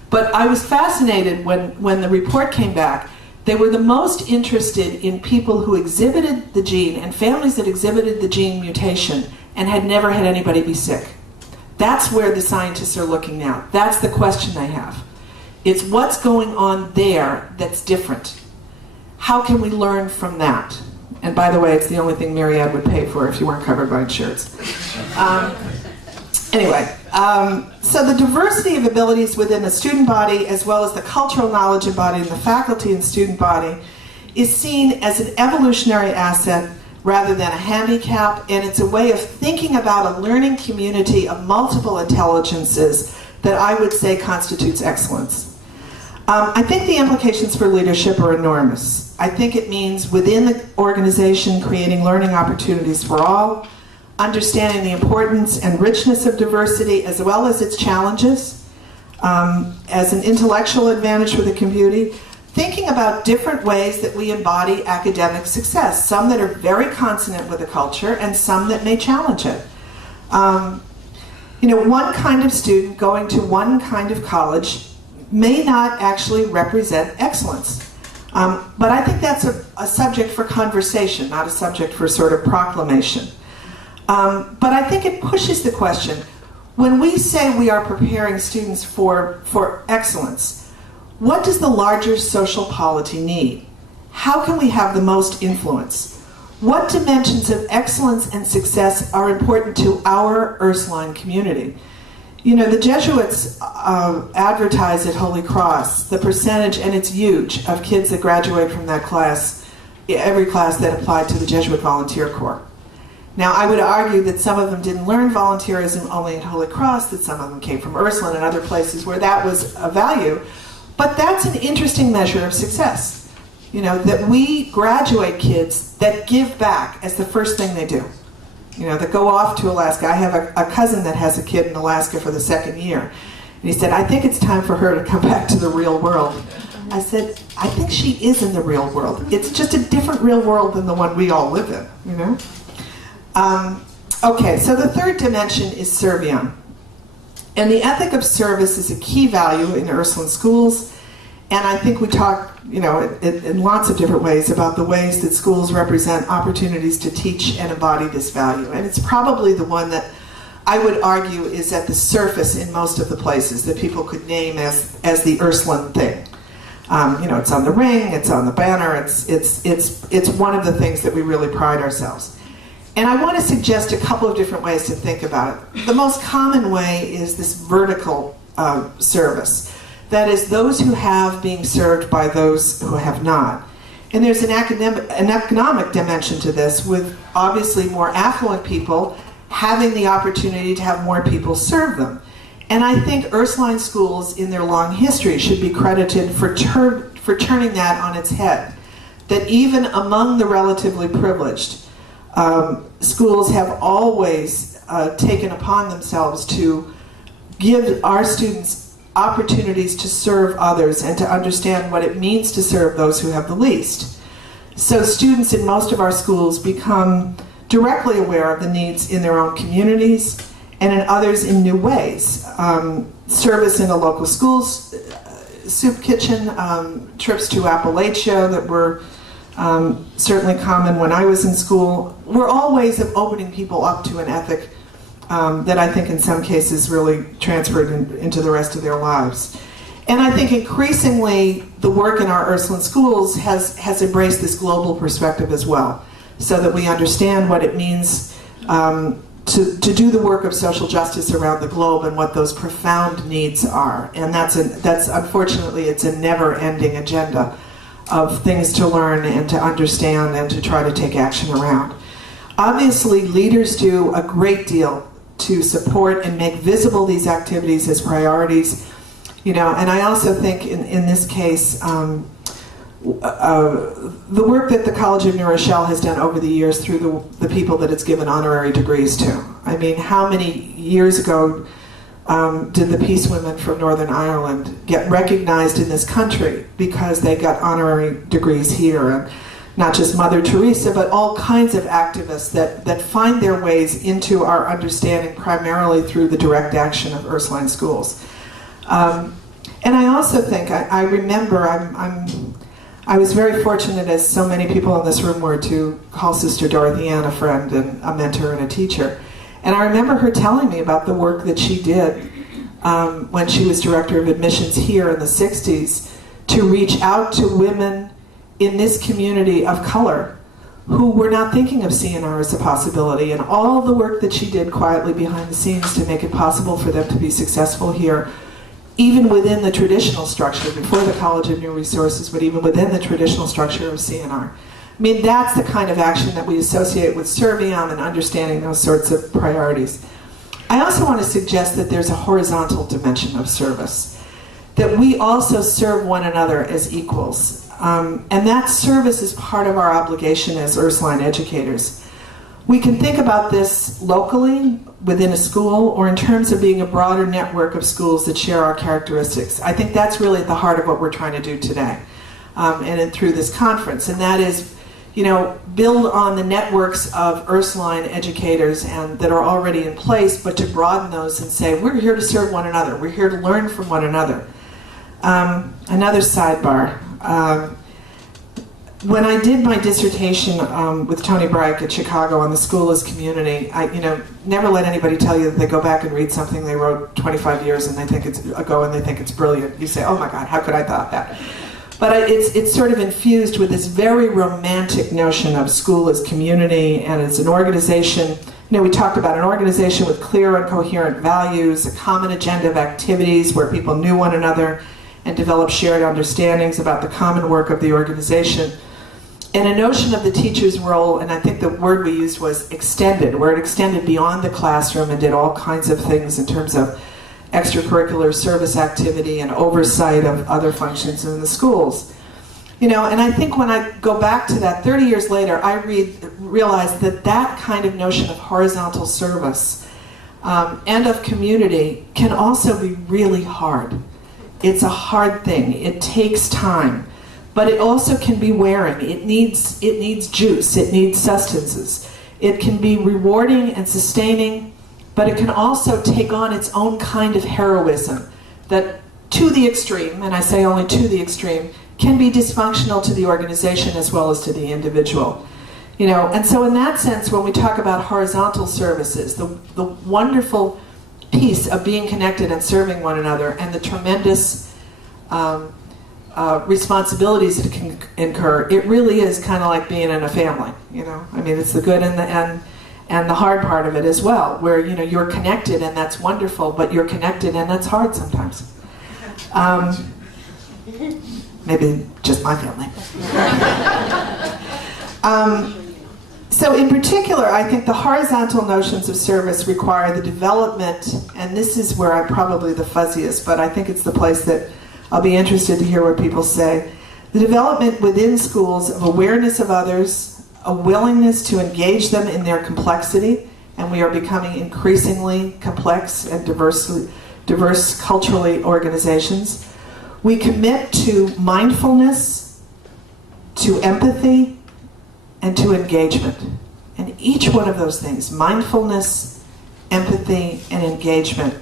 But I was fascinated when the report came back. They were the most interested in people who exhibited the gene and families that exhibited the gene mutation and had never had anybody be sick. That's where the scientists are looking now. That's the question they have. It's what's going on there that's different. How can we learn from that? And by the way, it's the only thing Myriad would pay for if you weren't covered by insurance. So the diversity of abilities within the student body, as well as the cultural knowledge embodied in the faculty and student body, is seen as an evolutionary asset rather than a handicap, and it's a way of thinking about a learning community of multiple intelligences that I would say constitutes excellence. I think the implications for leadership are enormous. I think it means within the organization creating learning opportunities for all, understanding the importance and richness of diversity as well as its challenges, as an intellectual advantage for the community, thinking about different ways that we embody academic success, some that are very consonant with the culture and some that may challenge it. One kind of student going to one kind of college may not actually represent excellence. But I think that's a subject for conversation, not a subject for sort of proclamation. But I think it pushes the question. When we say we are preparing students for excellence, what does the larger social polity need? How can we have the most influence? What dimensions of excellence and success are important to our Ursuline community? The Jesuits advertise at Holy Cross the percentage, and it's huge, of kids that graduate from that class, every class that applied to the Jesuit Volunteer Corps. Now, I would argue that some of them didn't learn volunteerism only at Holy Cross, that some of them came from Ursuline and other places where that was a value, but that's an interesting measure of success. That we graduate kids that give back as the first thing they do. That go off to Alaska. I have a cousin that has a kid in Alaska for the second year. And he said, I think it's time for her to come back to the real world. I said, I think she is in the real world. It's just a different real world than the one we all live in, Okay, so the third dimension is serviam. And the ethic of service is a key value in Ursuline schools. And I think we talk, in lots of different ways about the ways that schools represent opportunities to teach and embody this value. And it's probably the one that I would argue is at the surface in most of the places that people could name as the Ursuline thing. It's on the ring, it's on the banner, it's one of the things that we really pride ourselves. And I want to suggest a couple of different ways to think about it. The most common way is this vertical service. That is, those who have being served by those who have not. And there's an economic dimension to this, with obviously more affluent people having the opportunity to have more people serve them. And I think Ursuline schools, in their long history, should be credited for turning that on its head. That even among the relatively privileged, schools have always taken upon themselves to give our students opportunities to serve others and to understand what it means to serve those who have the least. So students in most of our schools become directly aware of the needs in their own communities and in others in new ways. Service in a local schools, soup kitchen, trips to Appalachia that were certainly common when I was in school, were all ways of opening people up to an ethic that I think in some cases really transferred into the rest of their lives. And I think increasingly the work in our Ursuline schools has embraced this global perspective as well, so that we understand what it means to do the work of social justice around the globe and what those profound needs are. And that's unfortunately, it's a never-ending agenda of things to learn and to understand and to try to take action around. Obviously, leaders do a great deal to support and make visible these activities as priorities. And I also think in this case, the work that the College of New Rochelle has done over the years through the people that it's given honorary degrees to. I mean, how many years ago did the Peace Women from Northern Ireland get recognized in this country because they got honorary degrees here? And not just Mother Teresa, but all kinds of activists that find their ways into our understanding primarily through the direct action of Ursuline schools. And I also think, I remember, I was very fortunate, as so many people in this room were, to call Sister Dorothy Ann a friend and a mentor and a teacher. And I remember her telling me about the work that she did when she was director of admissions here in the 60s to reach out to women in this community of color who were not thinking of CNR as a possibility, and all the work that she did quietly behind the scenes to make it possible for them to be successful here, even within the traditional structure, before the College of New Resources, but even within the traditional structure of CNR. I mean, that's the kind of action that we associate with Serviam and understanding those sorts of priorities. I also want to suggest that there's a horizontal dimension of service. that we also serve one another as equals. And that service is part of our obligation as Ursuline educators. We can think about this locally within a school or in terms of being a broader network of schools that share our characteristics. I think that's really at the heart of what we're trying to do today through this conference. And that is, build on the networks of Ursuline educators and that are already in place, but to broaden those and say, we're here to serve one another. We're here to learn from one another. Another sidebar. When I did my dissertation with Tony Brike at Chicago on the school as community, I never let anybody tell you that they go back and read something they wrote 25 years and they think it's brilliant. You say, oh my God, how could I thought that? But it's sort of infused with this very romantic notion of school as community and as an organization. We talked about an organization with clear and coherent values, a common agenda of activities where people knew one another and developed shared understandings about the common work of the organization. And a notion of the teacher's role, and I think the word we used was extended, where it extended beyond the classroom and did all kinds of things in terms of extracurricular service activity and oversight of other functions in the schools. And I think when I go back to that 30 years later, I realize that kind of notion of horizontal service and of community can also be really hard. It's a hard thing. It takes time. But it also can be wearing. It needs juice. It needs sustenances. It can be rewarding and sustaining, but it can also take on its own kind of heroism that, to the extreme, and I say only to the extreme, can be dysfunctional to the organization as well as to the individual. And so in that sense, when we talk about horizontal services, the wonderful piece of being connected and serving one another and the tremendous responsibilities that can incur, it really is kind of like being in a family, it's the good and the hard part of it as well, where you're connected and that's wonderful, but you're connected and that's hard sometimes. Maybe just my family. So in particular, I think the horizontal notions of service require the development, and this is where I'm probably the fuzziest, but I think it's the place that I'll be interested to hear what people say. The development within schools of awareness of others, a willingness to engage them in their complexity, and we are becoming increasingly complex and diverse culturally organizations. We commit to mindfulness, to empathy, and to engagement. And each one of those things, mindfulness, empathy, and engagement,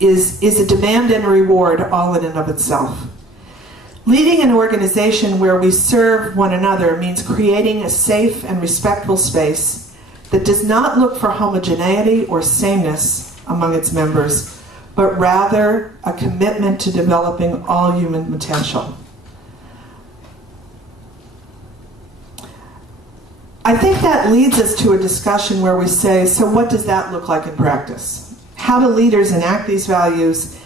is a demand and a reward all in and of itself. Leading an organization where we serve one another means creating a safe and respectful space that does not look for homogeneity or sameness among its members, but rather a commitment to developing all human potential. I think that leads us to a discussion where we say, so what does that look like in practice? How do leaders enact these values,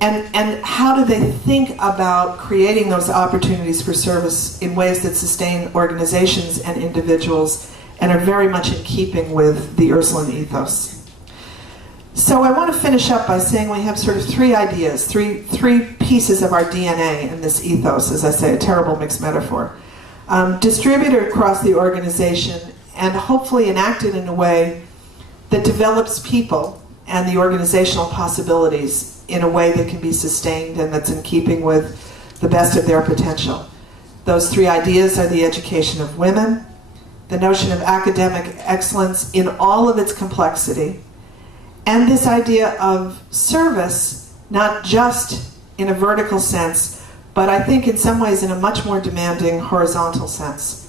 and how do they think about creating those opportunities for service in ways that sustain organizations and individuals and are very much in keeping with the Ursuline ethos? So I want to finish up by saying we have sort of three ideas, three pieces of our DNA in this ethos, as I say, a terrible mixed metaphor. Distributed across the organization and hopefully enacted in a way that develops people and the organizational possibilities in a way that can be sustained and that's in keeping with the best of their potential. Those three ideas are the education of women, the notion of academic excellence in all of its complexity, and this idea of service, not just in a vertical sense, but I think in some ways in a much more demanding horizontal sense.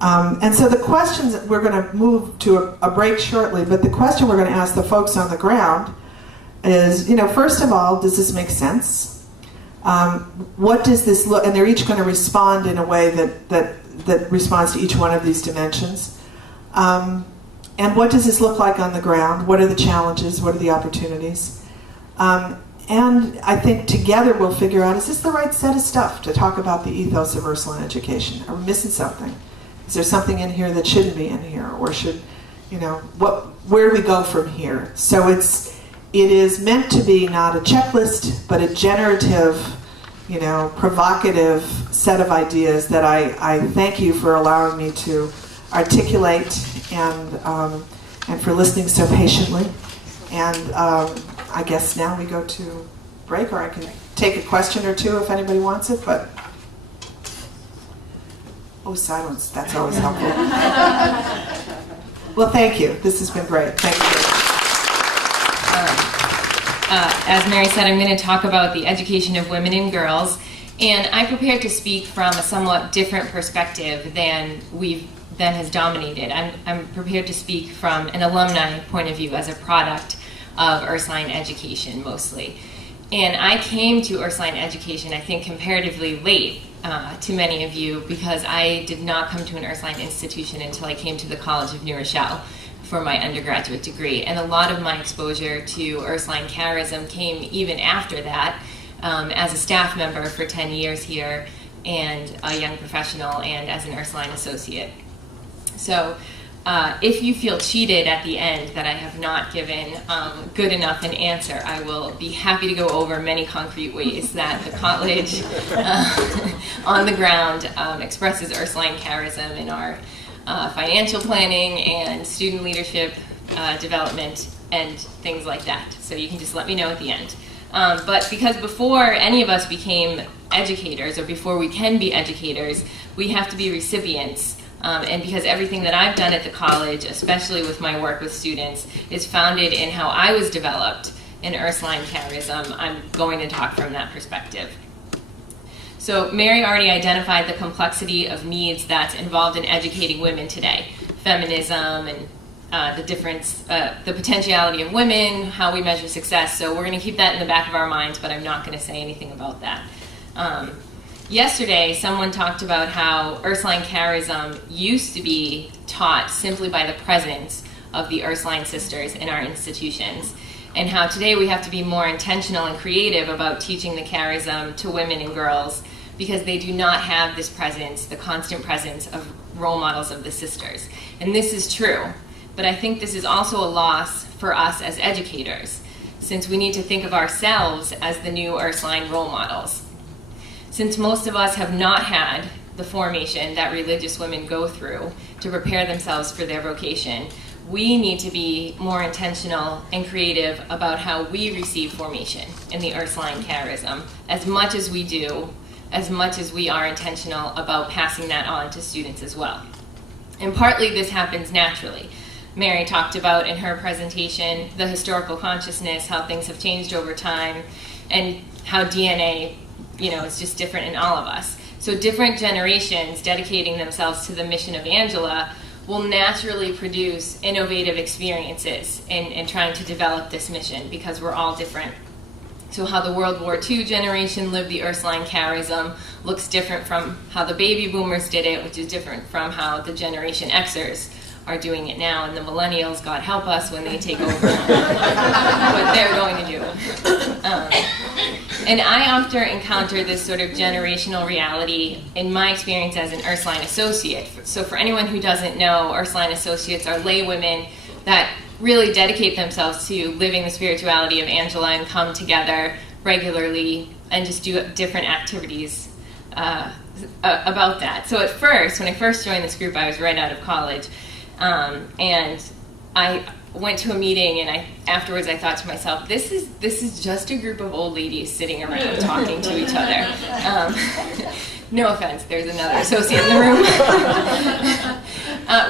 And so the questions, we're going to move to a break shortly, but the question we're going to ask the folks on the ground is, first of all, does this make sense? What does this look, and they're each going to respond in a way that responds to each one of these dimensions. And what does this look like on the ground? What are the challenges? What are the opportunities? And I think together we'll figure out, is this the right set of stuff to talk about the ethos of Ursuline education? Are we missing something? Is there something in here that shouldn't be in here? Or should, where do we go from here? So it's it is meant to be not a checklist, but a generative, provocative set of ideas that I thank you for allowing me to articulate and for listening so patiently. And I guess now we go to break, or I can take a question or two if anybody wants it, but... Oh, silence, that's always helpful. Well, thank you. This has been great. Thank you. As Mary said, I'm going to talk about the education of women and girls, and I'm prepared to speak from a somewhat different perspective than has dominated. I'm prepared to speak from an alumni point of view as a product of Ursuline education mostly. And I came to Ursuline education, I think, comparatively late to many of you, because I did not come to an Ursuline institution until I came to the College of New Rochelle for my undergraduate degree. And a lot of my exposure to Ursuline charism came even after that, as a staff member for 10 years here, and a young professional, and as an Ursuline associate. So if you feel cheated at the end that I have not given good enough an answer, I will be happy to go over many concrete ways that the college on the ground expresses Ursuline charism in our financial planning and student leadership development and things like that. So you can just let me know at the end. But because before any of us became educators, or before we can be educators, we have to be recipients. And because everything that I've done at the college, especially with my work with students, is founded in how I was developed in Ursuline charism, I'm going to talk from that perspective. So Mary already identified the complexity of needs that's involved in educating women today. Feminism and the difference, the potentiality of women, how we measure success. So we're going to keep that in the back of our minds, but I'm not going to say anything about that. Yesterday, someone talked about how Ursuline charism used to be taught simply by the presence of the Ursuline sisters in our institutions, and how today we have to be more intentional and creative about teaching the charism to women and girls, because they do not have this presence, the constant presence of role models of the sisters. And this is true, but I think this is also a loss for us as educators, since we need to think of ourselves as the new Ursuline role models. Since most of us have not had the formation that religious women go through to prepare themselves for their vocation, we need to be more intentional and creative about how we receive formation in the Ursuline charism, as much as we are intentional about passing that on to students as well. And partly this happens naturally. Mary talked about in her presentation the historical consciousness, how things have changed over time, and how DNA it's just different in all of us. So different generations dedicating themselves to the mission of Angela will naturally produce innovative experiences in trying to develop this mission, because we're all different. So how the World War II generation lived the Ursuline charism looks different from how the baby boomers did it, which is different from how the Generation Xers are doing it now, and the millennials, God help us when they take over what they're going to do. And I often encounter this sort of generational reality in my experience as an Ursuline associate. So for anyone who doesn't know, Ursuline associates are lay women that really dedicate themselves to living the spirituality of Angela and come together regularly and just do different activities about that. So at first, when I first joined this group, I was right out of college. And I went to a meeting, and afterwards I thought to myself, this is just a group of old ladies sitting around talking to each other. No offense, there's another associate in the room.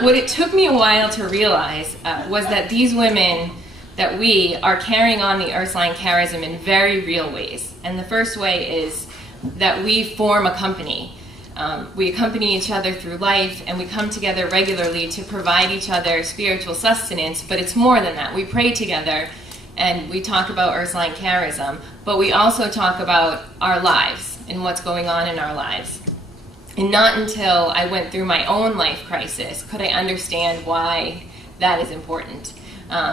What it took me a while to realize was that these women, that we are carrying on the Ursuline charism in very real ways. And the first way is that we form a company. We accompany each other through life, and we come together regularly to provide each other spiritual sustenance, but it's more than that. We pray together, and we talk about Ursuline charism, but we also talk about our lives and what's going on in our lives. And not until I went through my own life crisis could I understand why that is important.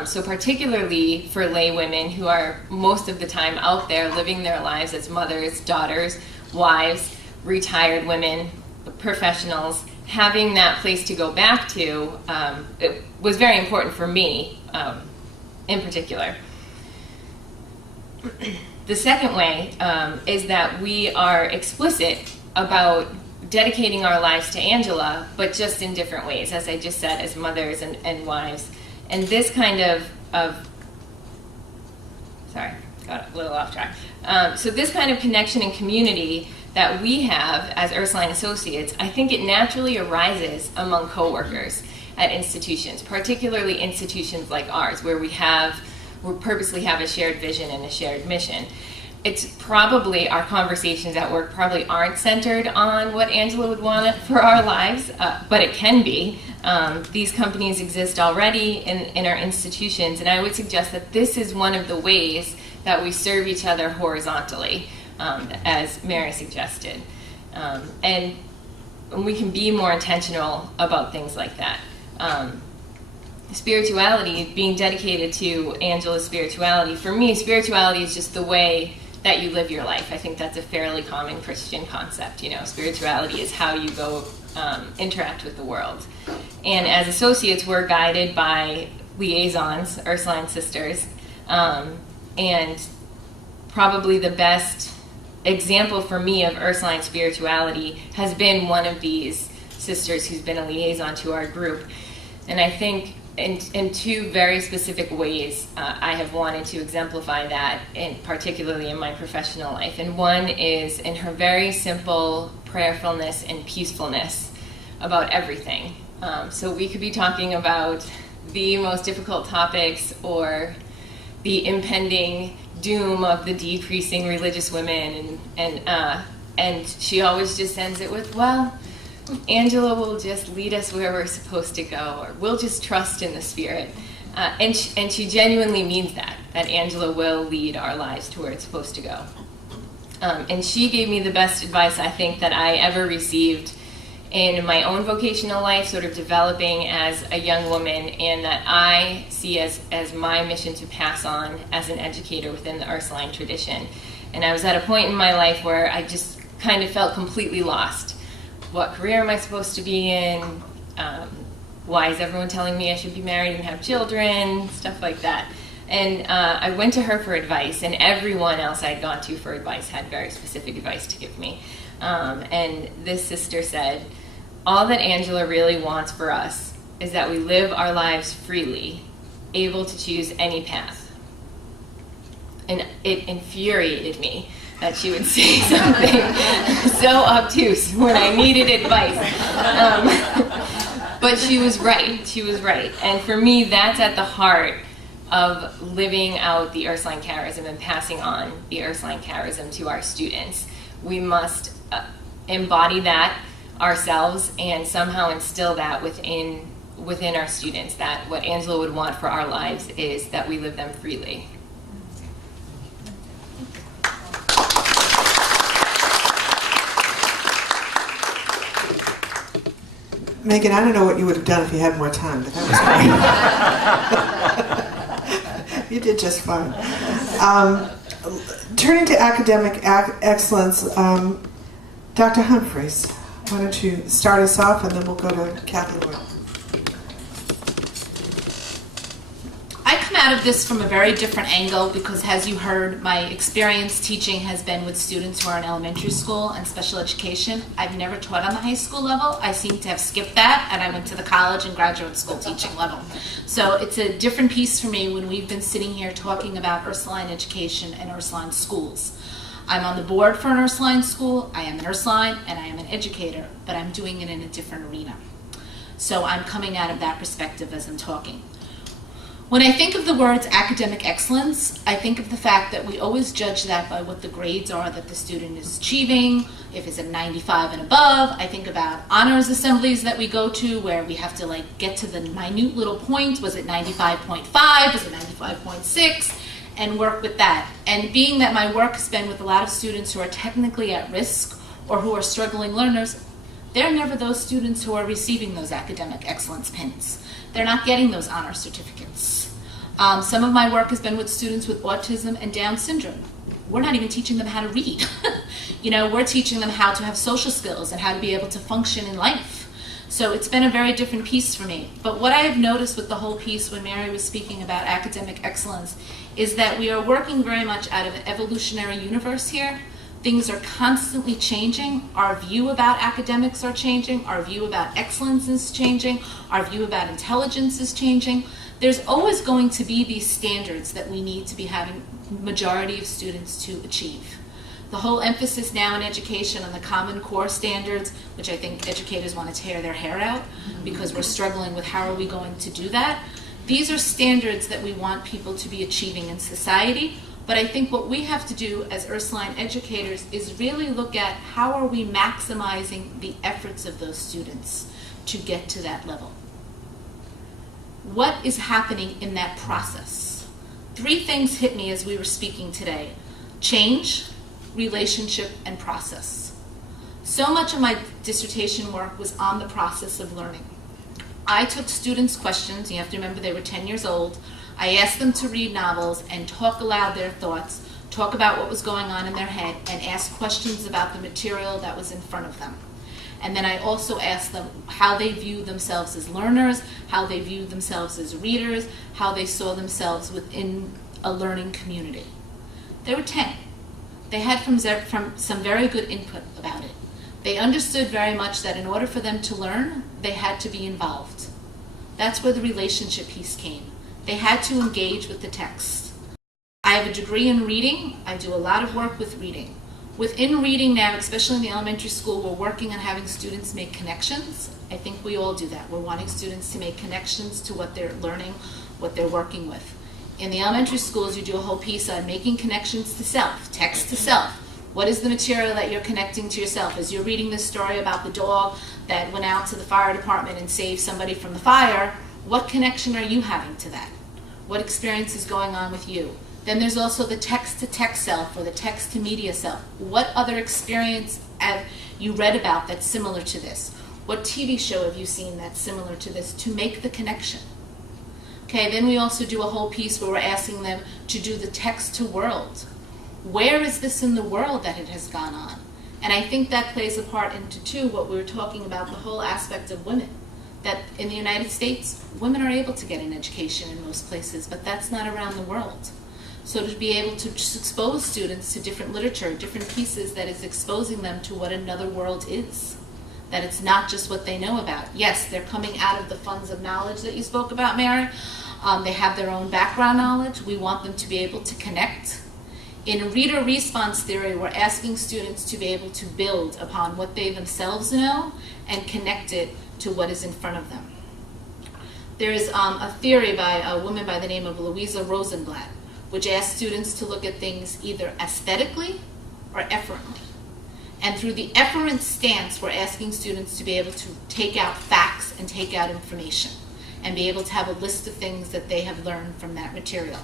So particularly for lay women who are most of the time out there living their lives as mothers, daughters, wives, retired women, professionals, having that place to go back to it was very important for me in particular. The second way is that we are explicit about dedicating our lives to Angela, but just in different ways, as I just said, as mothers and wives. And this kind of sorry, got a little off track. So this kind of connection and community that we have as Ursuline associates, I think it naturally arises among coworkers at institutions, particularly institutions like ours, where we purposely have a shared vision and a shared mission. It's probably, our conversations at work probably aren't centered on what Angela would want for our lives, but it can be. These companies exist already in our institutions, and I would suggest that this is one of the ways that we serve each other horizontally, as Mary suggested. And we can be more intentional about things like that. Spirituality, being dedicated to Angela's spirituality, for me, spirituality is just the way that you live your life. I think that's a fairly common Christian concept. Spirituality is how you go interact with the world. And as associates, we're guided by liaisons, Ursuline sisters, and probably the best example for me of Ursuline spirituality has been one of these sisters who's been a liaison to our group. And I think in two very specific ways, I have wanted to exemplify that, particularly in my professional life. And one is in her very simple prayerfulness and peacefulness about everything. So we could be talking about the most difficult topics or the impending doom of the decreasing religious women, and she always just ends it with, well, Angela will just lead us where we're supposed to go, or we'll just trust in the Spirit. And she genuinely means that Angela will lead our lives to where it's supposed to go. And she gave me the best advice, I think, that I ever received in my own vocational life, sort of developing as a young woman, and that I see as my mission to pass on as an educator within the Ursuline tradition. And I was at a point in my life where I just kind of felt completely lost. What career am I supposed to be in? Why is everyone telling me I should be married and have children? Stuff like that. And I went to her for advice, and everyone else I'd gone to for advice had very specific advice to give me. And this sister said, all that Angela really wants for us is that we live our lives freely, able to choose any path. And it infuriated me that she would say something so obtuse when I needed advice. But she was right. She was right. And for me, that's at the heart of living out the Ursuline charism and passing on the Ursuline charism to our students. We must embody that ourselves and somehow instill that within our students, that what Angela would want for our lives is that we live them freely. Megan, I don't know what you would have done if you had more time, but that was great. You did just fine. Turning to academic excellence, Dr. Humphreys, why don't you start us off, and then we'll go to Kathy Lloyd. I come out of this from a very different angle because, as you heard, my experience teaching has been with students who are in elementary school and special education. I've never taught on the high school level. I seem to have skipped that, and I went to the college and graduate school teaching level. So it's a different piece for me when we've been sitting here talking about Ursuline education and Ursuline schools. I'm on the board for an Ursuline school, I am an Ursuline, and I am an educator, but I'm doing it in a different arena. So I'm coming out of that perspective as I'm talking. When I think of the words academic excellence, I think of the fact that we always judge that by what the grades are that the student is achieving. If it's a 95 and above, I think about honors assemblies that we go to where we have to get to the minute little point. Was it 95.5? Was it 95.6? And work with that. And being that my work has been with a lot of students who are technically at risk or who are struggling learners, they're never those students who are receiving those academic excellence pins. They're not getting those honor certificates. Some of my work has been with students with autism and Down syndrome. We're not even teaching them how to read. We're teaching them how to have social skills and how to be able to function in life. So it's been a very different piece for me. But what I have noticed with the whole piece when Mary was speaking about academic excellence is that we are working very much out of an evolutionary universe here. Things are constantly changing. Our view about academics are changing. Our view about excellence is changing. Our view about intelligence is changing. There's always going to be these standards that we need to be having majority of students to achieve. The whole emphasis now in education on the Common Core standards, which I think educators want to tear their hair out because we're struggling with how are we going to do that. These are standards that we want people to be achieving in society, but I think what we have to do as Ursuline educators is really look at how are we maximizing the efforts of those students to get to that level. What is happening in that process? 3 things hit me as we were speaking today: change, relationship, and process. So much of my dissertation work was on the process of learning. I took students' questions. You have to remember they were 10 years old. I asked them to read novels and talk aloud their thoughts, talk about what was going on in their head, and ask questions about the material that was in front of them. And then I also asked them how they viewed themselves as learners, how they viewed themselves as readers, how they saw themselves within a learning community. They were 10. They had from some very good input about it. They understood very much that in order for them to learn, they had to be involved. That's where the relationship piece came. They had to engage with the text. I have a degree in reading. I do a lot of work with reading. Within reading now, especially in the elementary school, we're working on having students make connections. I think we all do that. We're wanting students to make connections to what they're learning, what they're working with. In the elementary schools, you do a whole piece on making connections to self, text to self. What is the material that you're connecting to yourself? As you're reading this story about the dog that went out to the fire department and saved somebody from the fire, what connection are you having to that? What experience is going on with you? Then there's also the text-to-text self or the text-to-media self. What other experience have you read about that's similar to this? What TV show have you seen that's similar to this to make the connection? Okay, then we also do a whole piece where we're asking them to do the text-to-world. Where is this in the world that it has gone on? And I think that plays a part into, too, what we were talking about, the whole aspect of women. That in the United States, women are able to get an education in most places, but that's not around the world. So to be able to just expose students to different literature, different pieces that is exposing them to what another world is. That it's not just what they know about. Yes, they're coming out of the funds of knowledge that you spoke about, Mary. They have their own background knowledge. We want them to be able to connect. In reader response theory, we're asking students to be able to build upon what they themselves know and connect it to what is in front of them. There is a theory by a woman by the name of Louisa Rosenblatt, which asks students to look at things either aesthetically or efferently. And through the efferent stance, we're asking students to be able to take out facts and take out information and be able to have a list of things that they have learned from that material.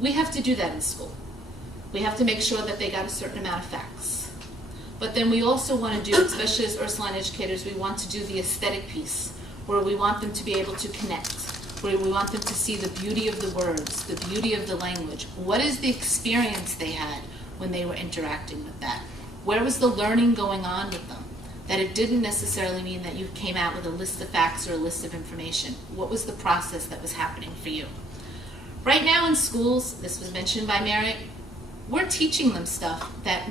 We have to do that in school. We have to make sure that they got a certain amount of facts. But then we also want to do, especially as Ursuline educators, we want to do the aesthetic piece, where we want them to be able to connect, where we want them to see the beauty of the words, the beauty of the language. What is the experience they had when they were interacting with that? Where was the learning going on with them? That it didn't necessarily mean that you came out with a list of facts or a list of information. What was the process that was happening for you? Right now in schools, this was mentioned by Mary, we're teaching them stuff that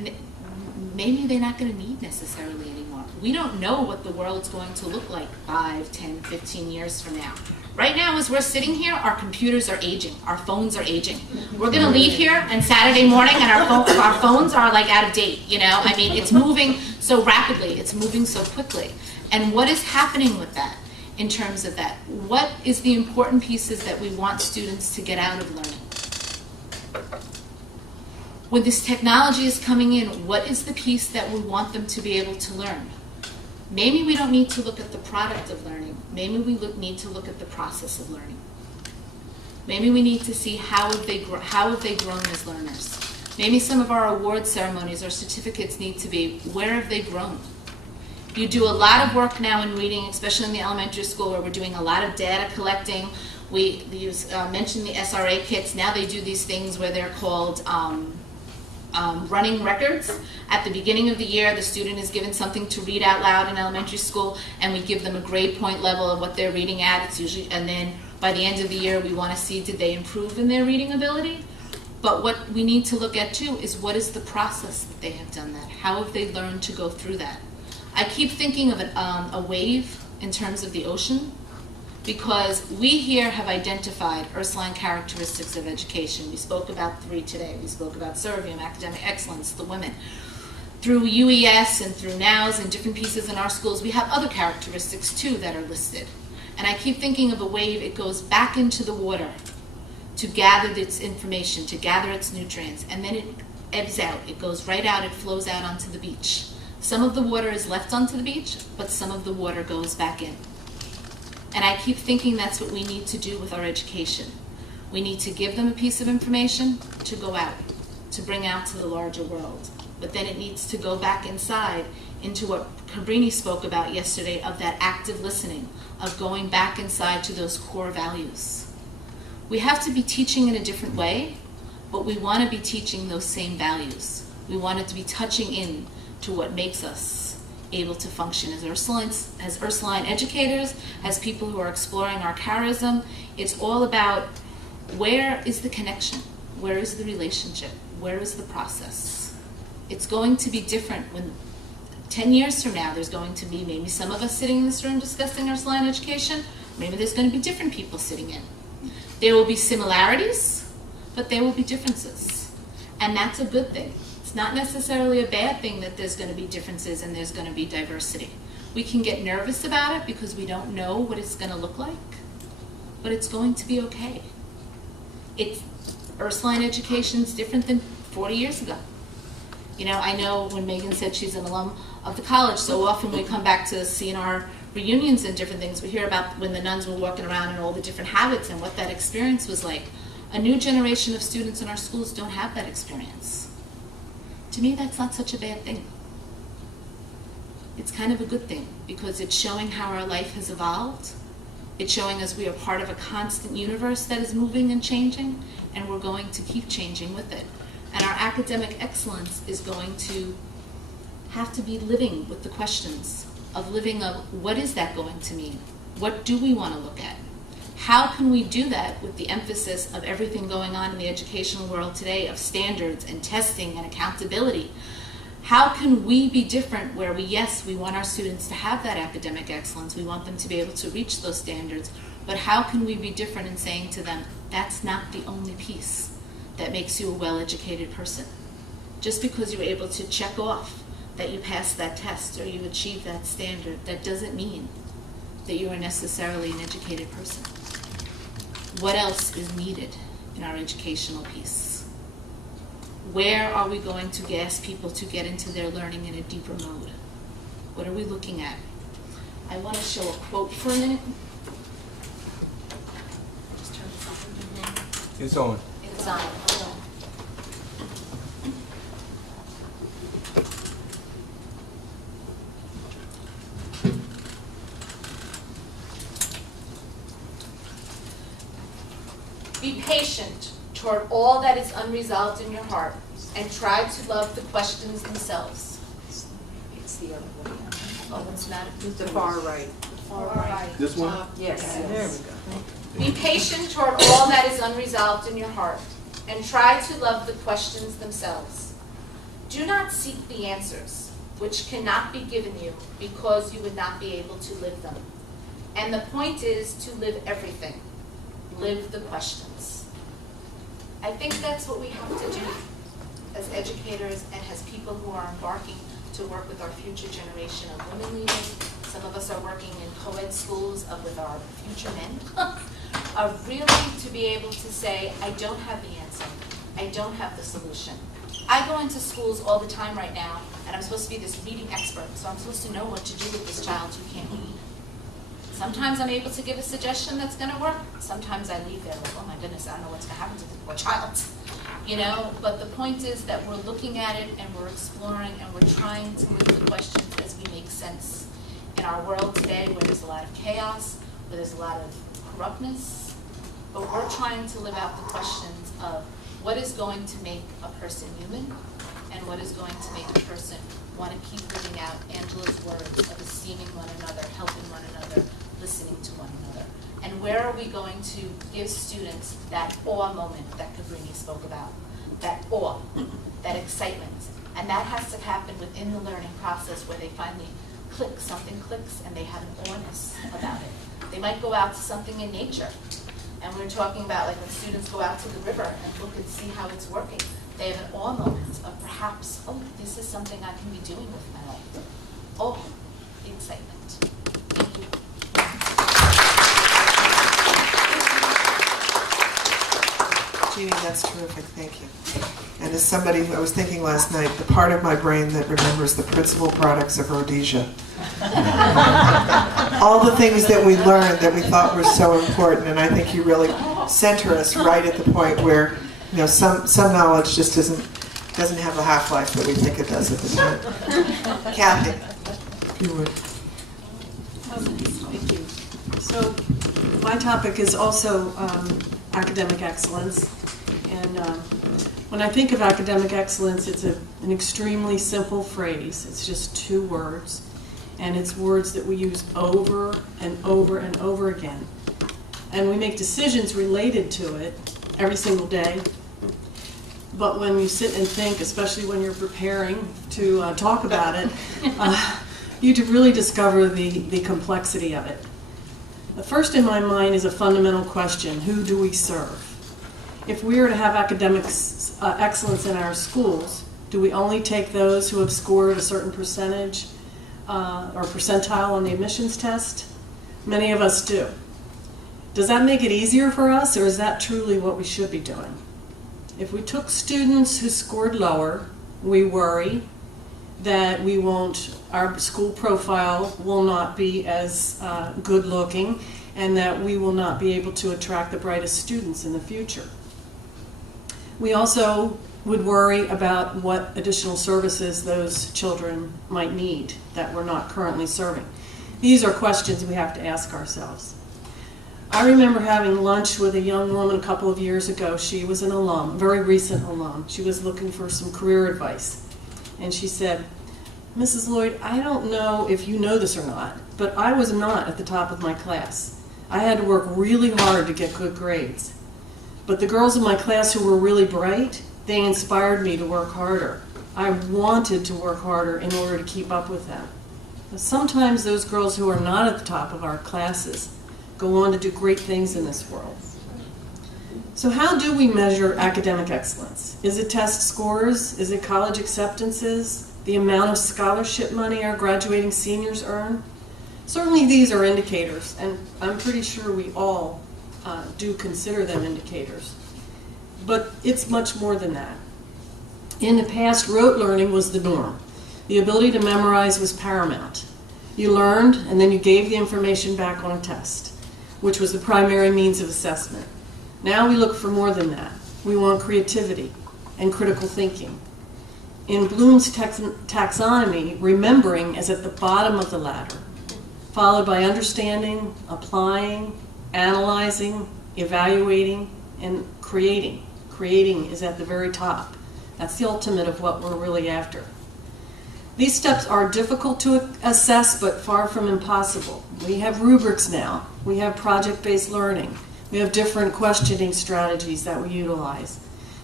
maybe they're not going to need necessarily anymore. We don't know what the world's going to look like 5, 10, 15 years from now. Right now, as we're sitting here, our computers are aging. Our phones are aging. We're going to leave here on Saturday morning and our phones are like out of date, you know? I mean, it's moving so rapidly. It's moving so quickly. And what is happening with that in terms of that? What is the important pieces that we want students to get out of learning? When this technology is coming in, what is the piece that we want them to be able to learn? Maybe we don't need to look at the product of learning. Maybe we need to look at the process of learning. Maybe we need to see how have they grown as learners. Maybe some of our award ceremonies or certificates need to be, where have they grown? You do a lot of work now in reading, especially in the elementary school where we're doing a lot of data collecting. We mentioned the SRA kits. Now they do these things where they're called running records. At the beginning of the year, the student is given something to read out loud in elementary school, and we give them a grade point level of what they're reading at. It's usually, and then by the end of the year, we want to see, did they improve in their reading ability? But what we need to look at too is, what is the process that they have done that? How have they learned to go through that? I keep thinking of a wave in terms of the ocean, because we here have identified Ursuline characteristics of education. We spoke about 3 today. We spoke about Servium, academic excellence, the women. Through UES and through NOWS and different pieces in our schools, we have other characteristics too that are listed. And I keep thinking of a wave. It goes back into the water to gather its information, to gather its nutrients, and then it ebbs out. It goes right out, it flows out onto the beach. Some of the water is left onto the beach, but some of the water goes back in. And I keep thinking that's what we need to do with our education. We need to give them a piece of information to go out, to bring out to the larger world. But then it needs to go back inside into what Cabrini spoke about yesterday, of that active listening, of going back inside to those core values. We have to be teaching in a different way, but we want to be teaching those same values. We want it to be touching in to what makes us able to function as Ursuline educators, as people who are exploring our charism. It's all about, where is the connection? Where is the relationship? Where is the process? It's going to be different when 10 years from now, there's going to be maybe some of us sitting in this room discussing Ursuline education. Maybe there's going to be different people sitting in. There will be similarities, but there will be differences. And that's a good thing. It's not necessarily a bad thing that there's going to be differences and there's going to be diversity. We can get nervous about it because we don't know what it's going to look like, but it's going to be okay. Ursuline education is different than 40 years ago. You know, I know when Megan said she's an alum of the college, so often we come back to seeing our reunions and different things. We hear about when the nuns were walking around and all the different habits and what that experience was like. A new generation of students in our schools don't have that experience. To me, that's not such a bad thing. It's kind of a good thing, because it's showing how our life has evolved. It's showing us we are part of a constant universe that is moving and changing, and we're going to keep changing with it. And our academic excellence is going to have to be living with the questions of living of, what is that going to mean? What do we want to look at? How can we do that with the emphasis of everything going on in the educational world today, of standards and testing and accountability? How can we be different where yes, we want our students to have that academic excellence, we want them to be able to reach those standards, but how can we be different in saying to them, that's not the only piece that makes you a well-educated person. Just because you're able to check off that you passed that test or you achieved that standard, that doesn't mean that you are necessarily an educated person. What else is needed in our educational piece? Where are we going to ask people to get into their learning in a deeper mode? What are we looking at? I want to show a quote for a minute. Just turn this off. It's on. It's on. Hold on. Be patient toward all that is unresolved in your heart, and try to love the questions themselves. It's the other one. Oh, it's not. It's the far right. The far right. This one? Yes. There we go. Be patient toward all that is unresolved in your heart, and try to love the questions themselves. Do not seek the answers, which cannot be given you because you would not be able to live them. And the point is to live everything. Live the questions. I think that's what we have to do as educators and as people who are embarking to work with our future generation of women leaders. Some of us are working in co-ed schools with our future men. Are really to be able to say, I don't have the answer. I don't have the solution. I go into schools all the time right now, and I'm supposed to be this reading expert, so I'm supposed to know what to do with this child who can't read. Sometimes I'm able to give a suggestion that's going to work. Sometimes I leave there like, oh my goodness, I don't know what's going to happen to the poor child. You know, but the point is that we're looking at it and we're exploring and we're trying to live the questions as we make sense. In our world today where there's a lot of chaos, where there's a lot of corruptness, but we're trying to live out the questions of what is going to make a person human, and what is going to make a person want to keep living out Angela's words of esteeming one another, helping one another, listening to one another. And where are we going to give students that awe moment that Cabrini spoke about? That awe, that excitement. And that has to happen within the learning process where they finally click, something clicks, and they have an awness about it. They might go out to something in nature. And we were talking about like when students go out to the river and look and see how it's working. They have an awe moment of perhaps, oh, this is something I can be doing with my life. Oh, the excitement. Thank you. Jeannie, that's terrific. Thank you. And as somebody, I was thinking last night, the part of my brain that remembers the principal products of Rhodesia. All the things that we learned that we thought were so important, and I think you really center us right at the point where, you know, some knowledge just doesn't have the half-life that we think it does at the time. Kathy, if you would. Thank you. So my topic is also academic excellence. And when I think of academic excellence, it's an extremely simple phrase. It's just 2 words. And it's words that we use over and over and over again. And we make decisions related to it every single day. But when you sit and think, especially when you're preparing to talk about it, you really discover the complexity of it. The first in my mind is a fundamental question: who do we serve? If we are to have academic excellence in our schools, do we only take those who have scored a certain percentage or percentile on the admissions test? Many of us do. Does that make it easier for us, or is that truly what we should be doing? If we took students who scored lower, we worry that our school profile will not be as good looking, and that we will not be able to attract the brightest students in the future. We also would worry about what additional services those children might need that we're not currently serving. These are questions we have to ask ourselves. I remember having lunch with a young woman a couple of years ago. She was an alum, a very recent alum. She was looking for some career advice. And she said, "Mrs. Lloyd, I don't know if you know this or not, but I was not at the top of my class. I had to work really hard to get good grades. But the girls in my class who were really bright, they inspired me to work harder. I wanted to work harder in order to keep up with them." But sometimes those girls who are not at the top of our classes go on to do great things in this world. So how do we measure academic excellence? Is it test scores? Is it college acceptances? The amount of scholarship money our graduating seniors earn? Certainly these are indicators, and I'm pretty sure we all do consider them indicators. But it's much more than that. In the past, rote learning was the norm. The ability to memorize was paramount. You learned, and then you gave the information back on a test, which was the primary means of assessment. Now we look for more than that. We want creativity and critical thinking. In Bloom's taxonomy, remembering is at the bottom of the ladder, followed by understanding, applying, analyzing, evaluating, and creating. Creating is at the very top. That's the ultimate of what we're really after. These steps are difficult to assess, but far from impossible. We have rubrics now. We have project-based learning. We have different questioning strategies that we utilize.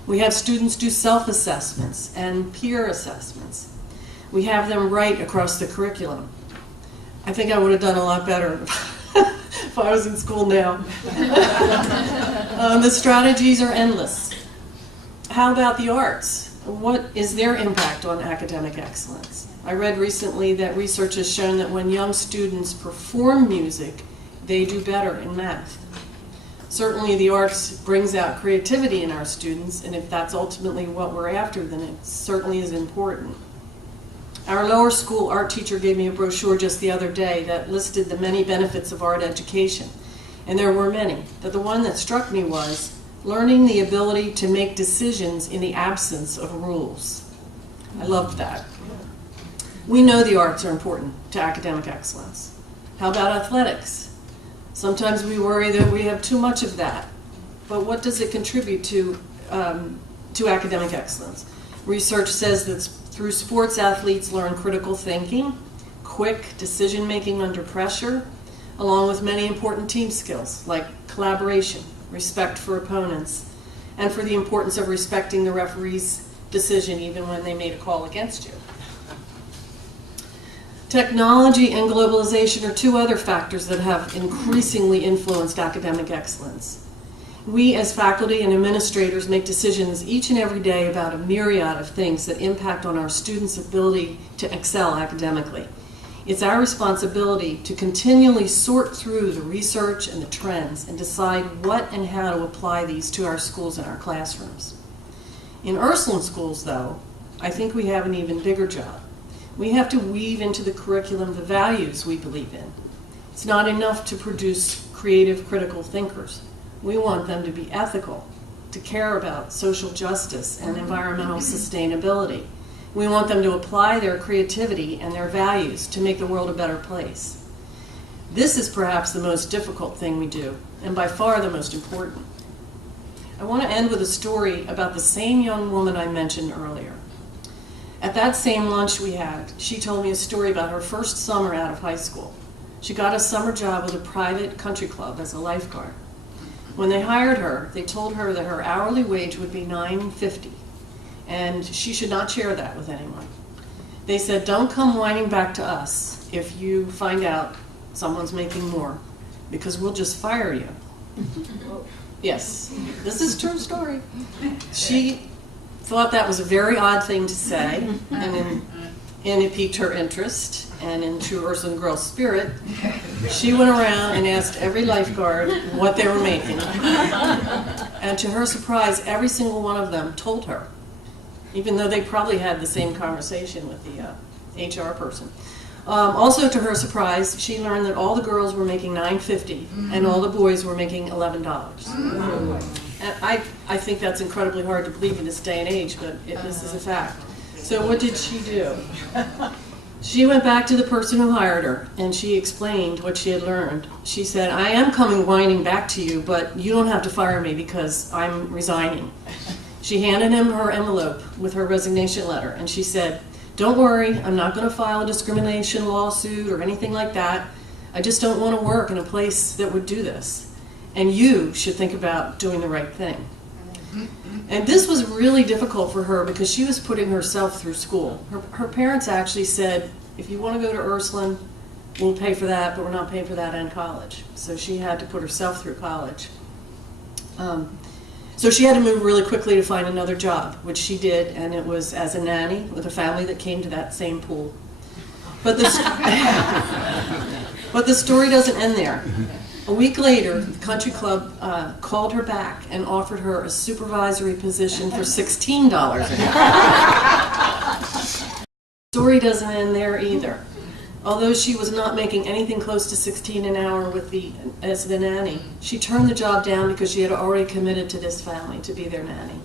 We have students do self-assessments and peer assessments. We have them write across the curriculum. I think I would have done a lot better if I was in school now. The strategies are endless. How about the arts? What is their impact on academic excellence? I read recently that research has shown that when young students perform music, they do better in math. Certainly the arts brings out creativity in our students, and if that's ultimately what we're after, then it certainly is important. Our lower school art teacher gave me a brochure just the other day that listed the many benefits of art education, and there were many. But the one that struck me was learning the ability to make decisions in the absence of rules. I loved that. We know the arts are important to academic excellence. How about athletics? Sometimes we worry that we have too much of that, but what does it contribute to academic excellence? Research says that through sports, athletes learn critical thinking, quick decision-making under pressure, along with many important team skills like collaboration, respect for opponents, and for the importance of respecting the referee's decision even when they made a call against you. Technology and globalization are two other factors that have increasingly influenced academic excellence. We as faculty and administrators make decisions each and every day about a myriad of things that impact on our students' ability to excel academically. It's our responsibility to continually sort through the research and the trends and decide what and how to apply these to our schools and our classrooms. In Ursuline schools, though, I think we have an even bigger job. We have to weave into the curriculum the values we believe in. It's not enough to produce creative, critical thinkers. We want them to be ethical, to care about social justice and environmental sustainability. We want them to apply their creativity and their values to make the world a better place. This is perhaps the most difficult thing we do, and by far the most important. I want to end with a story about the same young woman I mentioned earlier. At that same lunch we had, she told me a story about her first summer out of high school. She got a summer job with a private country club as a lifeguard. When they hired her, they told her that her hourly wage would be $9.50, and she should not share that with anyone. They said, don't come whining back to us if you find out someone's making more, because we'll just fire you. Yes, this is a true story. She thought that was a very odd thing to say, and it piqued her interest. And in true Ursuline girl spirit, she went around and asked every lifeguard what they were making. And to her surprise, every single one of them told her, even though they probably had the same conversation with the HR person. Also to her surprise, she learned that all the girls were making $9.50 and all the boys were making $11. And I think that's incredibly hard to believe in this day and age, but this is a fact. So what did she do? She went back to the person who hired her, and she explained what she had learned. She said, I am coming whining back to you, but you don't have to fire me because I'm resigning. She handed him her envelope with her resignation letter, and she said, don't worry, I'm not going to file a discrimination lawsuit or anything like that. I just don't want to work in a place that would do this. And you should think about doing the right thing. And this was really difficult for her because she was putting herself through school. Her parents actually said, if you want to go to Ursuline, we'll pay for that, but we're not paying for that in college. So she had to put herself through college. So she had to move really quickly to find another job, which she did, and it was as a nanny with a family that came to that same pool. But the story doesn't end there. A week later, the country club called her back and offered her a supervisory position for $16 an hour. The story doesn't end there either. Although she was not making anything close to $16 an hour as the nanny, she turned the job down because she had already committed to this family to be their nanny.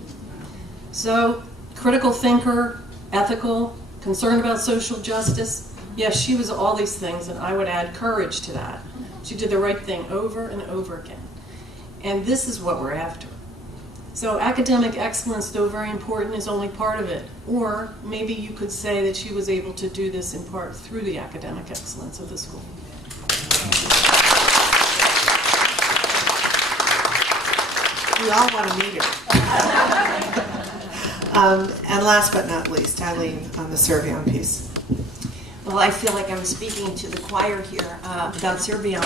So, critical thinker, ethical, concerned about social justice, yes, she was all these things, and I would add courage to that. She did the right thing over and over again. And this is what we're after. So academic excellence, though very important, is only part of it. Or maybe you could say that she was able to do this in part through the academic excellence of the school. We all want to meet her. And last but not least, Eileen on the Servion piece. Well, I feel like I'm speaking to the choir here about Servion.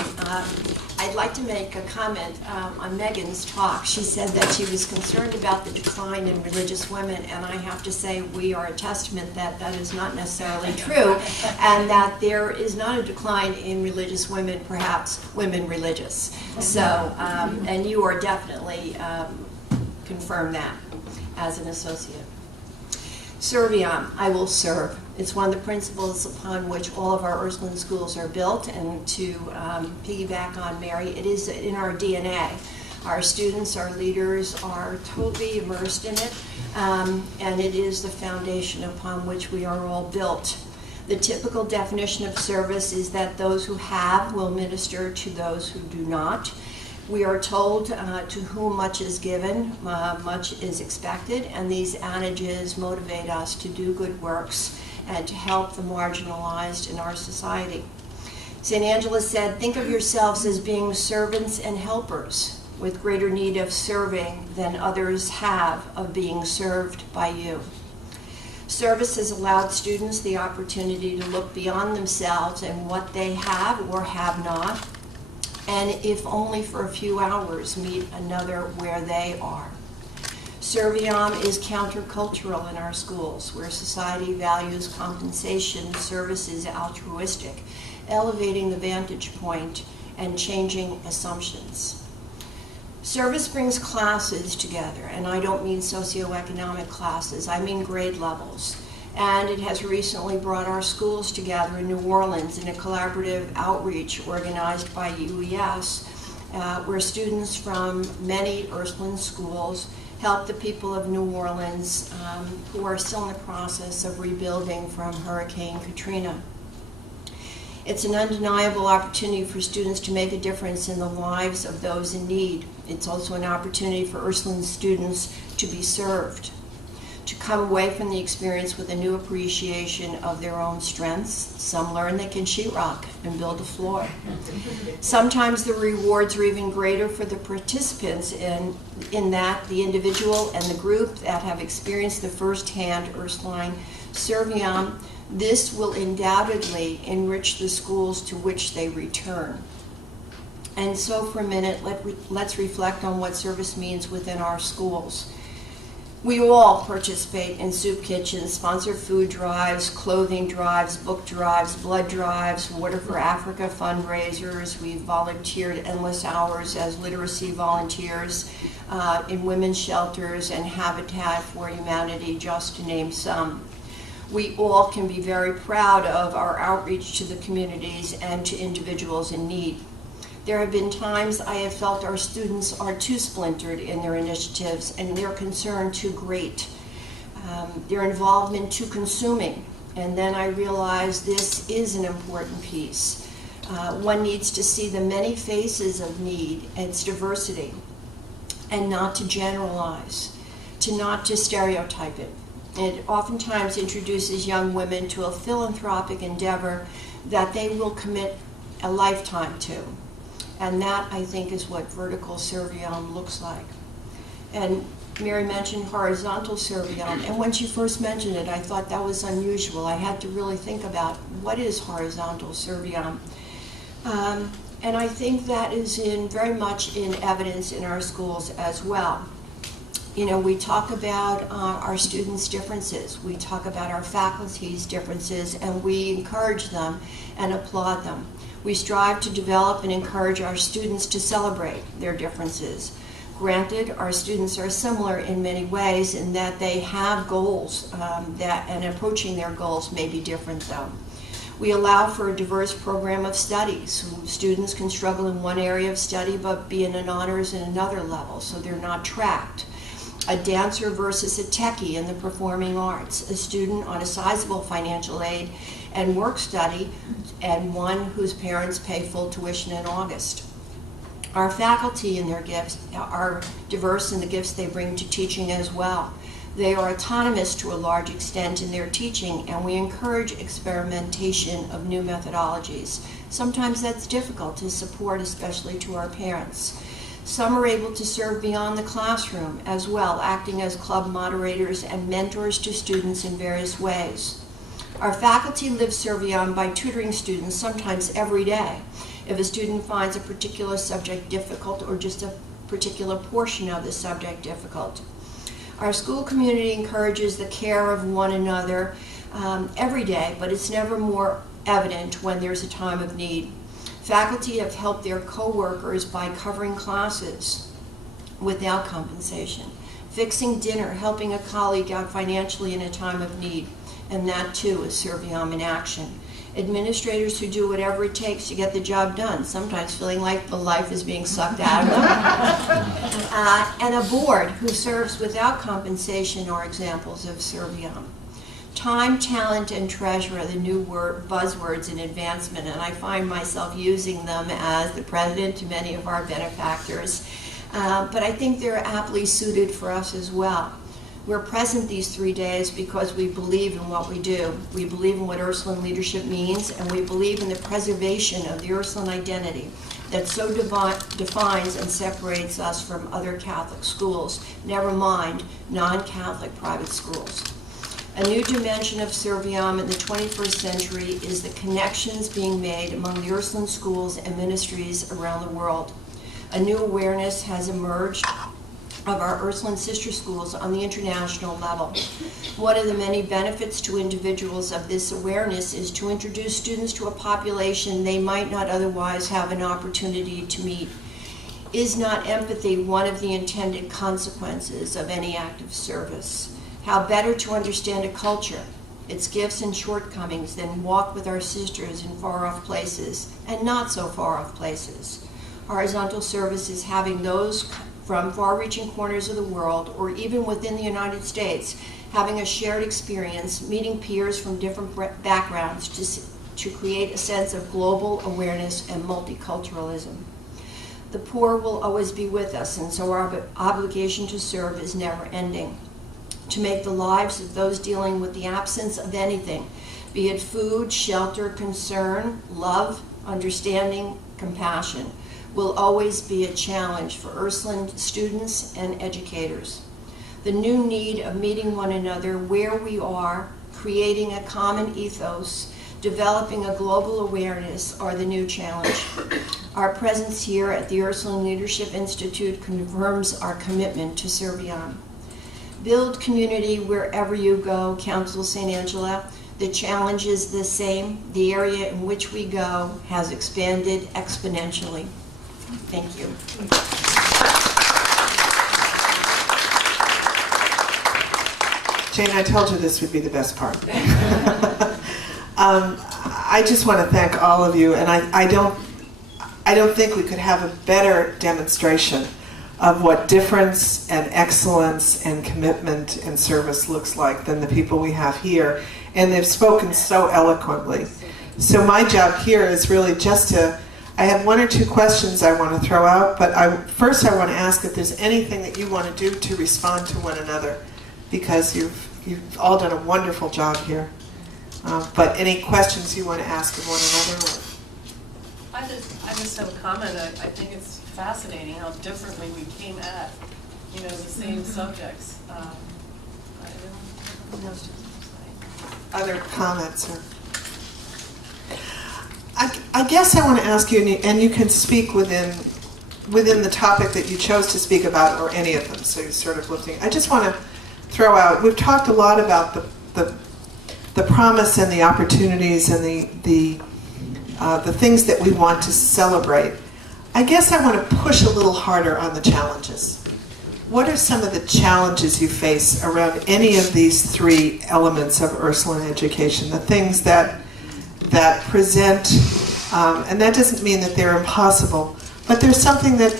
I'd like to make a comment on Megan's talk. She said that she was concerned about the decline in religious women, and I have to say we are a testament that that is not necessarily true, and that there is not a decline in religious women, perhaps women religious. So, and you are definitely confirm that as an associate. Servion, I will serve. It's one of the principles upon which all of our Ursuline schools are built, and to piggyback on Mary, it is in our DNA. Our students, our leaders are totally immersed in it, and it is the foundation upon which we are all built. The typical definition of service is that those who have will minister to those who do not. We are told to whom much is given, much is expected, and these adages motivate us to do good works and to help the marginalized in our society. St. Angela said, think of yourselves as being servants and helpers with greater need of serving than others have of being served by you. Service has allowed students the opportunity to look beyond themselves and what they have or have not, and if only for a few hours, meet another where they are. Serviam is countercultural in our schools, where society values compensation, service is altruistic, elevating the vantage point and changing assumptions. Service brings classes together, and I don't mean socioeconomic classes, I mean grade levels. And it has recently brought our schools together in New Orleans in a collaborative outreach organized by UES, where students from many Ursuline schools help the people of New Orleans who are still in the process of rebuilding from Hurricane Katrina. It's an undeniable opportunity for students to make a difference in the lives of those in need. It's also an opportunity for Ursuline students to be served, to come away from the experience with a new appreciation of their own strengths. Some learn they can sheetrock and build a floor. Sometimes the rewards are even greater for the participants in that the individual and the group that have experienced the first-hand Ursuline Serviam. This will undoubtedly enrich the schools to which they return. And so for a minute, let's reflect on what service means within our schools. We all participate in soup kitchens, sponsor food drives, clothing drives, book drives, blood drives, Water for Africa fundraisers. We've volunteered endless hours as literacy volunteers in women's shelters and Habitat for Humanity, just to name some. We all can be very proud of our outreach to the communities and to individuals in need. There have been times I have felt our students are too splintered in their initiatives and their concern too great, their involvement too consuming, and then I realized this is an important piece. One needs to see the many faces of need and its diversity, and not to generalize, not to stereotype it. It oftentimes introduces young women to a philanthropic endeavor that they will commit a lifetime to. And that, I think, is what vertical serviam looks like. And Mary mentioned horizontal serviam, and when she first mentioned it, I thought that was unusual. I had to really think about what is horizontal serviam. And I think that is very much in evidence in our schools as well. You know, we talk about our students' differences, we talk about our faculty's differences, and we encourage them and applaud them. We strive to develop and encourage our students to celebrate their differences. Granted, our students are similar in many ways in that they have goals and approaching their goals may be different though. We allow for a diverse program of studies. Students can struggle in one area of study but be in an honors in another level, so they're not tracked. A dancer versus a techie in the performing arts, a student on a sizable financial aid and work study, and one whose parents pay full tuition in August. Our faculty and their gifts are diverse in the gifts they bring to teaching as well. They are autonomous to a large extent in their teaching, and we encourage experimentation of new methodologies. Sometimes that's difficult to support, especially to our parents. Some are able to serve beyond the classroom as well, acting as club moderators and mentors to students in various ways. Our faculty live serviam by tutoring students sometimes every day if a student finds a particular subject difficult or just a particular portion of the subject difficult. Our school community encourages the care of one another every day, but it's never more evident when there's a time of need. Faculty have helped their co-workers by covering classes without compensation, fixing dinner, helping a colleague out financially in a time of need, and that too is serviam in action. Administrators who do whatever it takes to get the job done, sometimes feeling like the life is being sucked out of them. And a board who serves without compensation are examples of serviam. Time, talent, and treasure are the new buzzwords in advancement, and I find myself using them as the president to many of our benefactors. But I think they're aptly suited for us as well. We're present these 3 days because we believe in what we do. We believe in what Ursuline leadership means, and we believe in the preservation of the Ursuline identity that so defines and separates us from other Catholic schools, never mind non-Catholic private schools. A new dimension of Serviam in the 21st century is the connections being made among the Ursuline schools and ministries around the world. A new awareness has emerged of our Ursuline sister schools on the international level. One of the many benefits to individuals of this awareness is to introduce students to a population they might not otherwise have an opportunity to meet. Is not empathy one of the intended consequences of any act of service? How better to understand a culture, its gifts and shortcomings, than walk with our sisters in far-off places and not so far-off places. Horizontal service is having those from far-reaching corners of the world, or even within the United States, having a shared experience, meeting peers from different backgrounds to create a sense of global awareness and multiculturalism. The poor will always be with us, and so our obligation to serve is never ending. To make the lives of those dealing with the absence of anything, be it food, shelter, concern, love, understanding, compassion, will always be a challenge for Ursuline students and educators. The new need of meeting one another where we are, creating a common ethos, developing a global awareness are the new challenge. Our presence here at the Ursuline Leadership Institute confirms our commitment to Serviam. Build community wherever you go, Council St. Angela. The challenge is the same. The area in which we go has expanded exponentially. Thank you. Jane, I told you this would be the best part. I just want to thank all of you, and I don't think we could have a better demonstration of what difference and excellence and commitment and service looks like than the people we have here. And they've spoken so eloquently. So my job here is really just to, I have one or two questions I want to throw out, but first I want to ask if there's anything that you want to do to respond to one another, because you've all done a wonderful job here. But any questions you want to ask of one another? I just have a comment. I think it's fascinating how differently we came at, the same subjects. Other comments? I guess I want to ask you, and you can speak within the topic that you chose to speak about, or any of them. So you're sort of lifting. I just want to throw out. We've talked a lot about the promise and the opportunities and the things that we want to celebrate. I guess I want to push a little harder on the challenges. What are some of the challenges you face around any of these three elements of Ursuline education? The things that present, and that doesn't mean that they're impossible, but there's something that,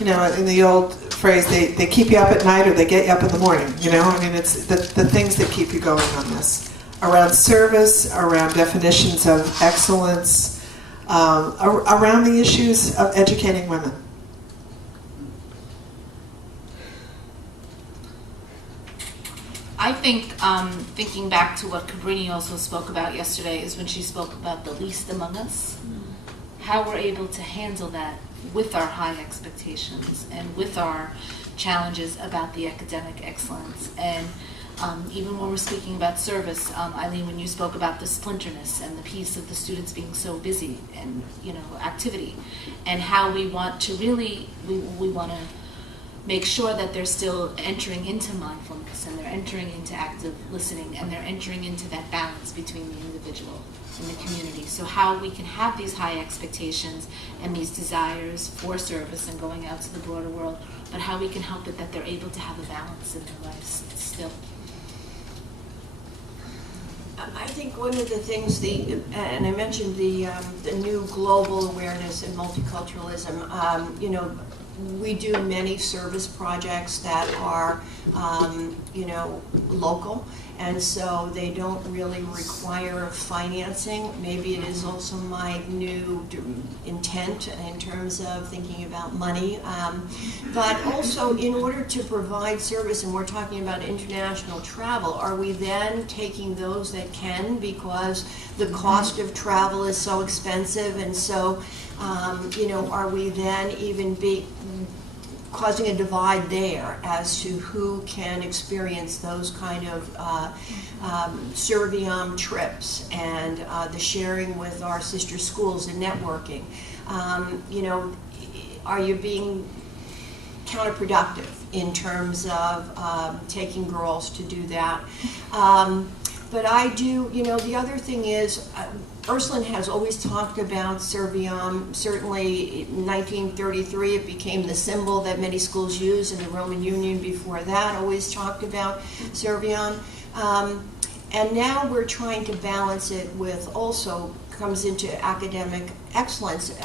in the old phrase, they keep you up at night or they get you up in the morning. It's the things that keep you going on this. Around service, around definitions of excellence, around the issues of educating women. I think, thinking back to what Cabrini also spoke about yesterday, is when she spoke about the least among us, how we're able to handle that with our high expectations and with our challenges about the academic excellence. And even when we're speaking about service, Eileen, when you spoke about the splinterness and the piece of the students being so busy and, activity, and how we want to really, we want to make sure that they're still entering into mindfulness and they're entering into active listening and they're entering into that balance between the individual and the community. So how we can have these high expectations and these desires for service and going out to the broader world, but how we can help it that they're able to have a balance in their lives still. I think one of the things, and I mentioned the new global awareness and multiculturalism, we do many service projects that are, local, and so they don't really require financing. Maybe it is also my new intent in terms of thinking about money. But also, in order to provide service, and we're talking about international travel, are we then taking those that can, because the cost of travel is so expensive, and so, are we then even causing a divide there as to who can experience those kind of Serviam trips and the sharing with our sister schools and networking? Are you being counterproductive in terms of taking girls to do that? But I do, the other thing is, Ursuline has always talked about Serviam. Certainly in 1933 it became the symbol that many schools use, and the Roman Union before that always talked about Serviam. And now we're trying to balance it with, also comes into academic excellence.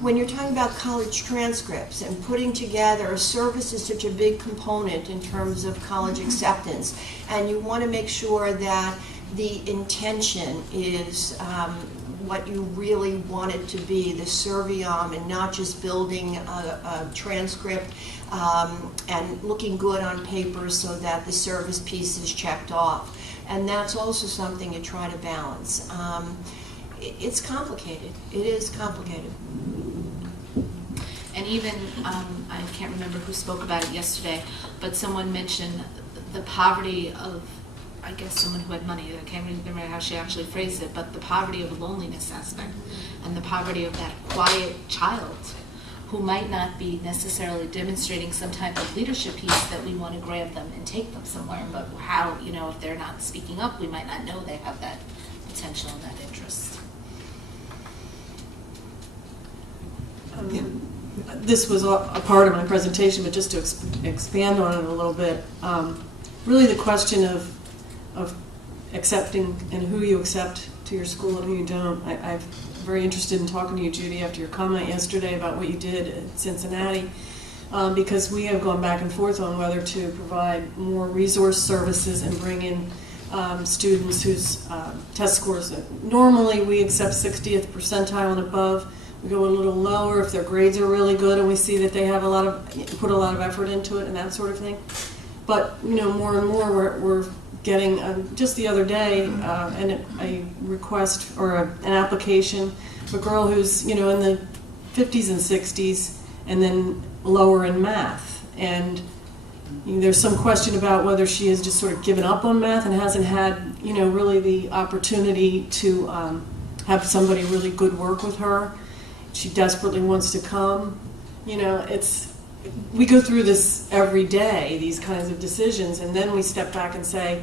When you're talking about college transcripts and putting together, service is such a big component in terms of college acceptance, and you want to make sure that the intention is what you really want it to be, the Serviam, and not just building a transcript and looking good on paper so that the service piece is checked off. And that's also something to try to balance. It's complicated. It is complicated. And even, I can't remember who spoke about it yesterday, but someone mentioned the poverty of, I guess, someone who had money. I can't remember how she actually phrased it, but the poverty of the loneliness aspect and the poverty of that quiet child who might not be necessarily demonstrating some type of leadership piece that we want to grab them and take them somewhere. But how, if they're not speaking up, we might not know they have that potential and that interest. This was a part of my presentation, but just to expand on it a little bit, really the question of accepting and who you accept to your school and who you don't. I'm very interested in talking to you, Judy, after your comment yesterday about what you did at Cincinnati, because we have gone back and forth on whether to provide more resource services and bring in students whose test scores, normally we accept 60th percentile and above. We go a little lower if their grades are really good and we see that they have put a lot of effort into it and that sort of thing. But more and more we're getting, just the other day, a request or an application for a girl who's in the 50s and 60s and then lower in math. And there's some question about whether she has just sort of given up on math and hasn't had really the opportunity to have somebody really good work with her. She desperately wants to come. We go through this every day, these kinds of decisions, and then we step back and say,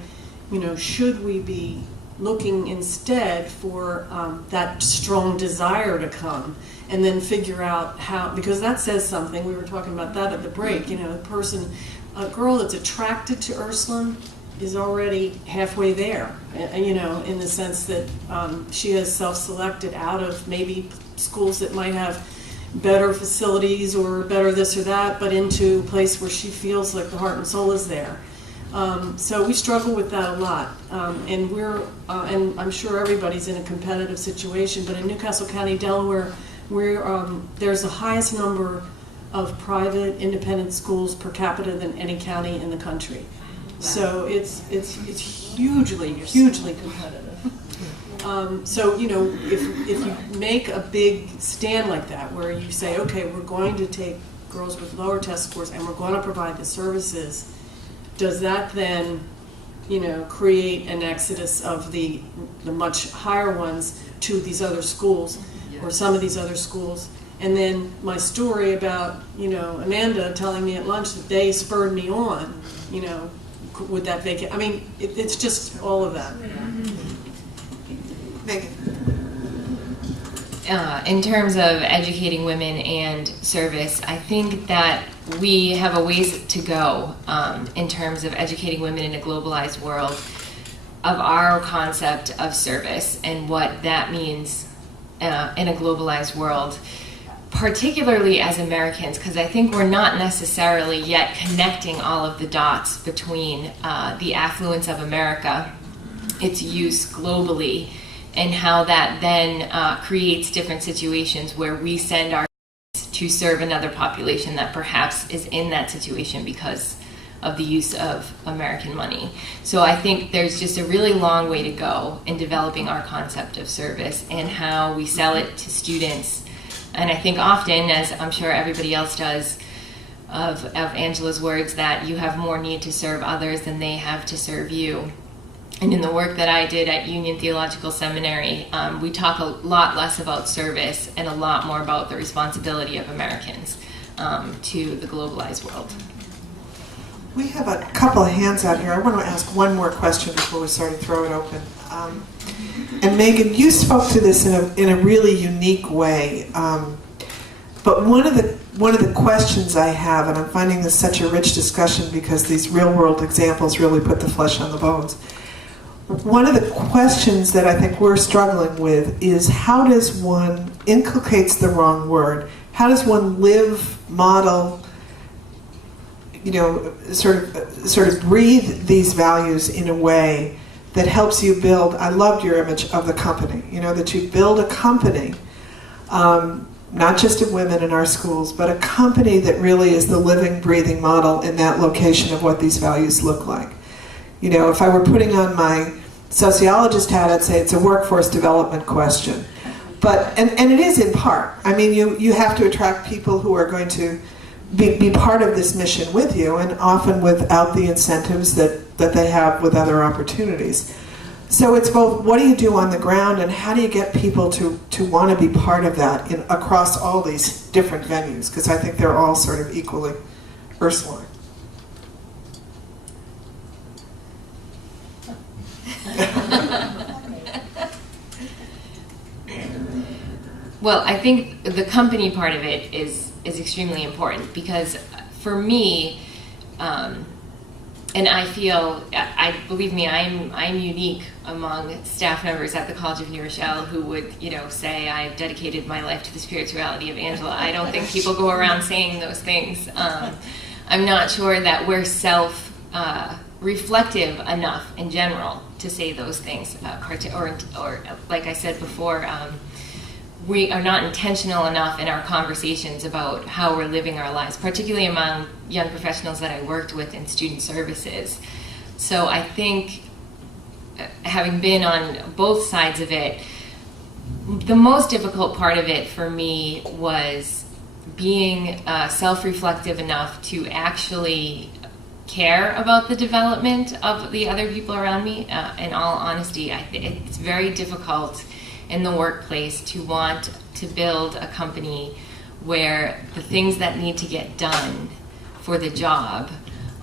should we be looking instead for that strong desire to come, and then figure out how, because that says something. We were talking about that at the break. A girl that's attracted to Ursuline is already halfway there, in the sense that she has self-selected out of maybe schools that might have better facilities or better this or that, but into a place where she feels like the heart and soul is there. So we struggle with that a lot, and and I'm sure everybody's in a competitive situation, but in Newcastle County, Delaware, there's the highest number of private independent schools per capita than any county in the country. So it's hugely competitive. So if you make a big stand like that, where you say, okay, we're going to take girls with lower test scores and we're going to provide the services, does that then create an exodus of the much higher ones to these other schools, or some of these other schools? And then my story about Amanda telling me at lunch that they spurred me on, would that vacate? I mean, it's just all of that. Megan. In terms of educating women and service, I think that we have a ways to go in terms of educating women in a globalized world of our concept of service and what that means in a globalized world. particularly as Americans, because I think we're not necessarily yet connecting all of the dots between the affluence of America, its use globally, and how that then creates different situations where we send our to serve another population that perhaps is in that situation because of the use of American money. So I think there's just a really long way to go in developing our concept of service and how we sell it to students. And I think often, as I'm sure everybody else does, of Angela's words, that you have more need to serve others than they have to serve you. And in the work that I did at Union Theological Seminary, we talk a lot less about service and a lot more about the responsibility of Americans to the globalized world. We have a couple of hands out here. I want to ask one more question before we sort of throw it open. And Megan, you spoke to this in a really unique way. But one of the questions I have, and I'm finding this such a rich discussion because these real world examples really put the flesh on the bones. One of the questions that I think we're struggling with is how does one, inculcates the wrong word, how does one live, model, sort of breathe these values in a way that helps you build, I loved your image of the company, that you build a company, not just of women in our schools, but a company that really is the living, breathing model in that location of what these values look like. If I were putting on my sociologist hat, I'd say it's a workforce development question. But, and it is in part. I mean, you have to attract people who are going to be part of this mission with you, and often without the incentives that they have with other opportunities. So it's both what do you do on the ground and how do you get people to want to be part of that across all these different venues, because I think they're all sort of equally Ursuline. Well, I think the company part of it is extremely important because for me, and I feel, believe me, I'm unique among staff members at the College of New Rochelle who would, say I've dedicated my life to the spirituality of Angela. I don't think people go around saying those things. I'm not sure that we're reflective enough in general to say those things, or like I said before, we are not intentional enough in our conversations about how we're living our lives, particularly among young professionals that I worked with in student services. So I think, having been on both sides of it, the most difficult part of it for me was being self-reflective enough to actually care about the development of the other people around me. In all honesty, it's very difficult in the workplace to want to build a company where the things that need to get done for the job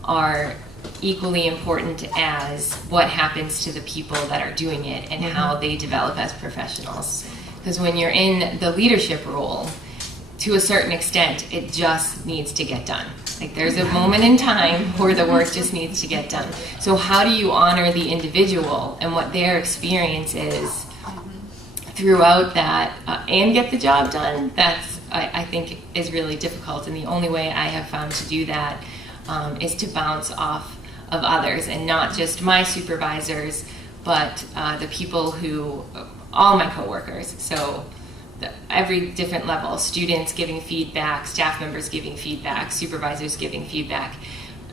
are equally important as what happens to the people that are doing it and how they develop as professionals. Because when you're in the leadership role, to a certain extent, it just needs to get done. Like there's a moment in time where the work just needs to get done. So how do you honor the individual and what their experience is throughout that and get the job done? That's, I think, is really difficult. And the only way I have found to do that is to bounce off of others, and not just my supervisors, but the people who, all my coworkers. So every different level, students giving feedback, staff members giving feedback, supervisors giving feedback.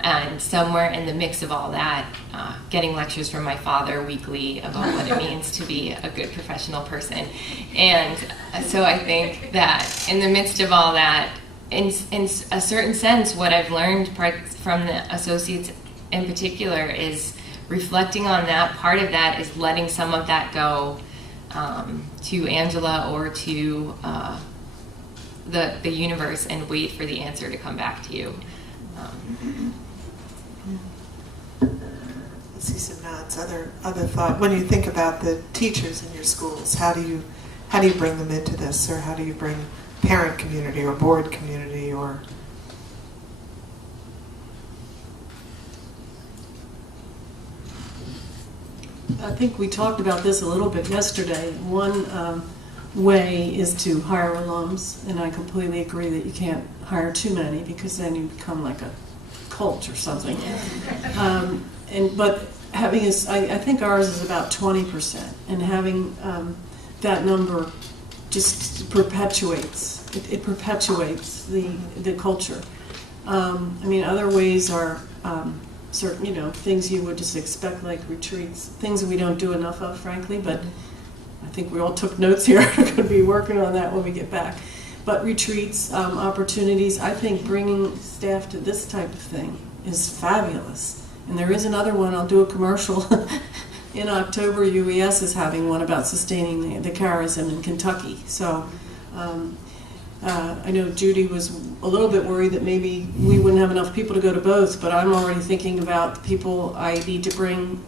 And somewhere in the mix of all that, getting lectures from my father weekly about what it means to be a good professional person. And so I think that in the midst of all that, in a certain sense, what I've learned from the associates in particular is reflecting on that. Part of that is letting some of that go to Angela or to the universe and wait for the answer to come back to you. I see some nods. Other thought. When you think about the teachers in your schools, how do you bring them into this, or how do you bring parent community or board community or? I think we talked about this a little bit yesterday. One way is to hire alums, and I completely agree that you can't hire too many because then you become like a cult or something. But having I think ours is about 20%, and having that number just perpetuates. It perpetuates the culture. Other ways are certain, things you would just expect, like retreats, things that we don't do enough of, frankly, but I think we all took notes here. We're going to be working on that when we get back. But retreats, opportunities, I think bringing staff to this type of thing is fabulous. And there is another one, I'll do a commercial. In October, UES is having one about sustaining the charism in Kentucky. So I know Judy was a little bit worried that maybe we wouldn't have enough people to go to both, but I'm already thinking about the people I need to bring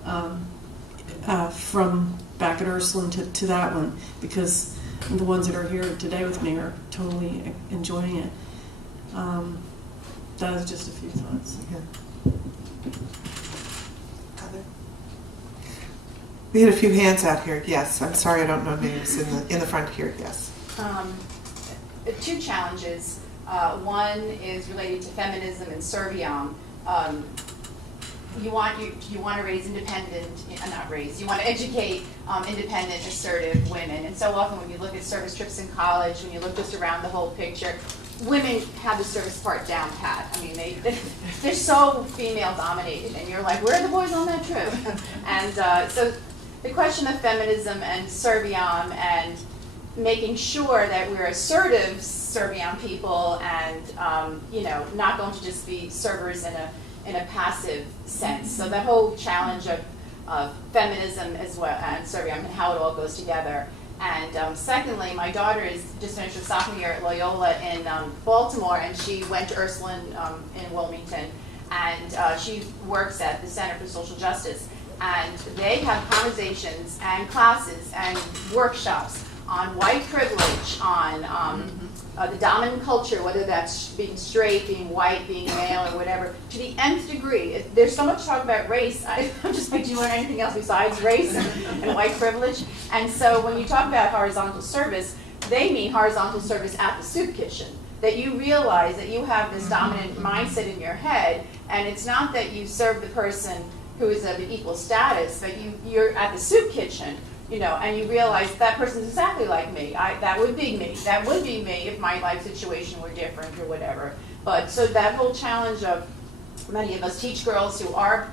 from back at Ursuline to that one, because the ones that are here today with me are totally enjoying it. That is just a few thoughts. We had a few hands out here. Yes, I'm sorry I don't know names in the front here. Yes. Two challenges. One is related to feminism and Serviam. You want to raise independent, you want to educate independent, assertive women. And so often when you look at service trips in college, when you look just around the whole picture, women have the service part down pat. I mean, they're so female dominated, and you're like, where are the boys on that trip? And so the question of feminism and Serviam and making sure that we're assertive Serviam people and not going to just be servers in a passive sense. So that whole challenge of feminism as well and Serviam and how it all goes together. And secondly, my daughter is just finished her sophomore year at Loyola in Baltimore, and she went to Ursuline in Wilmington, and she works at the Center for Social Justice. And they have conversations and classes and workshops on white privilege, on the dominant culture, whether that's being straight, being white, being male, or whatever, to the nth degree. There's so much talk about race. I'm just like, do you learn anything else besides race and white privilege? And so when you talk about horizontal service, they mean horizontal service at the soup kitchen. That you realize that you have this dominant mindset in your head, and it's not that you serve the person who is of an equal status, but you're at the soup kitchen, and you realize that person is exactly like me. That would be me. That would be me if my life situation were different or whatever. But so that whole challenge of many of us teach girls who are,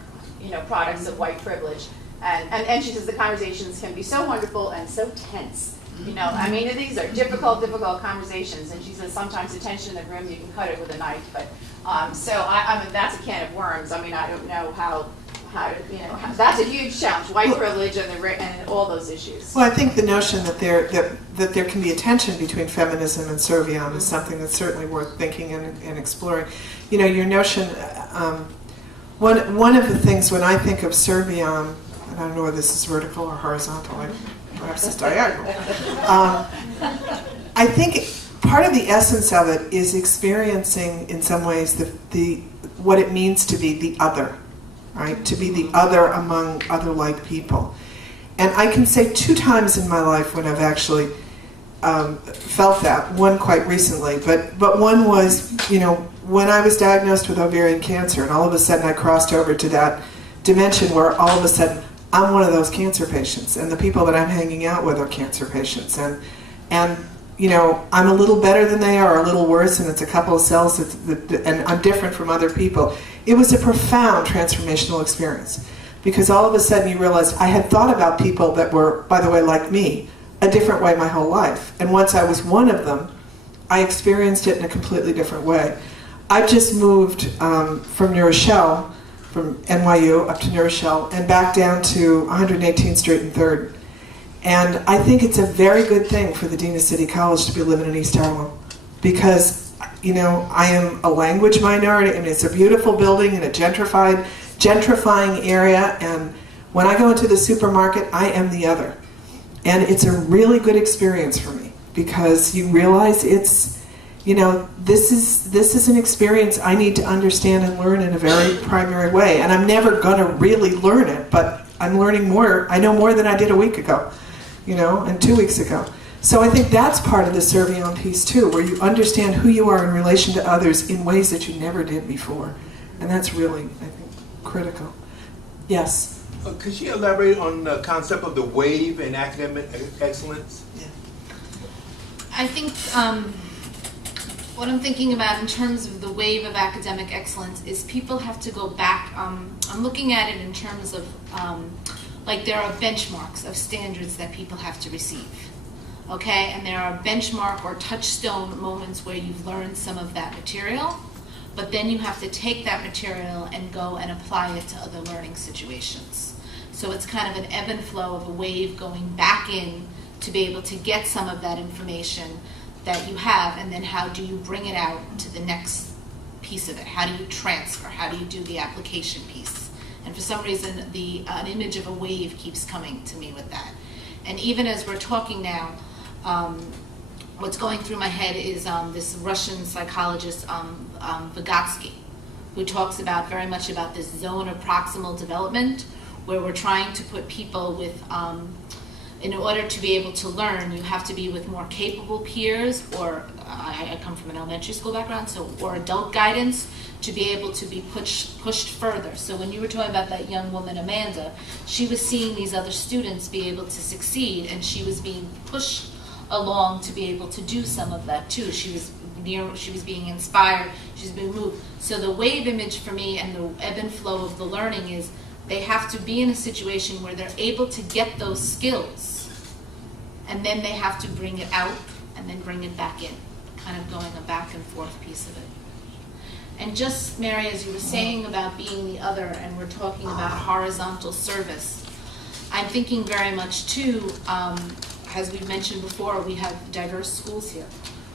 products of white privilege, and she says the conversations can be so wonderful and so tense. These are difficult conversations, and she says sometimes the tension in the room, you can cut it with a knife. But that's a can of worms. I don't know how that's a huge challenge, white privilege and all those issues. Well, I think the notion that there can be a tension between feminism and Serviam is something that's certainly worth thinking and exploring. Your notion, one of the things when I think of Serviam, and I don't know whether this is vertical or horizontal, perhaps it's diagonal. I think part of the essence of it is experiencing, in some ways, what it means to be the other. Right, to be the other among other like people. And I can say 2 times in my life when I've actually felt that, one quite recently, but one was, when I was diagnosed with ovarian cancer, and all of a sudden I crossed over to that dimension where all of a sudden I'm one of those cancer patients, and the people that I'm hanging out with are cancer patients, and I'm a little better than they are, a little worse, and it's a couple of cells, and I'm different from other people. It was a profound transformational experience, because all of a sudden you realize I had thought about people that were, by the way, like me, a different way my whole life. And once I was one of them, I experienced it in a completely different way. I've just moved from New Rochelle, from NYU up to New Rochelle, and back down to 118th Street and 3rd. And I think it's a very good thing for the Dean of City College to be living in East Harlem, because I am a language minority, and it's a beautiful building in a gentrifying area, and when I go into the supermarket, I am the other. And it's a really good experience for me, because you realize it's, this is an experience I need to understand and learn in a very primary way. And I'm never going to really learn it, but I'm learning more. I know more than I did a week ago, and 2 weeks ago. So I think that's part of the surveying piece too, where you understand who you are in relation to others in ways that you never did before. And that's really, I think, critical. Yes? Could you elaborate on the concept of the wave in academic excellence? Yeah. I think what I'm thinking about in terms of the wave of academic excellence is people have to go back. I'm looking at it in terms of like there are benchmarks of standards that people have to receive. Okay, and there are benchmark or touchstone moments where you've learned some of that material, but then you have to take that material and go and apply it to other learning situations. So it's kind of an ebb and flow of a wave going back in to be able to get some of that information that you have, and then how do you bring it out to the next piece of it? How do you transfer? How do you do the application piece? And for some reason, an image of a wave keeps coming to me with that. And even as we're talking now, what's going through my head is this Russian psychologist, Vygotsky, who talks about very much about this zone of proximal development, where we're trying to put people with, in order to be able to learn, you have to be with more capable peers, or I come from an elementary school background, so or adult guidance to be able to be pushed further. So when you were talking about that young woman, Amanda, she was seeing these other students be able to succeed, and she was being pushed along to be able to do some of that too. She was being inspired, she was being moved. So the wave image for me and the ebb and flow of the learning is they have to be in a situation where they're able to get those skills, and then they have to bring it out and then bring it back in, kind of going a back and forth piece of it. And just, Mary, as you were saying about being the other, and we're talking about horizontal service, I'm thinking very much too, as we've mentioned before, we have diverse schools here.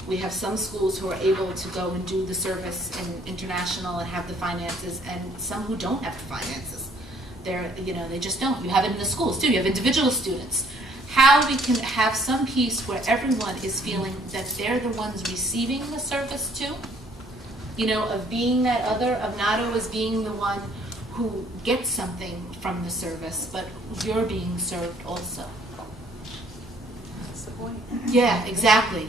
We have some schools who are able to go and do the service in international and have the finances, and some who don't have the finances. They just don't. You have it in the schools too. You have individual students. How we can have some piece where everyone is feeling that they're the ones receiving the service too, of being that other, of not always being the one who gets something from the service, but you're being served also. That's the point. Yeah, exactly.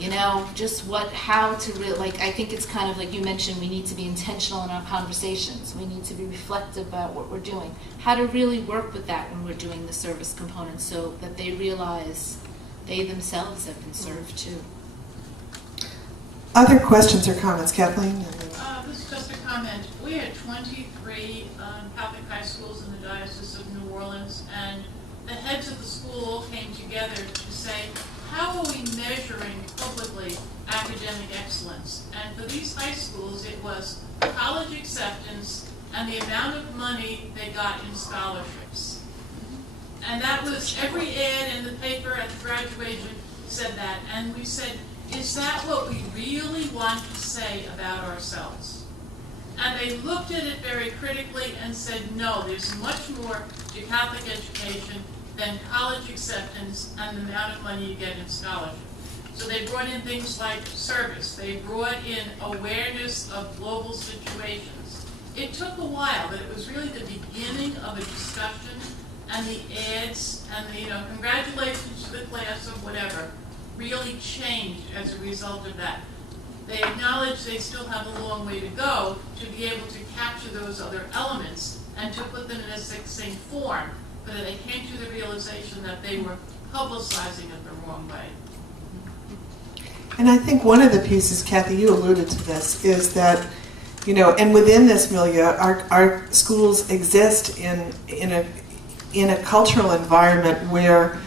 Just how to really, I think it's kind of like you mentioned, we need to be intentional in our conversations. We need to be reflective about what we're doing. How to really work with that when we're doing the service component so that they realize they themselves have been served too. Other questions or comments, Kathleen? This is just a comment. We had 23 Catholic high schools in the Diocese of New Orleans, and the heads of the school all came together to say, how are we measuring publicly academic excellence? And for these high schools, it was college acceptance and the amount of money they got in scholarships. And that was, every ad in the paper at the graduation said that. And we said, is that what we really want to say about ourselves? And they looked at it very critically and said, no, there's much more to Catholic education than college acceptance and the amount of money you get in scholarship. So they brought in things like service. They brought in awareness of global situations. It took a while, but it was really the beginning of a discussion, and the ads and the, congratulations to the class of whatever really changed as a result of that. They acknowledge they still have a long way to go to be able to capture those other elements and to put them in a succinct form, but they came to the realization that they were publicizing it the wrong way. And I think one of the pieces, Kathy, you alluded to this, is that, and within this milieu, our schools exist in a cultural environment where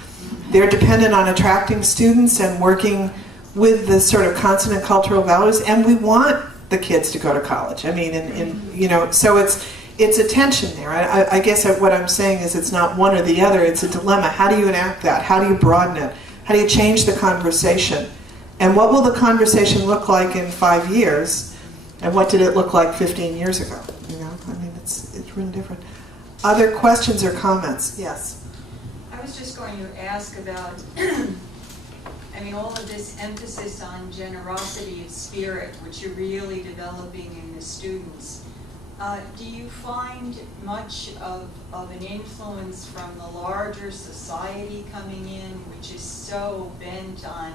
they're dependent on attracting students and working with the sort of consonant cultural values, and we want the kids to go to college. I mean, so it's a tension there. I guess what I'm saying is it's not one or the other, it's a dilemma. How do you enact that? How do you broaden it? How do you change the conversation? And what will the conversation look like in 5 years? And what did it look like 15 years ago? It's really different. Other questions or comments? Yes. I was just going to ask about, all of this emphasis on generosity of spirit, which you're really developing in the students. Do you find much of an influence from the larger society coming in, which is so bent on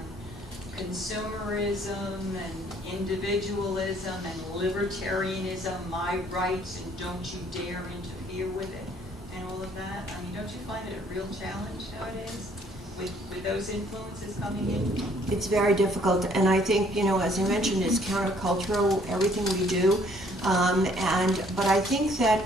consumerism and individualism and libertarianism, my rights, and don't you dare interfere with it, and all of that? I mean, don't you find it a real challenge nowadays with those influences coming in? It's very difficult, and I think, you know, as I mentioned, it's countercultural, everything we do. But I think that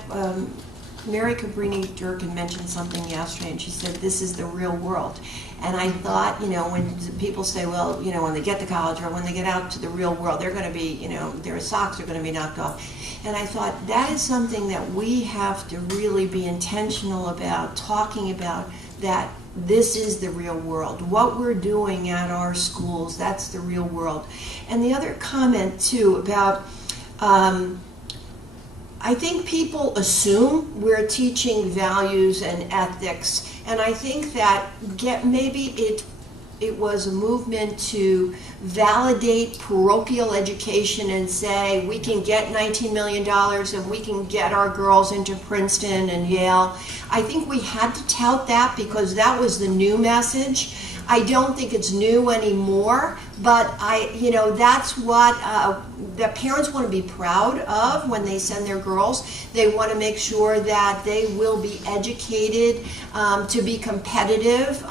Mary Cabrini Durkin mentioned something yesterday, and she said, this is the real world. And I thought, you know, when people say, well, you know, when they get to college or when they get out to the real world, they're going to be, you know, their socks are going to be knocked off. And I thought that is something that we have to really be intentional about, talking about, that this is the real world. What we're doing at our schools, that's the real world. And the other comment, too, about I think people assume we're teaching values and ethics, and I think that maybe it was a movement to validate parochial education and say we can get $19 million and we can get our girls into Princeton and Yale. I think we had to tout that because that was the new message. I don't think it's new anymore, but you know, that's what the parents want to be proud of when they send their girls. They want to make sure that they will be educated to be competitive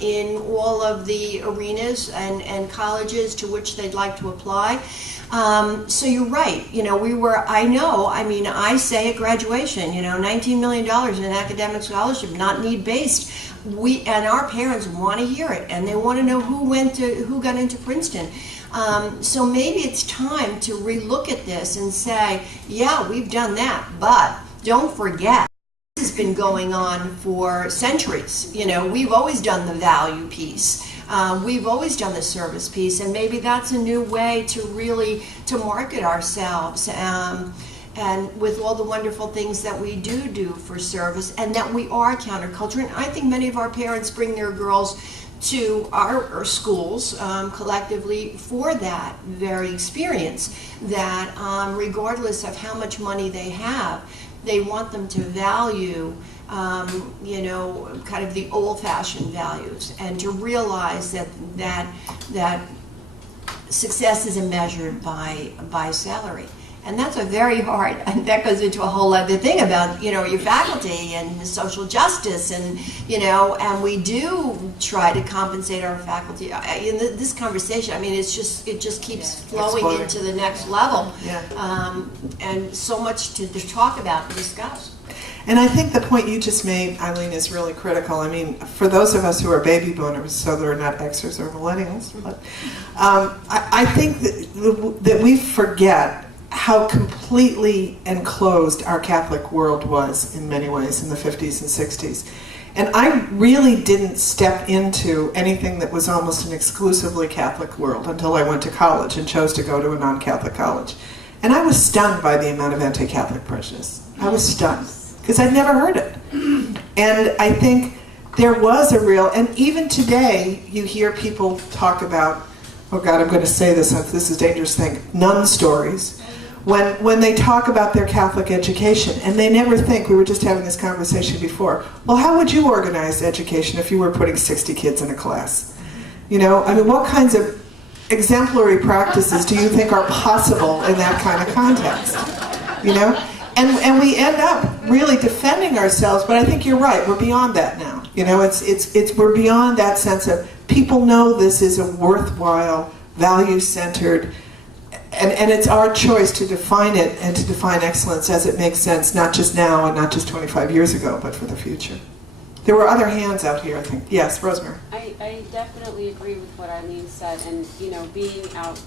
in all of the arenas and colleges to which they'd like to apply. So you're right. You know, I say at graduation, you know, $19 million in academic scholarship, not need-based. And our parents want to hear it, and they want to know who got into Princeton. So maybe it's time to relook at this and say, yeah, we've done that, but don't forget, this has been going on for centuries. You know, we've always done the value piece. We've always done the service piece, and maybe that's a new way to market ourselves. And with all the wonderful things that we do for service, and that we are counterculture. And I think many of our parents bring their girls to our schools collectively for that very experience, that regardless of how much money they have, they want them to value you know, kind of the old-fashioned values, and to realize that success isn't measured by salary. And that's a very hard, and that goes into a whole other thing about, you know, your faculty and social justice, and, you know, and we do try to compensate our faculty. In this conversation, I mean, it just keeps flowing into the next level. Yeah. And so much to talk about and discuss. And I think the point you just made, Eileen, is really critical. I mean, for those of us who are baby boomers, so they're not Xers or millennials, but I think that we forget how completely enclosed our Catholic world was in many ways in the 50s and 60s. And I really didn't step into anything that was almost an exclusively Catholic world until I went to college and chose to go to a non-Catholic college. And I was stunned by the amount of anti-Catholic prejudice. I was stunned, because I'd never heard it. And I think there was a real, and even today, you hear people talk about, oh God, I'm going to say this is a dangerous thing, nun stories. When they talk about their Catholic education, and they never think, we were just having this conversation before, well, how would you organize education if you were putting 60 kids in a class? You know, I mean, what kinds of exemplary practices do you think are possible in that kind of context? You know? And we end up really defending ourselves, but I think you're right, we're beyond that now. You know, we're beyond that sense of people know this is a worthwhile, value-centered, and it's our choice to define it and to define excellence as it makes sense, not just now and not just 25 years ago, but for the future. There were other hands out here, I think. Yes, Rosemary. I definitely agree with what Eileen said, and you know, being out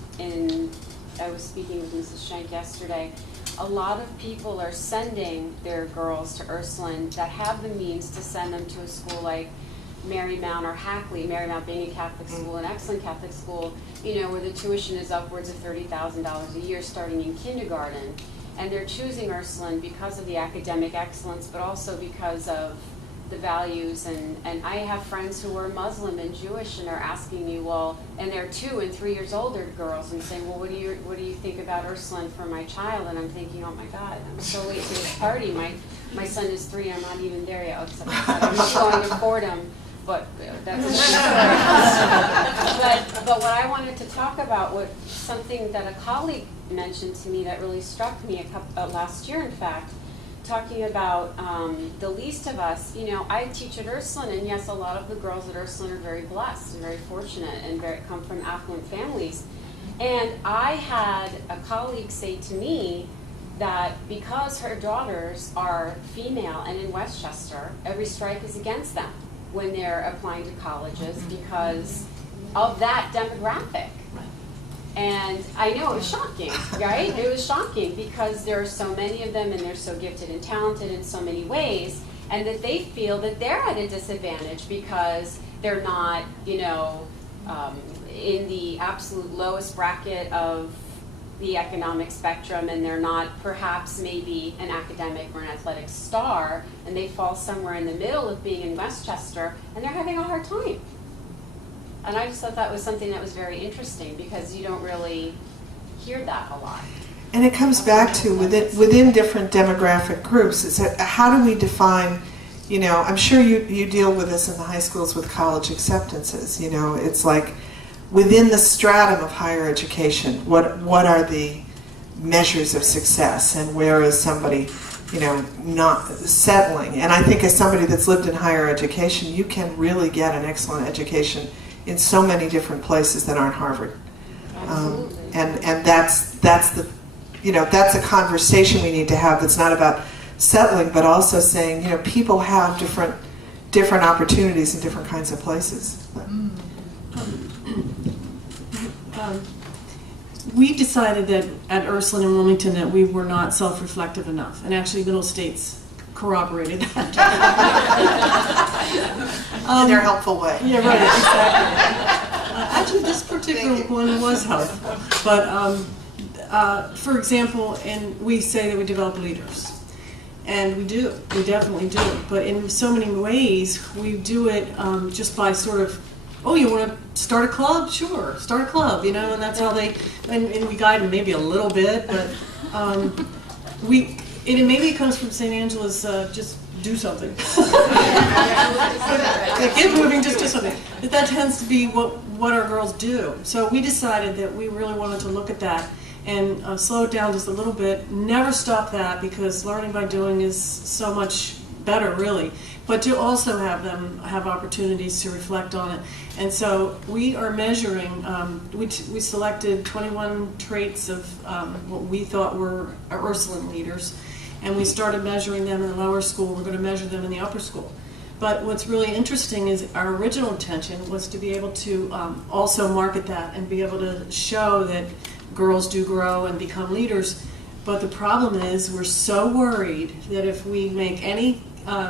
I was speaking with Mrs. Schenk yesterday, a lot of people are sending their girls to Ursuline that have the means to send them to a school like Marymount or Hackley, Marymount being a Catholic school, an excellent Catholic school, you know, where the tuition is upwards of $30,000 a year starting in kindergarten. And they're choosing Ursuline because of the academic excellence, but also because of the values, and I have friends who are Muslim and Jewish and are asking me, well, and they're 2 and 3 years older girls, and saying, well, what do you think about Ursuline for my child? And I'm thinking, oh my God, I'm so late to this party. My son is 3, I'm not even there yet, except I'm just going to Fordham, but that's a story. But what I wanted to talk about was something that a colleague mentioned to me that really struck me last year, in fact, talking about the least of us. You know, I teach at Ursuline, and yes, a lot of the girls at Ursuline are very blessed and very fortunate and come from affluent families. And I had a colleague say to me that because her daughters are female and in Westchester, every strike is against them when they're applying to colleges because of that demographic. And I know it was shocking, right? It was shocking because there are so many of them and they're so gifted and talented in so many ways, and that they feel that they're at a disadvantage because they're not, you know, in the absolute lowest bracket of the economic spectrum, and they're not perhaps maybe an academic or an athletic star, and they fall somewhere in the middle of being in Westchester, and they're having a hard time. And I just thought that was something that was very interesting because you don't really hear that a lot. And it comes back to within different demographic groups, is how do we define, you know, I'm sure you deal with this in the high schools with college acceptances, you know, it's like within the stratum of higher education, what are the measures of success, and where is somebody, you know, not settling? And I think as somebody that's lived in higher education, you can really get an excellent education in so many different places that aren't Harvard. And that's the, you know, that's a conversation we need to have that's not about settling, but also saying, you know, people have different opportunities in different kinds of places. We decided that at Ursuline and Wilmington that we were not self-reflective enough, and actually Middle States corroborated that. In their helpful way. Yeah, right, exactly. Actually, this particular one was helpful. But for example, and we say that we develop leaders. And we do. We definitely do. But in so many ways, we do it just by sort of, oh, you want to start a club? Sure, start a club, you know, and that's how they, and we guide them maybe a little bit, but maybe it comes from St. Angela's, just do something. Get moving, just do something. But that tends to be what our girls do. So we decided that we really wanted to look at that and slow it down just a little bit. Never stop that, because learning by doing is so much better, really. But to also have them have opportunities to reflect on it. And so we are measuring, we selected 21 traits of what we thought were our Ursuline leaders. And we started measuring them in the lower school. We're going to measure them in the upper school. But what's really interesting is our original intention was to be able to also market that and be able to show that girls do grow and become leaders. But the problem is we're so worried that if we make any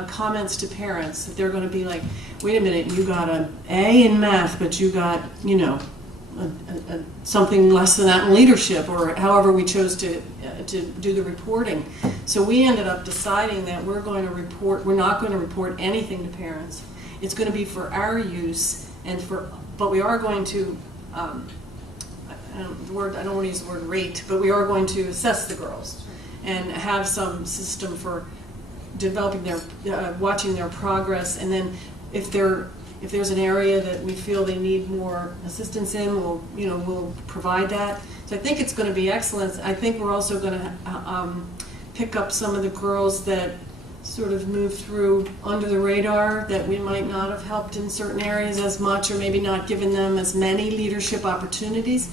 comments to parents, that they're going to be like, wait a minute, you got an A in math, but you got, you know, something less than that in leadership, or however we chose to do the reporting. So we ended up deciding that we're not going to report anything to parents. It's going to be for our use, but we are going to, I don't want to use the word rate, but we are going to assess the girls and have some system for developing watching their progress, and then if there's an area that we feel they need more assistance in, we'll provide that. So I think it's going to be excellent. I think we're also going to pick up some of the girls that sort of move through under the radar, that we might not have helped in certain areas as much, or maybe not given them as many leadership opportunities.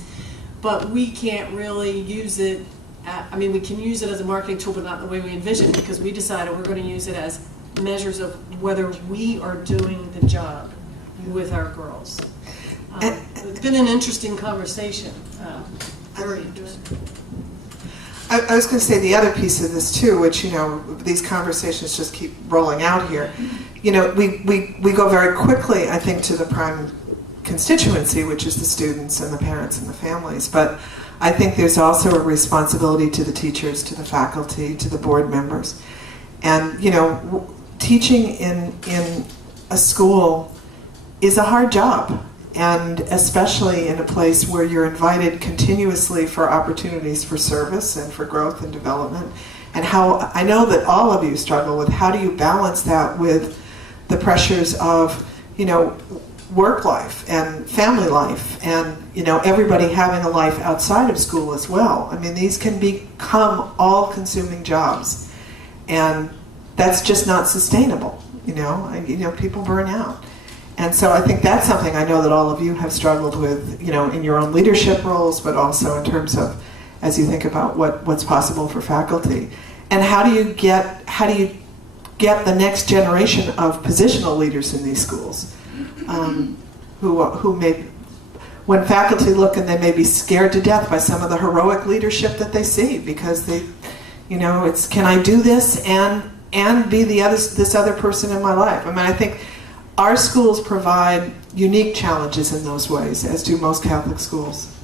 But we can't really use it. We can use it as a marketing tool, but not the way we envisioned, because we decided we're going to use it as measures of whether we are doing the job with our girls. It's been an interesting conversation. Very interesting. I was going to say the other piece of this too, which, you know, these conversations just keep rolling out here. You know, we go very quickly, I think, to the prime constituency, which is the students and the parents and the families. But I think there's also a responsibility to the teachers, to the faculty, to the board members. And, you know, teaching in a school is a hard job, and especially in a place where you're invited continuously for opportunities for service and for growth and development. And how I know that all of you struggle with how do you balance that with the pressures of, you know, work life and family life and, you know, everybody having a life outside of school as well. I mean, these can become all-consuming jobs, and that's just not sustainable. You know, people burn out. And so I think that's something I know that all of you have struggled with, you know, in your own leadership roles, but also in terms of as you think about what's possible for faculty. And how do you get the next generation of positional leaders in these schools, who may, when faculty look and they may be scared to death by some of the heroic leadership that they see, because they, you know, it's, can I do this and be this other person in my life? I mean, I think our schools provide unique challenges in those ways, as do most Catholic schools.